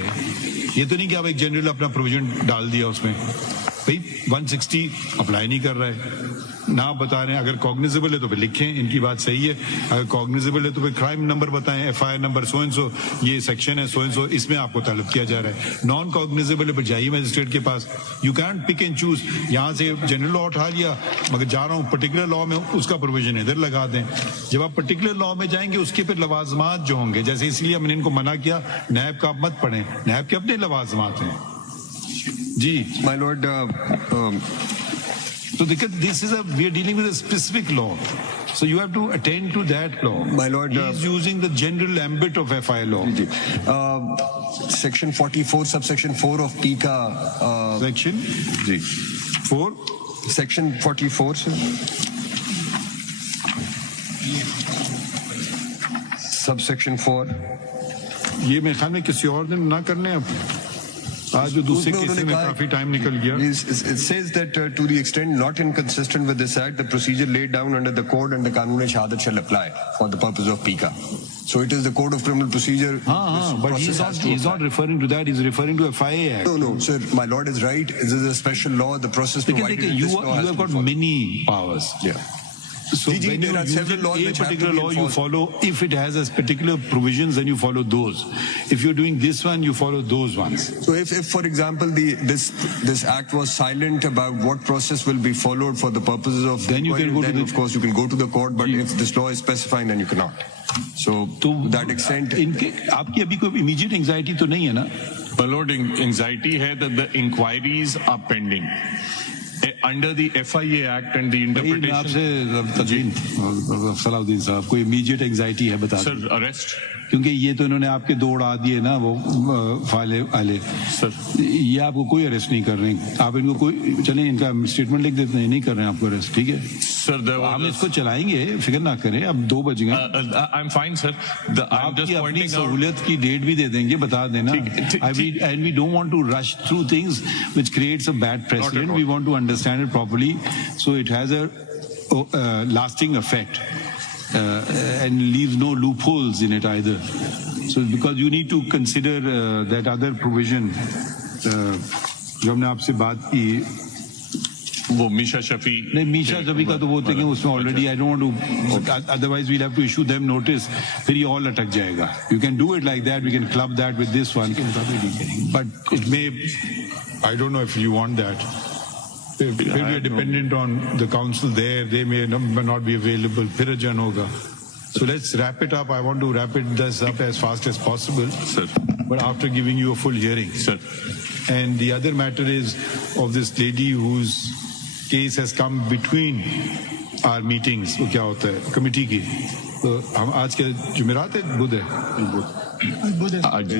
ये तो नहीं कि आप एक जनरल अपना प्रोविजन डाल दिया उसमें. भाई 160 अप्लाई नहीं कर रहा है ना, बता रहे हैं अगर कॉग्निजेबल है तो फिर लिखें, इनकी बात सही है. अगर कॉग्निजेबल है तो फिर क्राइम नंबर बताएं, FIR number so and so, ये सेक्शन है सो एंड सो, इसमें आपको तलब किया जा रहा है. नॉन कॉग्निजेबल है फिर जाइए मजिस्ट्रेट के पास. You can pick and choose, यहाँ से जनरल लॉ उठा लिया मगर जा रहा हूँ पर्टिकुलर लॉ में, उसका प्रोविजन इधर लगा दें. जब आप पर्टिकुलर लॉ में जाएंगे उसके फिर लवाजमात जो होंगे, जैसे इसलिए हमने इनको मना किया नैब का आप मत पढ़ें, नैब के अपने लवाजमात हैं. जी My lord, so this is we are dealing with a specific law, so you have to attend to that law. My lord, he is using the general ambit of FI law. Section 44, subsection 4 of PICA. Section 4. Section 44, sir. Subsection 4. ये मेरे ख्याल में किसी और दिन ना करने अब. आज जो दूसरे केस में काफी टाइम निकल गया. It says that to the extent not inconsistent with this act, the procedure laid down under the code and the Qanun-e-Shahadat shall apply for the purpose of PICA. So it is the code of criminal procedure. But he's not referring to that. He's referring to a FIA act. No, sir. My lord is right. This is a special law. The process provided in this law you have got many powers. Yeah. So when you use a particular law, you follow. If it has a particular provisions, then you follow those. If you're doing this one, you follow those ones. So if for example, this act was silent about what process will be followed for the purposes of, then you can go to of course you can go to the court. But if this law is specifying, then you cannot. So to that extent, आपकी अभी कोई immediate anxiety तो नहीं है ना? My lord, anxiety है that the inquiries are pending under the FIA Act and the interpretation. आपसे सलाउद्दीन साहब कोई immediate anxiety है बता. Sir, arrest. क्योंकि ये तो इन्होंने आपके दो उड़ा दिए ना वो फाइले वाले. सर ये आपको कोई अरेस्ट नहीं कर रहे हैं. आप इनको कोई चलें इनका स्टेटमेंट लिख देते हैं, नहीं कर रहे हैं आपको अरेस्ट. ठीक है सर, हम इसको चलाएंगे, फिक्र ना करें. अब 2 बज गए. I am fine sir. आपकी अपनी सहूलियत की डेट भी दे देंगे, बता देना. And we don't want to rush through things which creates a bad precedent. We want to understand it properly so it has a lasting effect. And leaves no loopholes in it either. So because you need to consider that other provision जो हमने आपसे बात की वो मीशा शफी नहीं, मीशा शफी का तो वो थिंग है उसमें already. I don't want to, otherwise we'll have to issue them notice, फिर ये ऑल अटक जाएगा. You can do it like that, we can club that with this one, but it may, I don't know if you want that. If we are dependent on the council there, they may not be available. फिर अजन होगा. So let's wrap it up. I want to wrap this up as fast as possible. Sir. But after giving you a full hearing. Sir. And the other matter is of this lady whose case has come between our meetings. वो क्या होता है committee की. तो हम आज के जुमेरात है, बुध है. आज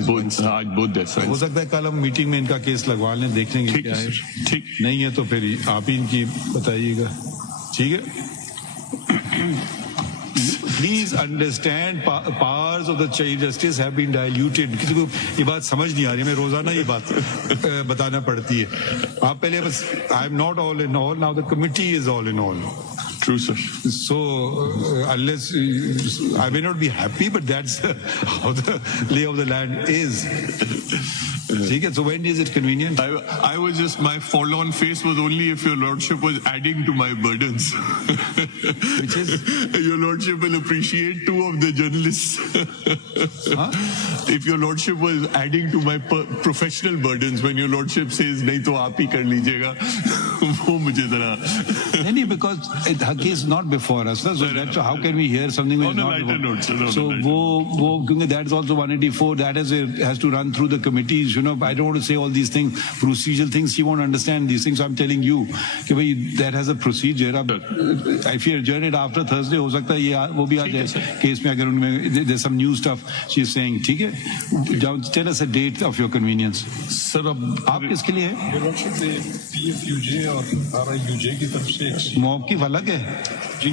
बुध है सर. हो सकता है कल हम मीटिंग में इनका केस लगवा लें, देख लेंगे क्या है. ठीक नहीं है तो फिर आप ही इनकी बताइएगा. ठीक है. Please understand, powers of the Chief Justice have been diluted. किसी को ये बात समझ नहीं आ रही, हमें रोजाना ये बात बताना पड़ती है. आप पहले बस, I am not all in all. Now the committee is all in all. True, sir. So unless I may not be happy, but that's how the lay of the land is. So when is it convenient? I was just, my forlorn face was only if your lordship was adding to my burdens. Which is? Your lordship will appreciate two of the journalists. Huh? If your lordship was adding to my professional burdens, when your lordship says, nahi to aap hi kar lijiyega, wo mujhe zara. No, because her case is not before us. So that's how can we hear something which is not before us? So that's also 184. That has to run through the committees. You know, I don't want to say all these things, procedural things. She won't understand these things. So I'm telling you, that has a procedure. If you adjourn it after Thursday, हो सकता है ये वो भी आ जाए case में अगर उनमें there's some new stuff she's saying. ठीक है? Tell us a date of your convenience. Sir, आप किसके लिए है? Your Lordship, PFUJ और RIUJ की तरफ से मौक़िफ़ अलग है जी.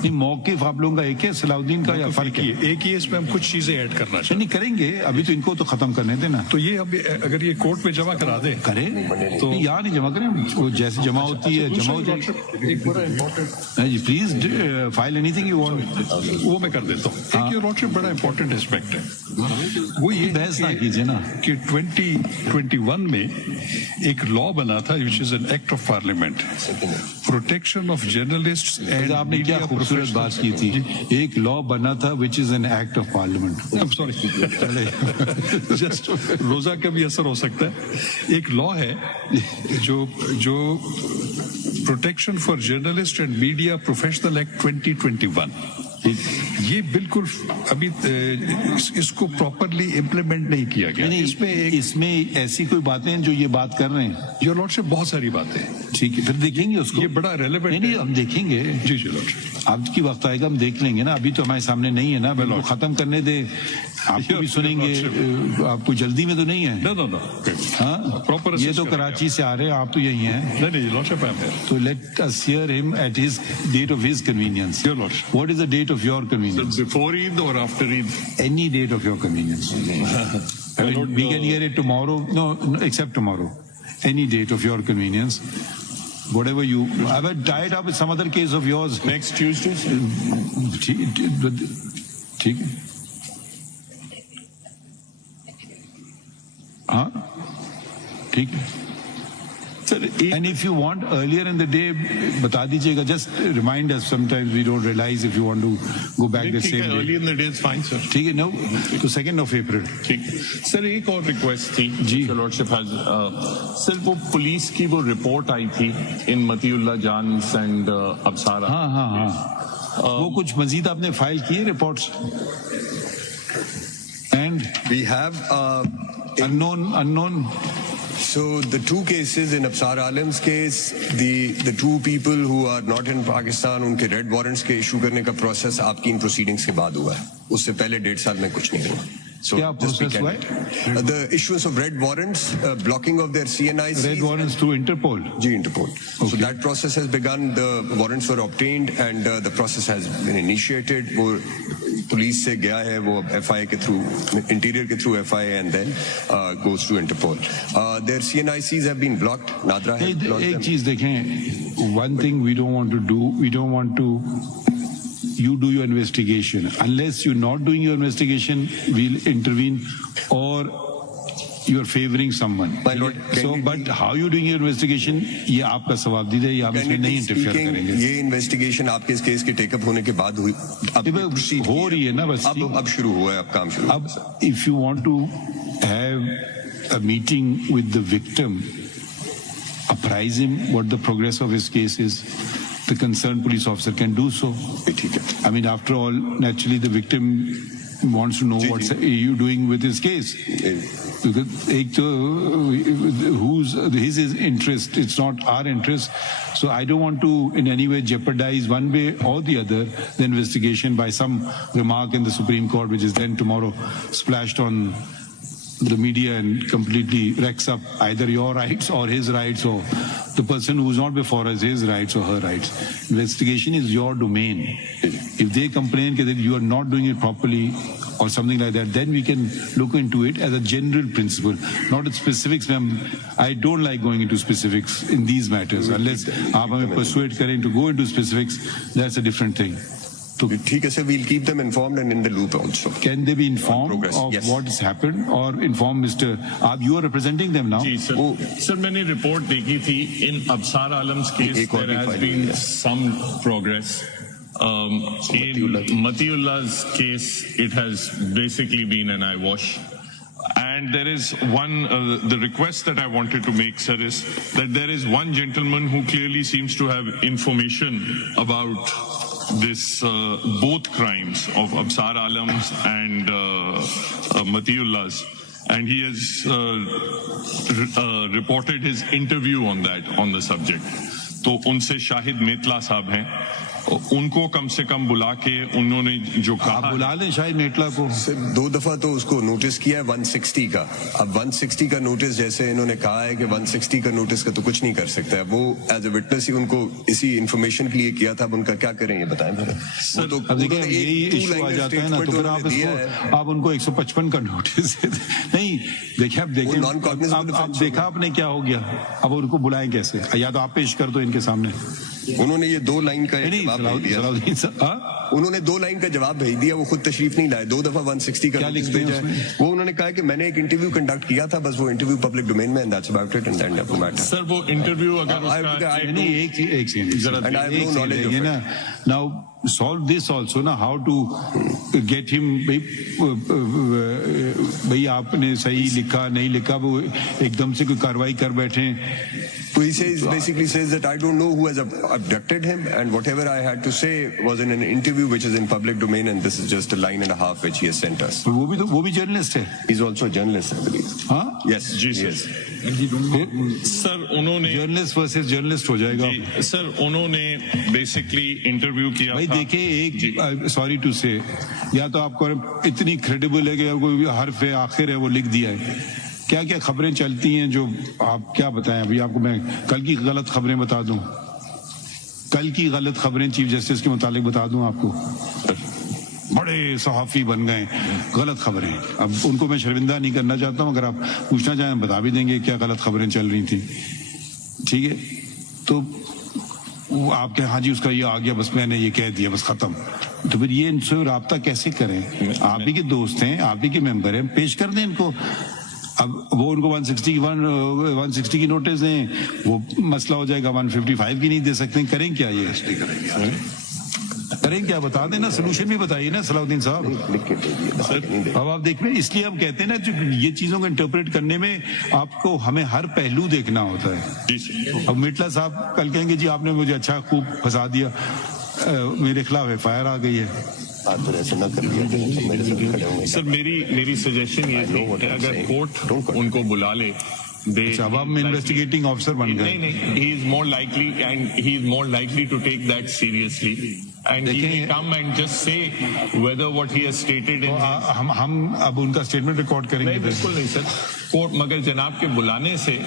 नहीं, मौक़िफ़ आप लोगों का एक है, सलाउद्दीन का या फर्क है? एक ही है, इसमें हम कुछ चीजें ऐड करना चाहते नहीं करेंगे, अभी तो इनको तो खत्म करने देना. तो ये अब अगर ये कोर्ट में जमा करा दे करें तो यहाँ नहीं जमा करें, वो जैसे जमा होती है जमा हो जाएगी. एक बड़ा important please file anything you want, वो मैं कर देता हूँ. एक योर लॉर्डशिप बड़ा इम्पोर्टेंट एस्पेक्ट है, वो ये बहस ना कीजिए ना कि 2021 में एक लॉ बना था which is an act of parliament, protection of journalists and आपने क्या खूबसूरत बात की थी. एक लॉ बना था which is an act of parliament. I'm sorry. Just रोजा का भी असर हो सकता है. एक लॉ है जो protection for journalist and media professional act 2021, ये बिल्कुल अभी इसको प्रॉपरली इम्प्लीमेंट नहीं किया गया. इसमें ऐसी कोई बातें जो ये बात कर रहे हैं. योर लॉर्डशिप बहुत सारी बातें. ठीक है, फिर देखेंगे उसको. ये बड़ा रेलेवेंट. नहीं हम देखेंगे. जी जी लॉर्डशिप, आपकी वक्त आएगा हम देख लेंगे ना, अभी तो हमारे सामने नहीं है ना. बिल्कुल खत्म करने दे, आपको भी सुनेंगे. आपको जल्दी में तो नहीं है? नो. हाँ, प्रॉपर. ये तो कराची से आ रहे हैं, आप तो यही हैं. नहीं लॉर्डशिप आई एम हियर. तो let us hear him at his date of his convenience. Your lordship, what is the date of your convenience? Before Eid or after Eid? Any date of your convenience. We can hear it tomorrow. No, except tomorrow. Any date of your convenience. Whatever you. I have tied up with some other case of yours. Next Tuesday. ठीक है. हाँ, ठीक है. And if you want earlier in the day, बता दीजिएगा. Just remind us. Sometimes we don't realize if you want to go back the same day. Early in the day is fine, sir. ठीक है. No, तो 2nd of April. ठीक. Sir एक और request थी. जी. Your Lordship has. Sir वो police की वो रिपोर्ट आई थी in मतीउल्लाह जान एंड अबसारा. हाँ. वो कुछ मजीद आपने फाइल किए reports? And we have unknown. So the two cases in Absar Alam's case, the two people who are not in Pakistan, उनके रेड वारंट्स के इशू करने का प्रोसेस आपकी इन प्रोसीडिंग्स के बाद हुआ है. उससे पहले 1.5 साल में कुछ नहीं हुआ. So क्या प्रोसेस हुआ है? The issuance of red warrants, blocking of their CNIs. Red warrants through Interpol. जी, Interpol. So that process has begun. The warrants were obtained and the process has been initiated. वो police से गया है, वो FIA के through, interior के through FIA and then goes to Interpol. Their CNICs have been blocked. Nadra has blocked them. एक चीज देखें. One thing we don't want to do. We don't want to. You do your investigation. Unless you're not doing your investigation, we'll intervene, or you're favoring someone. My Lord, but how you doing your investigation? ये आपका सवाल दीजिए, ये हम इसमें नहीं interfere करेंगे. ये इन्वेस्टिगेशन आपके इस केस के टेकअप होने के बाद हुई. अब हो रही है ना बस. अब शुरू हुआ है, अब काम शुरू. अब if you want to have a meeting with the victim, apprise him what the progress of his case is. The concerned police officer can do so. I mean, after all, naturally the victim wants to know what's you doing with his case. Because who's his interest? It's not our interest. So I don't want to in any way jeopardize one way or the other the investigation by some remark in the Supreme Court, which is then tomorrow splashed on the media and completely wrecks up either your rights or his rights or the person who's not before us, his rights or her rights. Investigation is your domain. If they complain that you are not doing it properly or something like that, then we can look into it as a general principle, not in specifics. I don't like going into specifics in these matters. Unless aap hame persuade karen to go into specifics, that's a different thing. ठीक है sir, we'll keep them informed and in the loop also. Can they be informed of yes. what has happened or inform Mr. You are representing them now? जी sir, sir मैंने report देखी थी in Absar Alam's case there has been some progress. In Matiullah's case it has basically been an eyewash. And there is one, the request that I wanted to make, sir, is that there is one gentleman who clearly seems to have information about this, both crimes of Absar Alam's and Matiullah's. And he has reported his interview on that, on the subject. तो उनसे शाहिद मेतला साहब हैं, उनको कम से कम बुला के उन्होंने जो कहा, बुला लें शाहिद मेतला को। 2 दफा तो उसको नोटिस किया है 160 का। अब 160 का नोटिस, जैसे इन्होंने कहा है कि 160 का नोटिस का तो कुछ नहीं कर सकता है, वो एज ए विटनेस ही उनको इसी इंफॉर्मेशन के लिए किया था। अब उनका क्या करें ये बताएं मेरे। तो यही इशू आ जाता है ना, तो फिर आप उनको 155 का नोटिस नहीं, देखिए अब देखा आपने क्या हो गया, अब उनको बुलाएं कैसे? या तो आप पेश कर दो इनके सामने। उन्होंने ये 2 लाइन का जवाब भेज दिया, उन्होंने 2 लाइन का जवाब भेज दिया, वो खुद तशरीफ नहीं लाए। 2 दफा 160 का नोटिस भेजा है। वो उन्होंने कहा कि मैंने एक इंटरव्यू कंडक्ट किया था, बस वो इंटरव्यू पब्लिक डोमेन में, and that's about it, and that doesn't matter. Sir वो इंटरव्यू अगर एक second now solve this also ना, how to get him, भाई आपने सही लिखा नहीं लिखा, वो एकदम से कोई कार्रवाई कर बैठे। So he says, basically says that I don't know who has abducted him, and whatever I had to say was in an interview which is in public domain, and this is just a line and a half which he has sent us. वो भी journalist है? He's also a journalist, I believe. हाँ? Yes, जी yes. Sir उन्होंने journalist versus journalist हो जाएगा। Sir उन्होंने basically interview किया भाई था। देखिए, एक सॉरी टू से, या तो आपको इतनी क्रेडिबल है कि कोई हर्फ है आखिर है वो लिख दिया है, क्या क्या खबरें चलती हैं जो आप क्या बताएं। अभी आपको मैं कल की गलत खबरें बता दूं, कल की गलत खबरें चीफ जस्टिस के मुतालिक बता दूं आपको, बड़े सहाफी बन गए गलत खबरें। अब उनको मैं शर्मिंदा नहीं करना चाहता हूं, अगर आप पूछना चाहें बता भी देंगे क्या गलत खबरें चल रही थी, ठीक है? तो वो आपके हाँ जी उसका ये आ गया, बस मैंने ये कह दिया, बस खत्म। तो फिर ये इनसे राब्ता कैसे करें? आप ही के दोस्त हैं, आप ही के मेंबर हैं, पेश कर दें इनको। अब वो उनको 160 की नोटिस दें, वो मसला हो जाएगा। 155 की नहीं दे सकते, करें क्या? ये करें क्या? बता देना, सोल्यूशन भी बताइए ना सलाउद्दीन साहब। अब आप देख रहे हैं, इसलिए हम कहते हैं ना, जो ये चीजों को इंटरप्रेट करने में आपको हमें हर पहलू देखना होता है। अब मिटला साहब कल कहेंगे जी आपने मुझे अच्छा खूब फंसा दिया, मेरे खिलाफ FIR आ गई है। सर मेरी सजेशन ये थी कि अगर कोर्ट उनको बुला ले, अब हम इन्वेस्टिगेटिंग ऑफिसर बन गए। नहीं, he is more likely to take that seriously, and he may come and just say whether what he has stated in हम अब उनका स्टेटमेंट रिकॉर्ड करेंगे। बिल्कुल नहीं सर, कोर्ट मगर जनाब के बुलाने से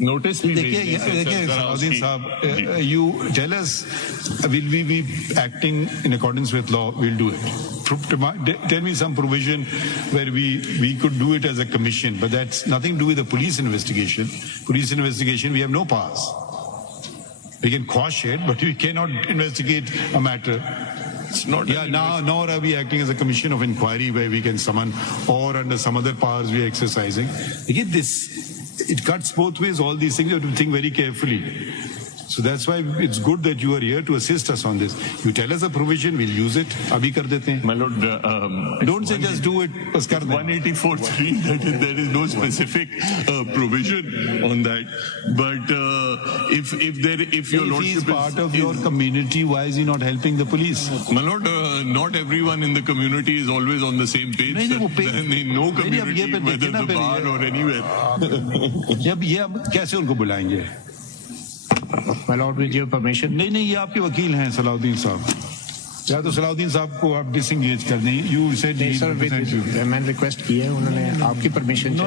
नोटिस भी देखिए सलाउद्दीन साहब, you tell us, will we be acting in accordance with law? We'll do it. Tell me some provision where we could do it as a commission, but that's nothing to do with the police investigation. Police investigation, we have no powers. We can quash it, but we cannot investigate a matter. It's not. Yeah, nor are we acting as a commission of inquiry where we can summon, or under some other powers we are exercising. Again, it cuts both ways. All these things you have to think very carefully. So that's why it's good that you are here to assist us on this. You tell us a provision, we'll use it. Abhi kar dete hain. My lord, don't say just do it. 184(3). There is no specific provision on that. But if your lordship is part of your community, why is he not helping the police? My lord, not everyone in the community is always on the same page. No community, whether the bar or anywhere. अब कैसे उनको बुलाएंगे? My lord, with your permission. नहीं, ये आपके वकील हैं सलाउद्दीन साहब। या तो सलाउद्दीन साहब को आप डिसएंगेज कर दें. You said सर मैंने रिक्वेस्ट की है, उन्होंने आपकी परमिशन No.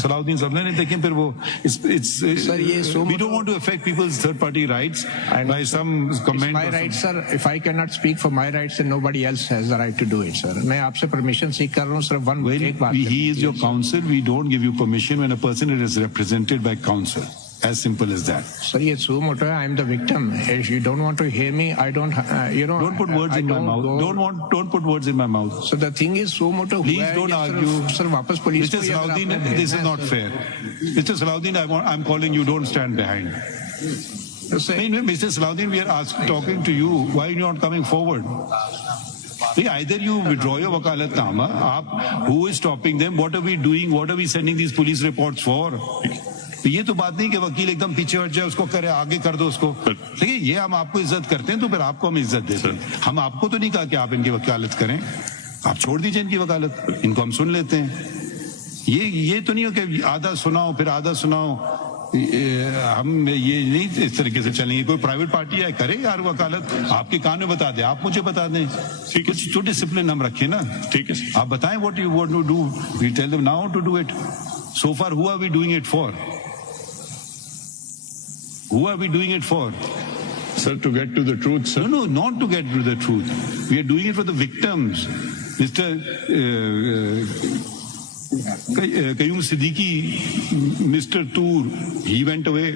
सलाउद्दीन साहब ने देखें फिर वो सर ये we don't want to affect people's third party rights by some comment. My rights, sir. If I cannot speak for my rights, then nobody else has the right to do it, sir. मैं आपसे permission सीख कर रहा हूँ, sir. एक बात. He is your counsel. We don't give you permission when a person is represented by counsel. As simple as that. Sir, ये suo moto है. I'm the victim. If you don't want to hear me, I don't. Don't put words in my mouth. Don't put words in my mouth. So the thing is, suo moto. Please don't argue. Sir, वापस police. Mr. Salahuddin, this is not fair. Mr. Salahuddin, I'm calling you. Don't stand behind. Mr. Salahuddin, we are talking to you. Why are you not coming forward? Either you withdraw your wakalatnama. Who is stopping them? What are we doing? What are we sending these police reports for? ये तो बात नहीं कि वकील एकदम पीछे हट जाए, उसको करे आगे कर दो उसको. देखिए ये हम आपको इज्जत करते हैं तो फिर आपको हम इज्जत देते हैं. हम आपको तो नहीं कहा कि आप इनकी वकालत करें. आप छोड़ दीजिए इनकी वकालत, इनको हम सुन लेते हैं. ये तो नहीं हो कि आधा सुनाओ फिर आधा सुनाओ. हम ये नहीं इस तरीके से चलेंगे. कोई प्राइवेट पार्टी है करे यार वकालत, आपके कान में बता दे, आप मुझे बता दें. कुछ तो डिसिप्लिन हम रखें ना. ठीक है, आप बताएं what you want to do. We tell them now to do it. So far, who are we doing it for? Who are we doing it for? Sir, to get to the truth, sir. No, not to get to the truth. We are doing it for the victims. Mr. Qayyum Siddique, Mr. Toor, he went away.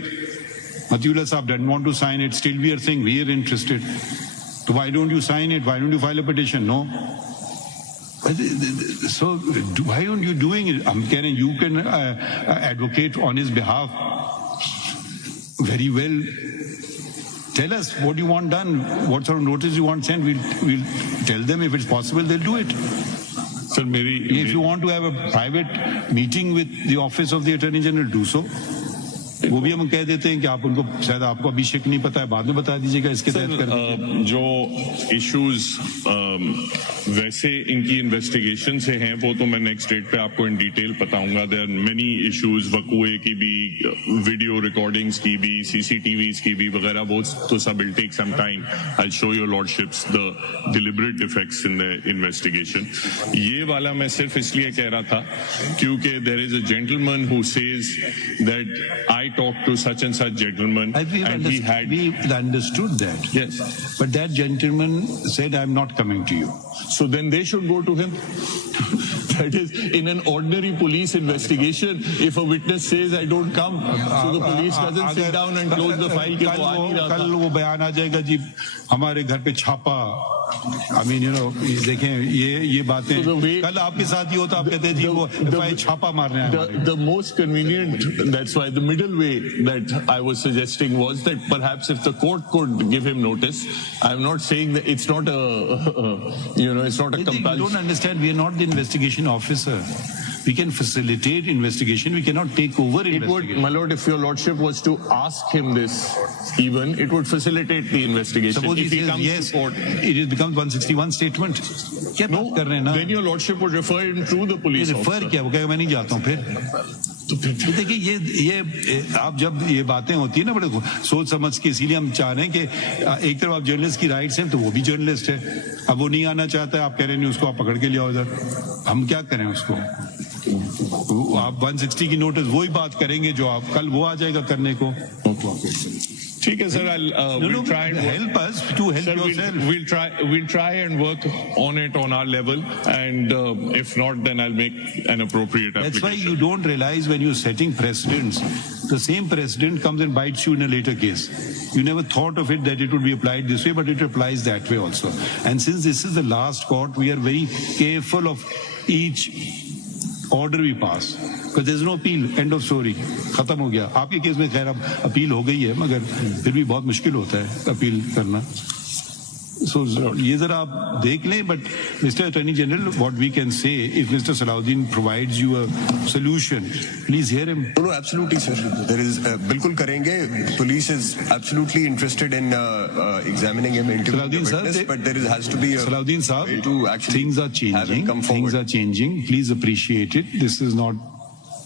Matiullah Saab didn't want to sign it. Still we are saying we are interested. So why don't you sign it? Why don't you file a petition? No. So why aren't you doing it? You can advocate on his behalf. Very well. Tell us what you want done, what sort of notice you want sent. We'll tell them if it's possible, they'll do it. Sir, if you want to have a private meeting with the office of the Attorney General, do so. वो भी हम कह देते हैं कि आप उनको शायद आपको अभी शेक नहीं पता है, बाद में बता दीजिएगा. इसके तहत कर जो इश्यूज वैसे इनकी इन्वेस्टिगेशन से हैं वो तो मैं नेक्स्ट डेट पे आपको इन डिटेल बताऊंगा. देयर आर मेनी इश्यूज, वकुए की भी, वीडियो रिकॉर्डिंग्स की भी, सीसीटीवीज की भी वगैरह. वो तो सब will take some time. I show your lordships the deliberate defects in the investigation. ये वाला मैं सिर्फ इसलिए कह रहा था क्योंकि there is a gentleman who says that I talked to such and such gentleman and he had... We understood that. Yes. But that gentleman said, I'm not coming to you. So then they should go to him. That is, in an ordinary police investigation, if a witness says, I don't come, so the police doesn't sit down and close the file. कल वो बयान आ जाएगा जी, हमारे घर पे छापा. I mean, देखें ये बातें कल आपके साथ ही होता, आप कहते हैं जी वो छापा मारने आए. The most convenient, that's why the middle way that I was suggesting was that perhaps if the court could give him notice. I'm not saying that it's not it's not a compulsion. You don't understand, we are not the investigation officer. We can facilitate investigation. We cannot take over investigation. It would, my lord, if your lordship was to ask him this, even it would facilitate the investigation. Suppose if he says yes, it becomes 161 statement. No, then your lordship would refer him to the police officer. Refer क्या? वो कहेगा मैं नहीं जाता हूँ फिर. तो देखिए ये आप जब ये बातें होती है ना बड़े सोच समझ के, इसीलिए हम चाह रहे हैं कि एक तरफ आप जर्नलिस्ट की राइट्स हैं तो वो भी जर्नलिस्ट है. अब वो नहीं आना चाहता है, आप कह रहे नहीं उसको आप पकड़ के ले आओ इधर. हम क्या करें उसको? आप 160 की नोटिस वही बात करेंगे जो आप कल वो आ जाएगा करने को. ठीक है sir, we'll try and help us to help sir, yourself. We'll try and work on it on our level, and if not, then I'll make an appropriate application. That's why you don't realize when you're setting precedents, the same precedent comes and bites you in a later case. You never thought of it that it would be applied this way, but it applies that way also. And since this is the last court, we are very careful of each order we pass, because there's no appeal. End of story. खत्म हो गया. आपके case में खैर अब appeal हो गई है, मगर फिर भी बहुत मुश्किल होता है अपील करना. So ये जरा आप देख लें. But Mr. Attorney General, what we can say, if Mr. Salahuddin provides you a solution, please hear him. No, absolutely, sir. There is बिल्कुल करेंगे. Police is absolutely interested in examining him, interviewing the witness, but there has to be a Salahuddin Saab, way to actually things are changing. have him come forward. Things are changing. Please appreciate it. This is not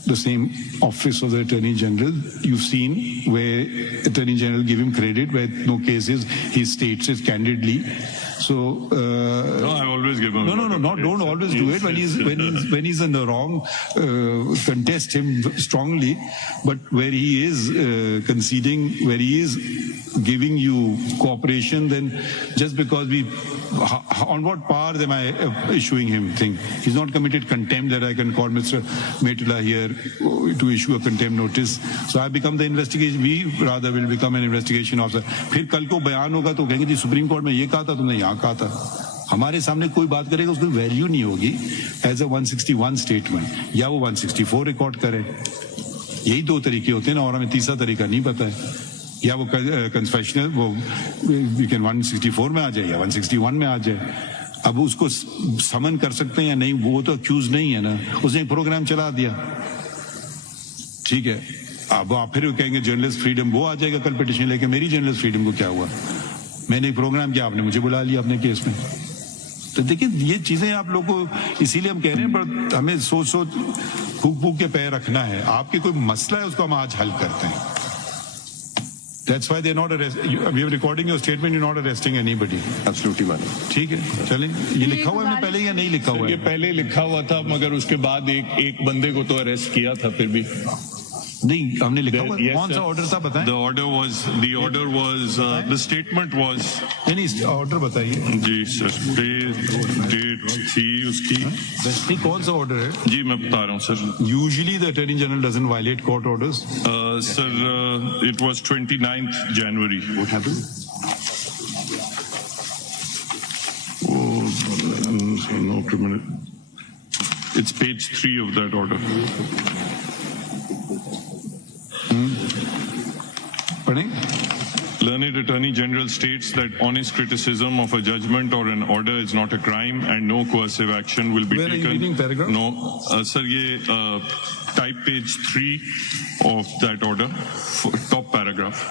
the same office of the Attorney General. You've seen where Attorney General give him credit, where no cases, he states it candidly. So no, I always give him. Don't always do it when he's in the wrong. Contest him strongly, but where he is conceding, where he is giving you cooperation, then just because on what power am I issuing him thing? He's not committed contempt that I can call Mr. Metula here to issue a contempt notice. So I become the investigation. We rather will become an investigation officer. फिर कल को बयान होगा तो कहेंगे जी supreme court में ये कहा था तुमने यहाँ कहा था. हमारे सामने कोई बात करेगा उसको वैल्यू नहीं होगी एज अ 161 स्टेटमेंट या वो 164 रिकॉर्ड करे. यही दो तरीके होते हैं ना, और हमें तीसरा तरीका नहीं पता है. या वो कन्फेशनल वो यू कैन 164 में आ जाए या 161 में आ जाए. अब उसको समन कर सकते हैं या नहीं, वो तो अक्यूज नहीं है ना, उसने एक प्रोग्राम चला दिया. ठीक है, अब आप फिर कहेंगे जर्नलिस्ट फ्रीडम, वो आ जाएगा कल पिटिशन लेके. मेरी जर्नलिस्ट फ्रीडम को क्या हुआ? मैंने प्रोग्राम किया, आपने मुझे बुला लिया अपने केस में. तो देखिए ये चीजें आप लोग को इसीलिए हम कह रहे हैं, पर हमें सोच फूक के पैर रखना है. आपके कोई मसला है उसको हम आज हल करते हैं. That's why they're not arresting. We are recording your statement. You're not arresting anybody. Absolutely, man. ठीक है, चलें. ये लिखा हुआ है पहले या नहीं लिखा हुआ है? ये पहले लिखा हुआ था, मगर उसके बाद एक बंदे को तो अरेस्ट किया था फिर भी. नहीं, हमने लिखा हुआ. कौन सा ऑर्डर था बताएं? The order was the statement was. नहीं, ऑर्डर बताइए. जी सर, डेट थी उसकी. नहीं, कौन सा ऑर्डर है? जी मैं बता रहा हूँ sir. Usually the Attorney General doesn't violate court orders. Sir, it was 29th January. What happened? No criminal. It's page 3 of that order. Learned Attorney General states that honest criticism of a judgment or an order is not a crime and no coercive action will be Where taken. Are you reading paragraph? No, sir, ye type page 3 of that order, top paragraph.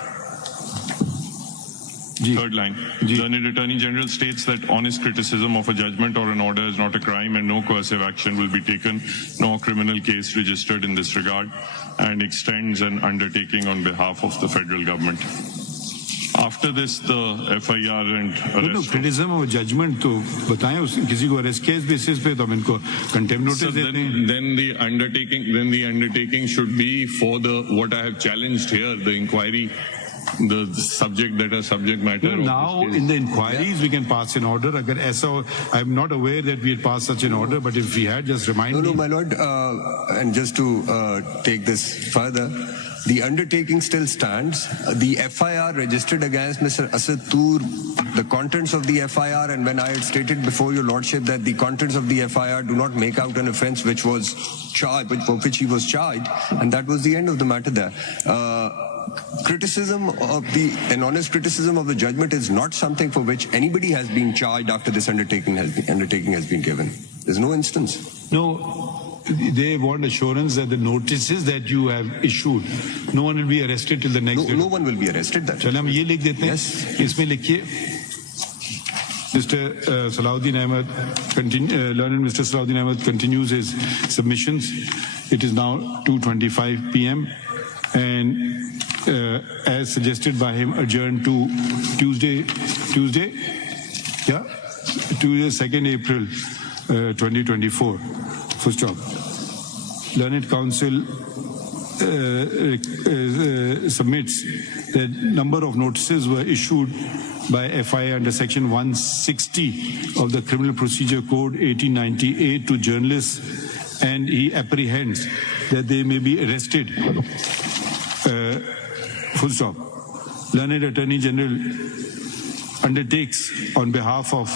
Third line. Learned Attorney General states that honest criticism of a judgment or an order is not a crime and no coercive action will be taken, no criminal case registered in this regard, and extends an undertaking on behalf of the federal government. After this, the FIR and arrest. Criticism of judgment तो बताएं उस किसी को arrest case basis पे तो हम इनको contempt notice देते हैं. Then the undertaking should be for the what I have challenged here, the inquiry, the subject that are subject matter. Now in the inquiries we can pass an order. Agar aisa, I'm not aware that we had passed such an order, but if we had, just remind me. No, my lord, and just to take this further, the undertaking still stands. The FIR registered against Mr. Asad Tur, the contents of the FIR, and when I had stated before your lordship that the contents of the FIR do not make out an offence which was charged, for which he was charged, and that was the end of the matter there. Criticism of an honest criticism of the judgment is not something for which anybody has been charged after this undertaking has been given. There's no instance. No. They want assurance that the notices that you have issued, no one will be arrested till the next day. No one will be arrested. चलिए हम ये लिख देते हैं. इसमें लिखिए Mr. Salahuddin Ahmed, learned Mr. Salahuddin Ahmed continues his submissions. It is now 2:25 p.m. and as suggested by him, adjourned to Tuesday, 2nd April 2024. Full stop. Learned Counsel submits that number of notices were issued by FIA under section 160 of the Criminal Procedure Code 1898 to journalists, and he apprehends that they may be arrested. Full stop. Learned Attorney General undertakes on behalf of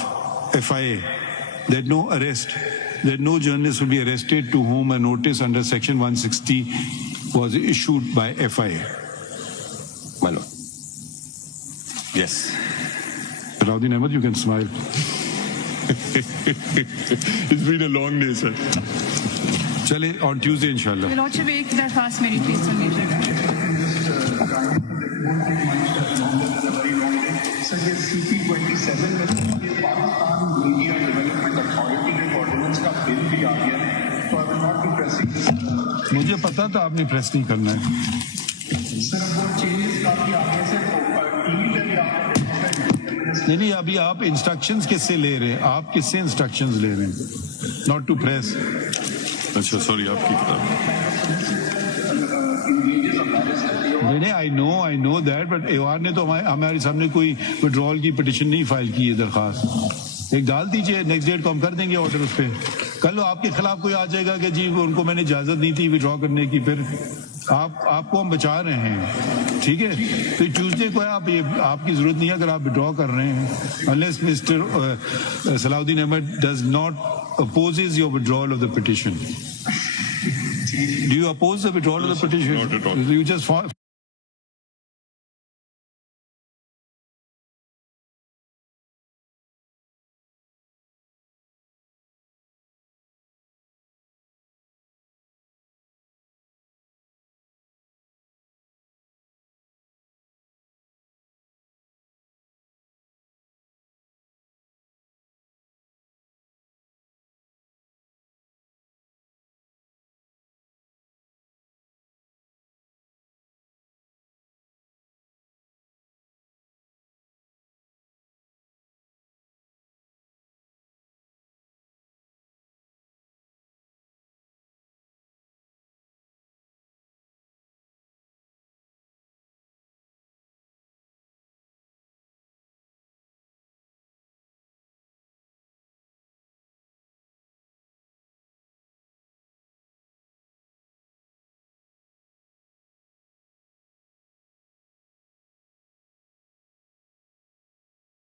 FIA that no journalist will be arrested to whom a notice under section 160 was issued by FIA. My lord. Yes. Salahuddin Ahmed, you can smile. It's been a long day, sir. Chale, on Tuesday, inshallah. Your Lordship, एक दरख्वास्त मेरी please सुनिएगा. Sir CP27 में Pakistan media development authority के ordinance का bill भी आ गया है, तो I will not be pressing this मुझे पता था आपने प्रेस नहीं करना है. सर वो चेंजेस काफी आगे से टीवी पे भी आपने नहीं अभी आप इंस्ट्रक्शंस किससे ले रहे हैं, आप किससे इंस्ट्रक्शंस ले रहे हैं, नॉट टू प्रेस. अच्छा सॉरी आपकी किताब. नहीं आई नो दैट, बट एवार ने तो हमारे सामने कोई विड्रॉल की पिटिशन नहीं फाइल की है, दरखास्त एक डाल दीजिए, नेक्स्ट डेट को हम कर देंगे ऑर्डर उस पर. कल आपके खिलाफ कोई आ जाएगा कि जी उनको मैंने इजाजत दी थी विड्रॉ करने की, फिर आपको हम बचा रहे हैं, ठीक है. तो ट्यूसडे को आप ये आपकी जरूरत नहीं है अगर आप विड्रॉ कर रहे हैं, unless mister Salahuddin Ahmed does not opposes your withdrawal of the petition. Do you oppose the withdrawal of the petition? Not at all. You just